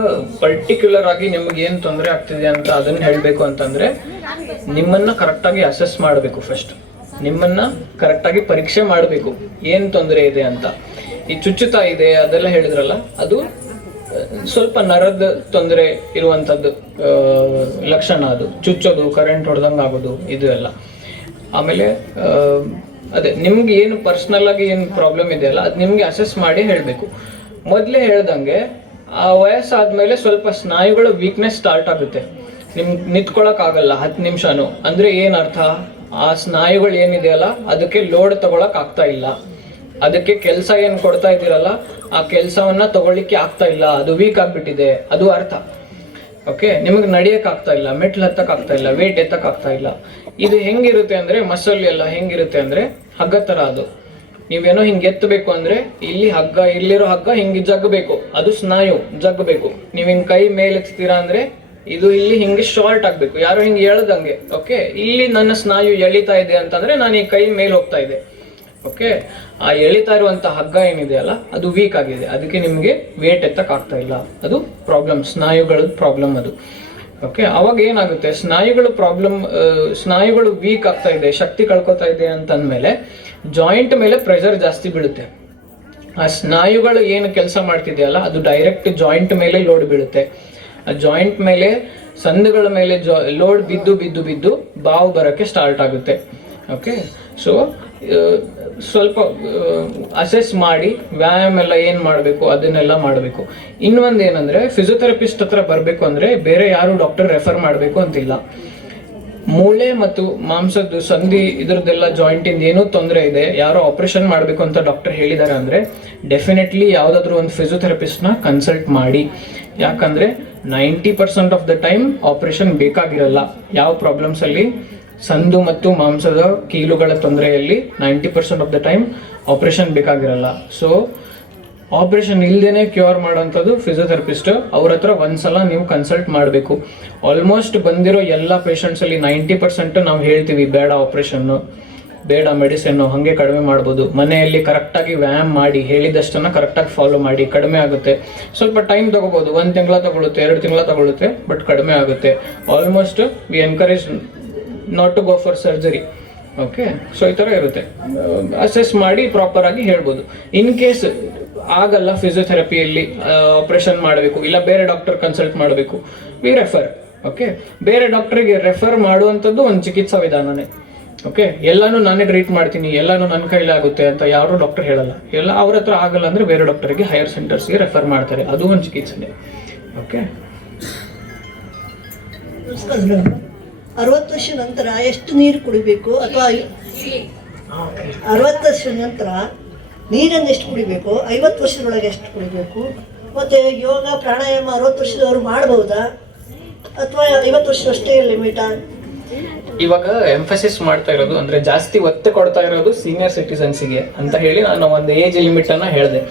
ಪರ್ಟಿಕ್ಯುಲರ್ ಆಗಿ ನಿಮ್ಗೆ ಏನ್ ತೊಂದರೆ ಆಗ್ತಿದೆ ಅಂತ ಅದನ್ನ ಹೇಳ್ಬೇಕು ಅಂತಂದ್ರೆ ನಿಮ್ಮನ್ನ ಕರೆಕ್ಟಾಗಿ ಅಸೆಸ್ ಮಾಡಬೇಕು. ಫಸ್ಟ್ ನಿಮ್ಮನ್ನ ಕರೆಕ್ಟಾಗಿ ಪರೀಕ್ಷೆ ಮಾಡಬೇಕು, ಏನ್ ತೊಂದರೆ ಇದೆ ಅಂತ. ಈ ಚುಚ್ಚುತ್ತಾ ಇದೆ ಅದೆಲ್ಲ ಹೇಳಿದ್ರಲ್ಲ, ಅದು ಸ್ವಲ್ಪ ನರದ ತೊಂದರೆ ಇರುವಂತದ್ದು ಲಕ್ಷಣ. ಅದು ಚುಚ್ಚೋದು, ಕರೆಂಟ್ ಹೊಡೆದಂಗೆ ಆಗೋದು, ಇದು ಎಲ್ಲ. ಆಮೇಲೆ ಅದೇ ನಿಮ್ಗೆ ಏನು ಪರ್ಸ್ನಲ್ ಆಗಿ ಏನು ಪ್ರಾಬ್ಲಮ್ ಇದೆಯಲ್ಲ ಅದು ನಿಮ್ಗೆ ಅಸೆಸ್ ಮಾಡಿ ಹೇಳಬೇಕು. ಮೊದಲೇ ಹೇಳ್ದಂಗೆ ಆ ವಯಸ್ಸಾದ್ಮೇಲೆ ಸ್ವಲ್ಪ ಸ್ನಾಯುಗಳ ವೀಕ್ನೆಸ್ ಸ್ಟಾರ್ಟ್ ಆಗುತ್ತೆ. ನಿಮ್ಗೆ ನಿಂತ್ಕೊಳಕ್ ಆಗಲ್ಲ 10 ನಿಮಿಷನೂ. ಅಂದ್ರೆ ಏನ್ ಅರ್ಥ, ಆ ಸ್ನಾಯುಗಳು ಏನಿದೆಯಲ್ಲ ಅದಕ್ಕೆ ಲೋಡ್ ತಗೊಳಕ್ ಆಗ್ತಾ ಇಲ್ಲ, ಅದಕ್ಕೆ ಕೆಲಸ ಏನ್ ಕೊಡ್ತಾ ಇದ್ದೀರಲ್ಲ ಆ ಕೆಲಸವನ್ನ ತಗೊಳ್ಳಿಕ್ಕೆ ಆಗ್ತಾ ಇಲ್ಲ, ಅದು ವೀಕ್ ಆಗ್ಬಿಟ್ಟಿದೆ, ಅದು ಅರ್ಥ. ಓಕೆ, ನಿಮಗೆ ನಡಿಯಕ್ ಆಗ್ತಾ ಇಲ್ಲ, ಮೆಟ್ಲು ಹತ್ತಕ್ ಆಗ್ತಾ ಇಲ್ಲ, ವೇಟ್ ಎತ್ತಕ್ ಆಗ್ತಾ ಇಲ್ಲ. ಇದು ಹೆಂಗಿರುತ್ತೆ ಅಂದ್ರೆ ಮಸಲ್ ಎಲ್ಲ ಹೆಂಗಿರುತ್ತೆ ಅಂದ್ರೆ ಹಗ್ಗ ತರ. ಅದು ನೀವೇನೋ ಹಿಂಗ್ ಎತ್ತಬೇಕು ಅಂದ್ರೆ ಇಲ್ಲಿ ಹಗ್ಗ, ಇಲ್ಲಿರೋ ಹಗ್ಗ ಹಿಂಗೆ ಜಗ್ಬೇಕು, ಅದು ಸ್ನಾಯು ಜಗ್ಬೇಕು. ನೀವ್ ಹಿಂಗ್ ಕೈ ಮೇಲೆ ಎತ್ತೀರಾ ಅಂದ್ರೆ ಇದು ಇಲ್ಲಿ ಹಿಂಗೆ ಶಾರ್ಟ್ ಆಗ್ಬೇಕು, ಯಾರೋ ಹಿಂಗೆ ಎಳ್ದಂಗೆ. ಓಕೆ, ಇಲ್ಲಿ ನನ್ನ ಸ್ನಾಯು ಎಳಿತಾ ಇದೆ ಅಂತಂದ್ರೆ ನಾನು ಈ ಕೈ ಮೇಲೆ ಹೋಗ್ತಾ ಇದೆ. ಓಕೆ, ಆ ಎಳಿತಾ ಇರುವಂತ ಹಗ್ಗ ಏನಿದೆಯಲ್ಲ ಅದು ವೀಕ್ ಆಗಿದೆ, ಅದಕ್ಕೆ ನಿಮ್ಗೆ ವೇಟ್ ಎತ್ತಕ್ ಆಗ್ತಾ ಇಲ್ಲ. ಅದು ಪ್ರಾಬ್ಲಮ್, ಸ್ನಾಯುಗಳ ಪ್ರಾಬ್ಲಮ್ ಅದು. ಓಕೆ, ಅವಾಗ ಏನಾಗುತ್ತೆ, ಸ್ನಾಯುಗಳು ವೀಕ್ ಆಗ್ತಾ ಇದೆ, ಶಕ್ತಿ ಕಳ್ಕೊತಾ ಇದೆ ಅಂತಂದ್ಮೇಲೆ ಜಾಯಿಂಟ್ ಮೇಲೆ ಪ್ರೆಷರ್ ಜಾಸ್ತಿ ಬೀಳುತ್ತೆ. ಆ ಸ್ನಾಯುಗಳು ಏನು ಕೆಲಸ ಮಾಡ್ತಿದೆಯಲ್ಲ ಅದು ಡೈರೆಕ್ಟ್ ಜಾಯಿಂಟ್ ಮೇಲೆ ಲೋಡ್ ಬೀಳುತ್ತೆ. ಆ ಜಾಯಿಂಟ್ ಮೇಲೆ, ಸಂದುಗಳ ಮೇಲೆ ಲೋಡ್ ಬಿದ್ದು ಬಾವು ಬರೋಕ್ಕೆ ಸ್ಟಾರ್ಟ್ ಆಗುತ್ತೆ. ಓಕೆ, ಸೊ ಸ್ವಲ್ಪ ಅಸೆಸ್ ಮಾಡಿ ವ್ಯಾಯಾಮ ಎಲ್ಲ ಏನು ಮಾಡಬೇಕು ಅದನ್ನೆಲ್ಲ ಮಾಡಬೇಕು. ಇನ್ನೊಂದು ಏನಂದ್ರೆ ಫಿಸಿಯೋಥೆರಪಿಸ್ಟ್ ಹತ್ರ ಬರಬೇಕು ಅಂದ್ರೆ ಬೇರೆ ಯಾರು ಡಾಕ್ಟರ್ ರೆಫರ್ ಮಾಡಬೇಕು ಅಂತಿಲ್ಲ. ಮೂಳೆ ಮತ್ತು ಮಾಂಸದ್ದು ಸಂಧಿ ಇದ್ರದ್ದೆಲ್ಲ ಜಾಯಿಂಟ್ ಇಂದ ಏನೋ ತೊಂದರೆ ಇದೆ, ಯಾರೋ ಆಪರೇಷನ್ ಮಾಡಬೇಕು ಅಂತ ಡಾಕ್ಟರ್ ಹೇಳಿದ್ದಾರೆ ಅಂದ್ರೆ ಡೆಫಿನೆಟ್ಲಿ ಯಾವುದಾದ್ರೂ ಒಂದು ಫಿಸಿಯೋಥೆರಪಿಸ್ಟ್ನ ಕನ್ಸಲ್ಟ್ ಮಾಡಿ. ಯಾಕಂದ್ರೆ 90% ಆಫ್ ದ ಟೈಮ್ ಆಪರೇಷನ್ ಬೇಕಾಗಿರಲ್ಲ. ಯಾವ ಪ್ರಾಬ್ಲಮ್ಸ್ ಅಲ್ಲಿ, ಸಂದು ಮತ್ತು ಮಾಂಸದ ಕೀಲುಗಳ ತೊಂದರೆಯಲ್ಲಿ 90% ಆಫ್ ದ ಟೈಮ್ ಆಪರೇಷನ್ ಬೇಕಾಗಿರಲ್ಲ. ಸೊ ಆಪರೇಷನ್ ಇಲ್ದೇನೆ ಕ್ಯೂರ್ ಮಾಡೋಂಥದ್ದು ಫಿಸಿಯೋಥೆರಪಿಸ್ಟ್. ಅವ್ರ ಹತ್ರ ಒಂದ್ಸಲ ನೀವು ಕನ್ಸಲ್ಟ್ ಮಾಡಬೇಕು. ಆಲ್ಮೋಸ್ಟ್ ಬಂದಿರೋ ಎಲ್ಲ ಪೇಷಂಟ್ಸ್ ಅಲ್ಲಿ 90% ನಾವು ಹೇಳ್ತೀವಿ ಬೇಡ ಆಪರೇಷನ್ನು, ಬೇಡ ಮೆಡಿಸಿನ್, ಹಾಗೆ ಕಡಿಮೆ ಮಾಡ್ಬೋದು. ಮನೆಯಲ್ಲಿ ಕರೆಕ್ಟಾಗಿ ವ್ಯಾಯಾಮ ಮಾಡಿ, ಹೇಳಿದಷ್ಟನ್ನ ಕರೆಕ್ಟಾಗಿ ಫಾಲೋ ಮಾಡಿ, ಕಡಿಮೆ ಆಗುತ್ತೆ. ಸ್ವಲ್ಪ ಟೈಮ್ ತಗೋಬಹುದು, 1 ತಿಂಗಳ ತಗೊಳುತ್ತೆ, 2 ತಿಂಗಳ ತಗೊಳುತ್ತೆ, ಬಟ್ ಕಡಿಮೆ ಆಗುತ್ತೆ. Almost we encourage not to go for surgery. Okay, so ಈ ಥರ ಇರುತ್ತೆ. ಅಸೆಸ್ ಮಾಡಿ ಪ್ರಾಪರ್ ಆಗಿ ಹೇಳ್ಬೋದು. ಇನ್ ಕೇಸ್ ಆಗಲ್ಲ ಫಿಸಿಯೋಥೆರಪಿಯಲ್ಲಿ ಆಪರೇಷನ್ ಮಾಡಬೇಕು, ಇಲ್ಲ ಬೇರೆ ಡಾಕ್ಟರ್ ಕನ್ಸಲ್ಟ್ ಮಾಡಬೇಕು, ವಿ ರೆಫರ್. ಓಕೆ, ಬೇರೆ ಡಾಕ್ಟರ್ಗೆ ರೆಫರ್ ಮಾಡುವಂಥದ್ದು ಒಂದು ಚಿಕಿತ್ಸಾ ವಿಧಾನನೇ. ಓಕೆ, ಎಲ್ಲಾನು ನಾನೇ ಟ್ರೀಟ್ ಮಾಡ್ತೀನಿ, ಎಲ್ಲಾನು ನನ್ನ ಕೈಲಿ ಆಗುತ್ತೆ ಅಂತ ಯಾರು ಡಾಕ್ಟರ್ ಹೇಳಲ್ಲ. ಎಲ್ಲ ಅವ್ರ ಹತ್ರ ಆಗಲ್ಲ ಅಂದ್ರೆ ಬೇರೆ ಡಾಕ್ಟರ್ಗೆ, ಹೈಯರ್ ಸೆಂಟರ್ಸ್ಗೆ ರೆಫರ್ ಮಾಡ್ತಾರೆ, ಅದು ಒಂದು ಚಿಕಿತ್ಸೆನೇ. ಓಕೆ, 60 ವರ್ಷ ನಂತರ ಎಷ್ಟು ನೀರು ಕುಡಿಬೇಕು, ಅಥವಾ 60 ವರ್ಷದ ನಂತರ ನೀರನ್ನು ಎಷ್ಟು ಕುಡಿಬೇಕು, 50 ವರ್ಷದೊಳಗೆ ಎಷ್ಟು ಕುಡಿಬೇಕು, ಮತ್ತು ಯೋಗ ಪ್ರಾಣಾಯಾಮ 60 ವರ್ಷದವರು ಮಾಡಬಹುದಾ ಅಥವಾ 50 ವರ್ಷ ಅಷ್ಟೇ ಲಿಮಿಟಾ? ಇವಾಗ ಎಂಫಸಿಸ್ ಮಾಡ್ತಾ ಇರೋದು ಅಂದ್ರೆ ಜಾಸ್ತಿ ಒತ್ತು ಕೊಡ್ತಾ ಇರೋದು ಸೀನಿಯರ್ ಸಿಟಿಸನ್ಸಿಗೆ ಅಂತ ಹೇಳಿ ನಾನು ಒಂದು ಏಜ್ ಲಿಮಿಟ್ ಅನ್ನ ಹೇಳಿದೆ.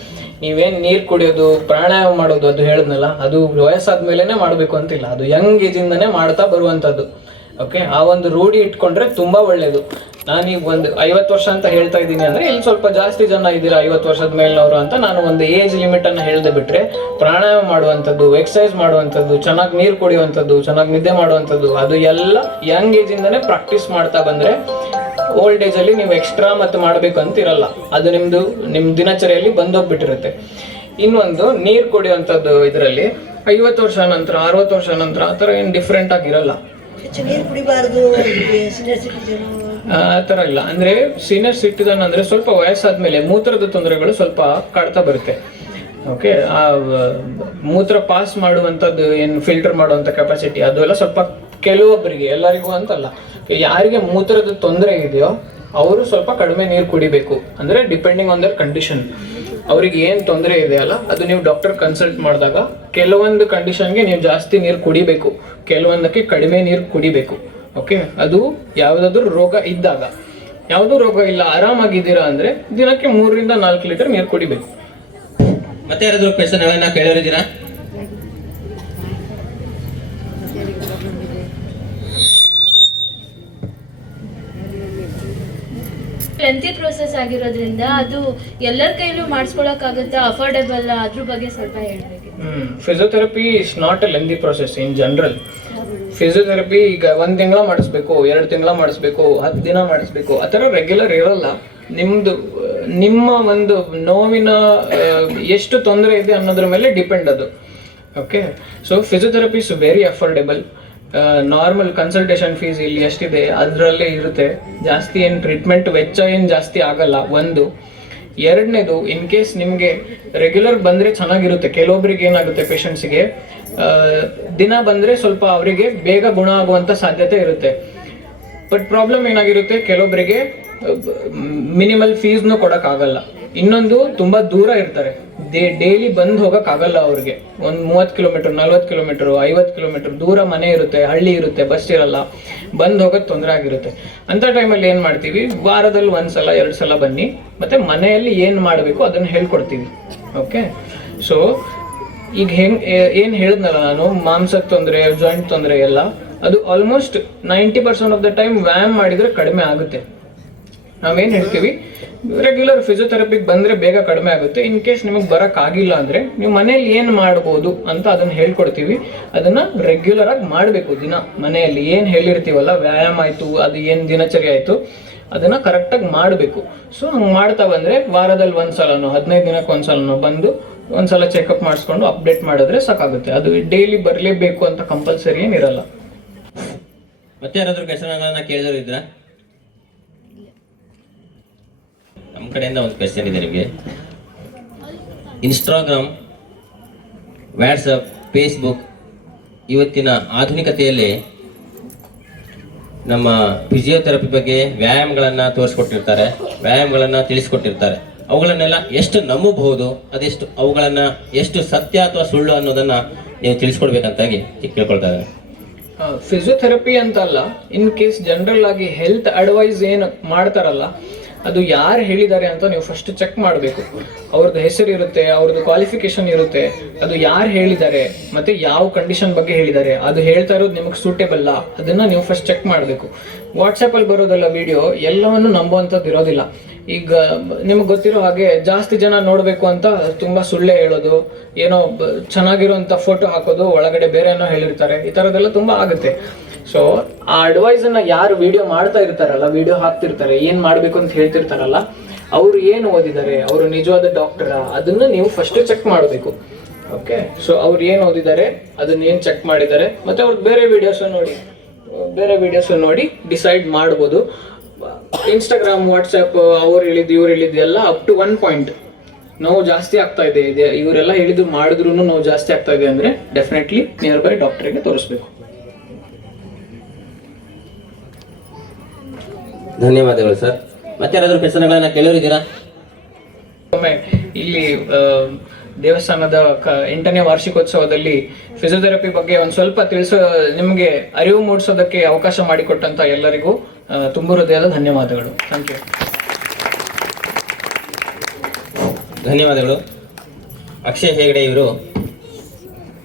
ನೀವೇನ್ ನೀರ್ ಕುಡಿಯೋದು, ಪ್ರಾಣಾಯಾಮ ಮಾಡೋದು ಅದು ಹೇಳಿದ್ನಲ್ಲ, ಅದು ವಯಸ್ಸಾದ್ಮೇಲೆನೆ ಮಾಡ್ಬೇಕು ಅಂತಿಲ್ಲ, ಅದು ಯಂಗ್ ಏಜ್ ಇಂದಾನೆ ಮಾಡ್ತಾ ಬರುವಂತದ್ದು. ಓಕೆ, ಆ ಒಂದು ರೂಢಿ ಇಟ್ಕೊಂಡ್ರೆ ತುಂಬಾ ಒಳ್ಳೇದು. ನಾನೀಗ ಒಂದು 50 ವರ್ಷ ಅಂತ ಹೇಳ್ತಾ ಇದ್ದೀನಿ ಅಂದ್ರೆ ಇಲ್ಲಿ ಸ್ವಲ್ಪ ಜಾಸ್ತಿ ಜನ ಇದ್ದೀರಾ 50 ವರ್ಷದ ಮೇಲಿನವರು ಅಂತ ನಾನು ಒಂದು ಏಜ್ ಲಿಮಿಟ್ ಅನ್ನ ಹೇಳ್ದೆ ಬಿಟ್ರೆ, ಪ್ರಾಣಾಯಾಮ ಮಾಡುವಂಥದ್ದು, ಎಕ್ಸರ್ಸೈಸ್ ಮಾಡುವಂಥದ್ದು, ಚೆನ್ನಾಗಿ ನೀರು ಕುಡಿಯುವಂಥದ್ದು, ಚೆನ್ನಾಗಿ ನಿದ್ದೆ ಮಾಡುವಂಥದ್ದು, ಅದು ಎಲ್ಲ ಯಂಗ್ ಏಜ್ ಇಂದಾನೆ ಪ್ರಾಕ್ಟೀಸ್ ಮಾಡ್ತಾ ಬಂದ್ರೆ ಓಲ್ಡ್ ಏಜ್ ಅಲ್ಲಿ ನೀವು ಎಕ್ಸ್ಟ್ರಾ ಮತ್ತೆ ಮಾಡ್ಬೇಕು ಅಂತ ಇರಲ್ಲ, ಅದು ನಿಮ್ ದಿನಚರಿಯಲ್ಲಿ ಬಂದೋಗ್ಬಿಟ್ಟಿರುತ್ತೆ. ಇನ್ನೊಂದು ನೀರು ಕುಡಿಯುವಂಥದ್ದು ಇದರಲ್ಲಿ 50 ವರ್ಷ ನಂತರ 60 ವರ್ಷ ನಂತರ ಆ ಥರ ಏನು ಡಿಫ್ರೆಂಟ್ ಆಗಿರಲ್ಲ. ಹೆಚ್ಚು ನೀರು ಕುಡಿಬಾರ್ದು ಸೀನಿಯರ್ ಸಿಟಿಜನ್ ಆ ಥರ ಇಲ್ಲ. ಅಂದ್ರೆ ಸೀನಿಯರ್ ಸಿಟಿಜನ್ ಅಂದ್ರೆ ಸ್ವಲ್ಪ ವಯಸ್ಸಾದ್ಮೇಲೆ ಮೂತ್ರದ ತೊಂದರೆಗಳು ಸ್ವಲ್ಪ ಕಾಡ್ತಾ ಬರುತ್ತೆ. ಓಕೆ, ಆ ಮೂತ್ರ ಪಾಸ್ ಮಾಡುವಂಥದ್ದು ಏನು ಫಿಲ್ಟರ್ ಮಾಡುವಂಥ ಕೆಪಾಸಿಟಿ ಅದು ಎಲ್ಲ ಸ್ವಲ್ಪ ಕೆಲವೊಬ್ಬರಿಗೆ, ಎಲ್ಲರಿಗೂ ಅಂತಲ್ಲ, ಯಾರಿಗೆ ಮೂತ್ರದ ತೊಂದರೆ ಇದೆಯೋ ಅವರು ಸ್ವಲ್ಪ ಕಡಿಮೆ ನೀರು ಕುಡಿಬೇಕು. ಅಂದ್ರೆ ಡಿಪೆಂಡಿಂಗ್ ಆನ್ ದರ್ ಕಂಡೀಷನ್, ಅವ್ರಿಗೆ ಏನು ತೊಂದರೆ ಇದೆಯಲ್ಲ ಅದು ನೀವು ಡಾಕ್ಟರ್ ಕನ್ಸಲ್ಟ್ ಮಾಡಿದಾಗ ಕೆಲವೊಂದು ಕಂಡೀಷನ್ಗೆ ನೀವು ಜಾಸ್ತಿ ನೀರು ಕುಡಿಬೇಕು, ಕೆಲವೊಂದಕ್ಕೆ ಕಡಿಮೆ ನೀರು ಕುಡಿಬೇಕು. ಓಕೆ, ಅದು ಯಾವುದಾದ್ರೂ ರೋಗ ಇದ್ದಾಗ. ಯಾವುದೂ ರೋಗ ಇಲ್ಲ, ಆರಾಮಾಗಿದ್ದೀರಾ ಅಂದ್ರೆ ದಿನಕ್ಕೆ 3 ರಿಂದ 4 ಲೀಟರ್ ನೀರು ಕುಡಿಬೇಕು. ಮತ್ತೆ ಯಾರಾದ್ರೂ ಕ್ವೆಶ್ಚನ್ಗಳನ್ನ ಕೇಳೋರಿದ್ದೀರಾ? ಲೆಂತಿ ಪ್ರೋಸೆಸ್ ಆಗಿರೋದ್ರಿಂದ ಅದು ಎಲ್ಲರ ಕೈಲೂ ಮಾಡಿಸ್ಕೊಳಕ್ಕಾಗುತ್ತಾ, ಅಫೋರ್ಡೆಬಲ್, ಅದ್ರ ಬಗ್ಗೆ ಸ್ವಲ್ಪ ಹೇಳ್ಬೇಕು. Physiotherapy is not a lengthy process in general. Physiotherapy ಈಗ 1 ತಿಂಗಳ ಮಾಡಿಸ್ಬೇಕು, 2 ತಿಂಗಳ ಮಾಡಿಸ್ಬೇಕು, 10 ದಿನ ಮಾಡಿಸ್ಬೇಕು, ಆ ಥರ ರೆಗ್ಯುಲರ್ ಇರಲ್ಲ. ನಿಮ್ಮ ಒಂದು ನೋವಿನ ಎಷ್ಟು ತೊಂದರೆ ಇದೆ ಅನ್ನೋದ್ರ ಮೇಲೆ ಡಿಪೆಂಡ್ ಅದು. Okay, so physiotherapy is very affordable. Normal consultation fees ಇಲ್ಲಿ ಎಷ್ಟಿದೆ ಅದರಲ್ಲೇ ಇರುತ್ತೆ, ಜಾಸ್ತಿ ಏನು ಟ್ರೀಟ್ಮೆಂಟ್ ವೆಚ್ಚ ಏನು ಜಾಸ್ತಿ ಆಗಲ್ಲ. ಒಂದು. ಎರಡನೇದು, ಇನ್ ಕೇಸ್ ನಿಮಗೆ ರೆಗ್ಯುಲರ್ ಬಂದರೆ ಚೆನ್ನಾಗಿರುತ್ತೆ. ಕೆಲವೊಬ್ರಿಗೆ ಏನಾಗುತ್ತೆ, ಪೇಷಂಟ್ಸಿಗೆ ದಿನ ಬಂದರೆ ಸ್ವಲ್ಪ ಅವರಿಗೆ ಬೇಗ ಗುಣ ಆಗುವಂಥ ಸಾಧ್ಯತೆ ಇರುತ್ತೆ. ಬಟ್ ಪ್ರಾಬ್ಲಮ್ ಏನಾಗಿರುತ್ತೆ, ಕೆಲವೊಬ್ಬರಿಗೆ ಮಿನಿಮಲ್ ಫೀಸ್ನು ಕೊಡೋಕ್ಕಾಗಲ್ಲ. ಇನ್ನೊಂದು, ತುಂಬ ದೂರ ಇರ್ತಾರೆ, ಡೈಲಿ ಬಂದು ಹೋಗೋಕ್ಕಾಗಲ್ಲ ಅವ್ರಿಗೆ. ಒಂದು 30 ಕಿಲೋಮೀಟರ್, 40 ಕಿಲೋಮೀಟರ್, 50 ಕಿಲೋಮೀಟರ್ ದೂರ ಮನೆ ಇರುತ್ತೆ, ಹಳ್ಳಿ ಇರುತ್ತೆ, ಬಸ್ ಇರಲ್ಲ, ಬಂದು ಹೋಗೋದು ತೊಂದರೆ ಆಗಿರುತ್ತೆ. ಅಂಥ ಟೈಮಲ್ಲಿ ಏನು ಮಾಡ್ತೀವಿ, ವಾರದಲ್ಲಿ 1 ಸಲ 2 ಸಲ ಬನ್ನಿ, ಮತ್ತು ಮನೆಯಲ್ಲಿ ಏನು ಮಾಡಬೇಕು ಅದನ್ನು ಹೇಳ್ಕೊಡ್ತೀವಿ. ಓಕೆ, ಸೊ ಈಗ ಏನು ಹೇಳಿದ್ನಲ್ಲ ನಾನು, ಮಾಂಸದ ತೊಂದರೆ, ಜಾಯಿಂಟ್ ತೊಂದರೆ ಎಲ್ಲ, ಅದು ಆಲ್ಮೋಸ್ಟ್ 90% ಆಫ್ ದ ಟೈಮ್ ವ್ಯಾಯಾಮ ಮಾಡಿದರೆ ಕಡಿಮೆ ಆಗುತ್ತೆ. ನಾವೇನು ಹೇಳ್ತೀವಿ, ರೆಗ್ಯುಲರ್ ಫಿಸಿಯೋಥೆರಪಿಗೆ ಬಂದರೆ ಬೇಗ ಕಡಿಮೆ ಆಗುತ್ತೆ. ಇನ್ ಕೇಸ್ ನಿಮಗೆ ಬರೋಕ್ಕಾಗಿಲ್ಲ ಅಂದರೆ ನೀವು ಮನೆಯಲ್ಲಿ ಏನು ಮಾಡ್ಬೋದು ಅಂತ ಅದನ್ನು ಹೇಳ್ಕೊಡ್ತೀವಿ. ಅದನ್ನು ರೆಗ್ಯುಲರ್ ಆಗಿ ಮಾಡಬೇಕು. ದಿನ ಮನೆಯಲ್ಲಿ ಏನು ಹೇಳಿರ್ತೀವಲ್ಲ, ವ್ಯಾಯಾಮ ಆಯಿತು, ಅದು ಏನು ದಿನಚರಿ ಆಯಿತು, ಅದನ್ನು ಕರೆಕ್ಟಾಗಿ ಮಾಡಬೇಕು. ಸೊ ಹಂಗೆ ಮಾಡ್ತಾ ಬಂದರೆ ವಾರದಲ್ಲಿ 1 ಸಲನೋ 15 ದಿನಕ್ಕೆ 1 ಸಲನೋ ಬಂದು 1 ಸಲ ಚೆಕಪ್ ಮಾಡಿಸ್ಕೊಂಡು ಅಪ್ಡೇಟ್ ಮಾಡಿದ್ರೆ ಸಾಕಾಗುತ್ತೆ. ಅದು ಡೈಲಿ ಬರಲೇಬೇಕು ಅಂತ ಕಂಪಲ್ಸರಿ ಏನಿರಲ್ಲ. ಮತ್ತೆ ಯಾರಾದ್ರೂ ಕ್ವೆಶ್ಚನ್ಗಳನ್ನ ಕೇಳಿದ್ರು ಇದ್ರ? ನಮ್ಮ ಕಡೆಯಿಂದ ಒಂದು ಕ್ವೆಶ್ಚನ್ ಇದೆ ನಿಮಗೆ. ಇನ್ಸ್ಟಾಗ್ರಾಮ್, ವಾಟ್ಸಪ್, ಫೇಸ್ಬುಕ್ ಇವತ್ತಿನ ಆಧುನಿಕತೆಯಲ್ಲಿ ನಮ್ಮ ಫಿಸಿಯೋಥೆರಪಿ ಬಗ್ಗೆ ವ್ಯಾಯಾಮಗಳನ್ನು ತೋರಿಸ್ಕೊಟ್ಟಿರ್ತಾರೆ, ವ್ಯಾಯಾಮಗಳನ್ನು ತಿಳಿಸ್ಕೊಟ್ಟಿರ್ತಾರೆ. ಅವುಗಳನ್ನೆಲ್ಲ ಎಷ್ಟು ನಂಬಬಹುದು, ಅದೆಷ್ಟು ಅವುಗಳನ್ನು ಎಷ್ಟು ಸತ್ಯ ಅಥವಾ ಸುಳ್ಳು ಅನ್ನೋದನ್ನು ನೀವು ತಿಳಿಸ್ಕೊಡ್ಬೇಕಂತಾಗಿ ಕೇಳ್ಕೊಳ್ತಾ ಇದ್ದಾರೆ. ಫಿಸಿಯೋಥೆರಪಿ ಅಂತಲ್ಲ, ಇನ್ ಕೇಸ್ ಜನರಲ್ ಆಗಿ ಹೆಲ್ತ್ ಅಡ್ವೈಸ್ ಏನು ಮಾಡ್ತಾರಲ್ಲ, ಅದು ಯಾರು ಹೇಳಿದ್ದಾರೆ ಅಂತ ನೀವು ಫಸ್ಟ್ ಚೆಕ್ ಮಾಡಬೇಕು. ಅವ್ರದ್ದು ಹೆಸರು ಇರುತ್ತೆ, ಅವ್ರದ್ದು ಕ್ವಾಲಿಫಿಕೇಶನ್ ಇರುತ್ತೆ, ಅದು ಯಾರು ಹೇಳಿದ್ದಾರೆ ಮತ್ತೆ ಯಾವ ಕಂಡೀಷನ್ ಬಗ್ಗೆ ಹೇಳಿದ್ದಾರೆ, ಅದು ಹೇಳ್ತಾ ಇರೋದು ನಿಮಗೆ ಸೂಟೇಬಲ್ಲ, ಅದನ್ನ ನೀವು ಫಸ್ಟ್ ಚೆಕ್ ಮಾಡಬೇಕು. ವಾಟ್ಸಪ್ಪಲ್ಲಿ ಬರೋದೆಲ್ಲ ವಿಡಿಯೋ ಎಲ್ಲವನ್ನು ನಂಬುವಂಥದ್ದು ಇರೋದಿಲ್ಲ. ಈಗ ನಿಮ್ಗೆ ಗೊತ್ತಿರೋ ಹಾಗೆ ಜಾಸ್ತಿ ಜನ ನೋಡಬೇಕು ಅಂತ ತುಂಬ ಸುಳ್ಳೆ ಹೇಳೋದು, ಏನೋ ಚೆನ್ನಾಗಿರೋಂಥ ಫೋಟೋ ಹಾಕೋದು, ಒಳಗಡೆ ಬೇರೆ ಏನೋ ಹೇಳಿರ್ತಾರೆ, ಈ ಥರದ್ದೆಲ್ಲ ತುಂಬ ಆಗುತ್ತೆ. ಸೊ ಆ ಅಡ್ವೈಸನ್ನು ಯಾರು ವಿಡಿಯೋ ಮಾಡ್ತಾ ಇರ್ತಾರಲ್ಲ, ವಿಡಿಯೋ ಹಾಕ್ತಿರ್ತಾರೆ, ಏನು ಮಾಡಬೇಕು ಅಂತ ಹೇಳ್ತಿರ್ತಾರಲ್ಲ, ಅವರು ಏನು ಓದಿದ್ದಾರೆ, ಅವರು ನಿಜವಾದ ಡಾಕ್ಟರಾ, ಅದನ್ನು ನೀವು ಫಸ್ಟ್ ಚೆಕ್ ಮಾಡಬೇಕು. ಓಕೆ, ಸೊ ಅವ್ರು ಏನು ಓದಿದ್ದಾರೆ, ಅದನ್ನೇನು ಚೆಕ್ ಮಾಡಿದ್ದಾರೆ, ಮತ್ತು ಅವ್ರದ್ದು ಬೇರೆ ವಿಡಿಯೋಸ್ ನೋಡಿ ಡಿಸೈಡ್ ಮಾಡ್ಬೋದು. ಇನ್ಸ್ಟಾಗ್ರಾಮ್, ವಾಟ್ಸಪ್, ಅವ್ರು ಹೇಳಿದ್ದು ಇವ್ರು ಹೇಳಿದ್ದು ಎಲ್ಲ ಅಪ್ ಟು 1 ಪಾಯಿಂಟ್ ನೋವು ಜಾಸ್ತಿ ಆಗ್ತಾ ಇದೆ, ಇವರೆಲ್ಲ ಹೇಳಿದ್ದು ಮಾಡಿದ್ರು ನೋವು ಜಾಸ್ತಿ ಆಗ್ತಾ ಇದೆ ಅಂದರೆ ಡೆಫಿನೆಟ್ಲಿ ನಿಯರ್ ಬೈ ಡಾಕ್ಟರ್ಗೆ ತೋರಿಸ್ಬೇಕು. ಧನ್ಯವಾದಗಳು ಸರ್. ಮತ್ತೆ ಯಾರಾದ್ರೂ ಕ್ವೆಶ್ಚನ್ಗಳನ್ನ ಕೇಳೋರಿದ್ದೀರಾ? ಒಮ್ಮೆ ಇಲ್ಲಿ ದೇವಸ್ಥಾನದ 8ನೇ ವಾರ್ಷಿಕೋತ್ಸವದಲ್ಲಿ ಫಿಸಿಯೋಥೆರಪಿ ಬಗ್ಗೆ ಒಂದು ಸ್ವಲ್ಪ ನಿಮಗೆ ಅರಿವು ಮೂಡಿಸೋದಕ್ಕೆ ಅವಕಾಶ ಮಾಡಿಕೊಟ್ಟಂತ ಎಲ್ಲರಿಗೂ ತುಂಬ ಹೃದಯದ ಧನ್ಯವಾದಗಳು. Thank you. ಧನ್ಯವಾದಗಳು. ಅಕ್ಷಯ್ ಹೆಗಡೆ ಇವರು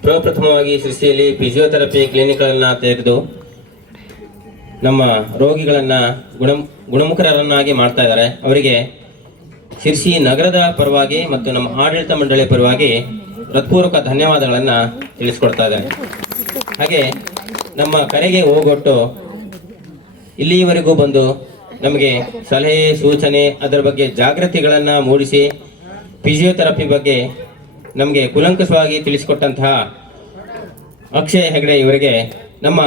ಪ್ರಪ್ರಥಮವಾಗಿ ಶಿರ್ಸಿಯಲ್ಲಿ ಫಿಸಿಯೋಥೆರಪಿ ಕ್ಲಿನಿಕ್ಗಳನ್ನು ತೆರೆದು ನಮ್ಮ ರೋಗಿಗಳನ್ನು ಗುಣಮುಖರನ್ನಾಗಿ ಮಾಡ್ತಾ ಇದ್ದಾರೆ. ಅವರಿಗೆ ಶಿರ್ಸಿ ನಗರದ ಪರವಾಗಿ ಮತ್ತು ನಮ್ಮ ಆಡಳಿತ ಮಂಡಳಿಯ ಪರವಾಗಿ ಹೃತ್ಪೂರ್ವಕ ಧನ್ಯವಾದಗಳನ್ನು ತಿಳಿಸ್ಕೊಡ್ತಾ ಇದ್ದಾರೆ. ಹಾಗೆ ನಮ್ಮ ಕರೆಗೆ ಹೋಗೊಟ್ಟು ಇಲ್ಲಿಯವರೆಗೂ ಬಂದು ನಮಗೆ ಸಲಹೆ ಸೂಚನೆ ಅದರ ಬಗ್ಗೆ ಜಾಗೃತಿಗಳನ್ನು ಮೂಡಿಸಿ ಫಿಸಿಯೋಥೆರಪಿ ಬಗ್ಗೆ ನಮಗೆ ಕೂಲಂಕಷವಾಗಿ ತಿಳಿಸಿಕೊಟ್ಟಂತಹ ಅಕ್ಷಯ್ ಹೆಗಡೆ ಇವರಿಗೆ ನಮ್ಮ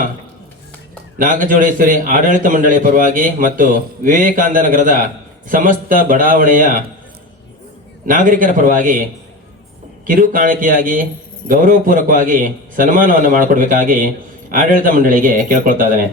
ನಾಗಚೌಡೇಶ್ವರಿ ಆಡಳಿತ ಮಂಡಳಿಯ ಪರವಾಗಿ ಮತ್ತು ವಿವೇಕಾನಂದ ನಗರದ ಸಮಸ್ತ ಬಡಾವಣೆಯ ನಾಗರಿಕರ ಪರವಾಗಿ ಕಿರು ಕಾಣಿಕೆಯಾಗಿ ಗೌರವಪೂರ್ವಕವಾಗಿ ಸನ್ಮಾನವನ್ನು ಮಾಡಿಕೊಡ್ಬೇಕಾಗಿ ಆಡಳಿತ ಮಂಡಳಿಗೆ ಕೇಳ್ಕೊಳ್ತಾ ಇದ್ದೇನೆ.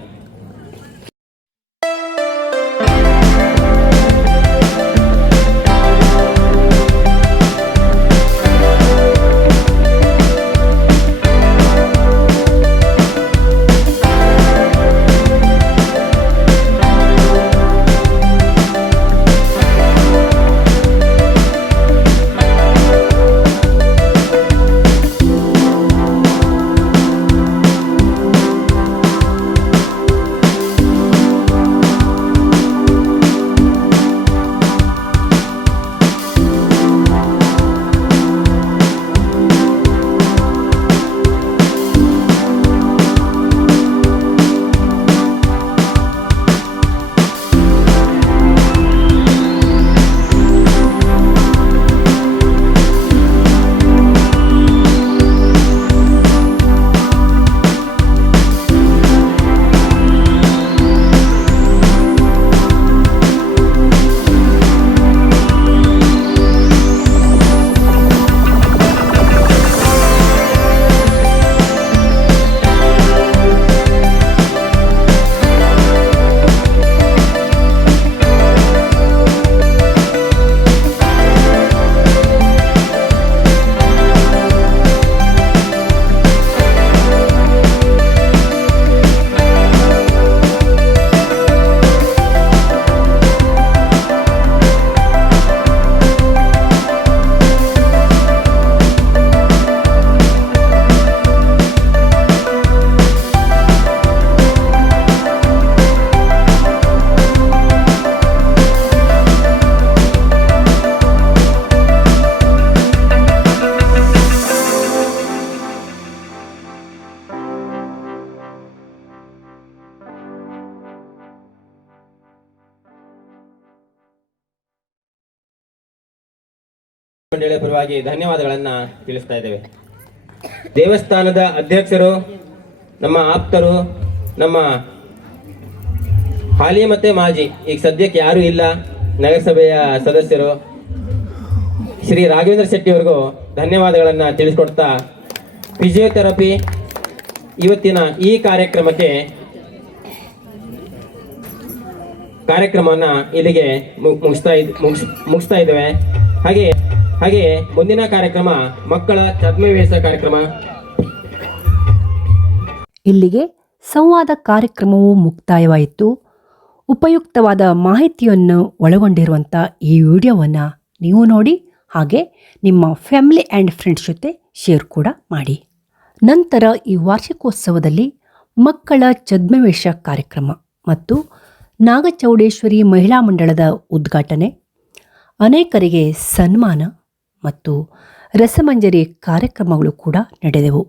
ಮಂಡಳಿಯ ಪರವಾಗಿ ಧನ್ಯವಾದಗಳನ್ನು ತಿಳಿಸ್ತಾ ಇದ್ದೇವೆ. ದೇವಸ್ಥಾನದ ಅಧ್ಯಕ್ಷರು, ನಮ್ಮ ಆಪ್ತರು, ನಮ್ಮ ಹಾಲಿ ಮತ್ತೆ ಮಾಜಿ, ಈಗ ಸದ್ಯಕ್ಕೆ ಯಾರೂ ಇಲ್ಲ, ನಗರಸಭೆಯ ಸದಸ್ಯರು ಶ್ರೀ ರಾಘವೇಂದ್ರ ಶೆಟ್ಟಿ ಅವರಿಗೂ ಧನ್ಯವಾದಗಳನ್ನು ತಿಳಿಸ್ಕೊಡ್ತಾ ಫಿಸಿಯೋಥೆರಪಿ ಇವತ್ತಿನ ಈ ಕಾರ್ಯಕ್ರಮವನ್ನು ಇಲ್ಲಿಗೆ ಮುಗಿಸ್ತಾ ಇದ್ದೇವೆ. ಹಾಗೆ ಮುಂದಿನ ಕಾರ್ಯಕ್ರಮ ಮಕ್ಕಳ ಛದ್ಮವೇಶ ಕಾರ್ಯಕ್ರಮ. ಇಲ್ಲಿಗೆ ಸಂವಾದ ಕಾರ್ಯಕ್ರಮವು ಮುಕ್ತಾಯವಾಯಿತು. ಉಪಯುಕ್ತವಾದ ಮಾಹಿತಿಯನ್ನು ಒಳಗೊಂಡಿರುವಂಥ ಈ ವಿಡಿಯೋವನ್ನು ನೀವು ನೋಡಿ ಹಾಗೆ ನಿಮ್ಮ ಫ್ಯಾಮಿಲಿ ಆ್ಯಂಡ್ ಫ್ರೆಂಡ್ಸ್ ಜೊತೆ ಶೇರ್ ಕೂಡ ಮಾಡಿ. ನಂತರ ಈ ವಾರ್ಷಿಕೋತ್ಸವದಲ್ಲಿ ಮಕ್ಕಳ ಛದ್ಮವೇಶ ಕಾರ್ಯಕ್ರಮ ಮತ್ತು ನಾಗಚೌಡೇಶ್ವರಿ ಮಹಿಳಾ ಮಂಡಳದ ಉದ್ಘಾಟನೆ, ಅನೇಕರಿಗೆ ಸನ್ಮಾನ ಮತ್ತು ರಸಮಂಜರಿ ಕಾರ್ಯಕ್ರಮಗಳು ಕೂಡ ನಡೆದವು.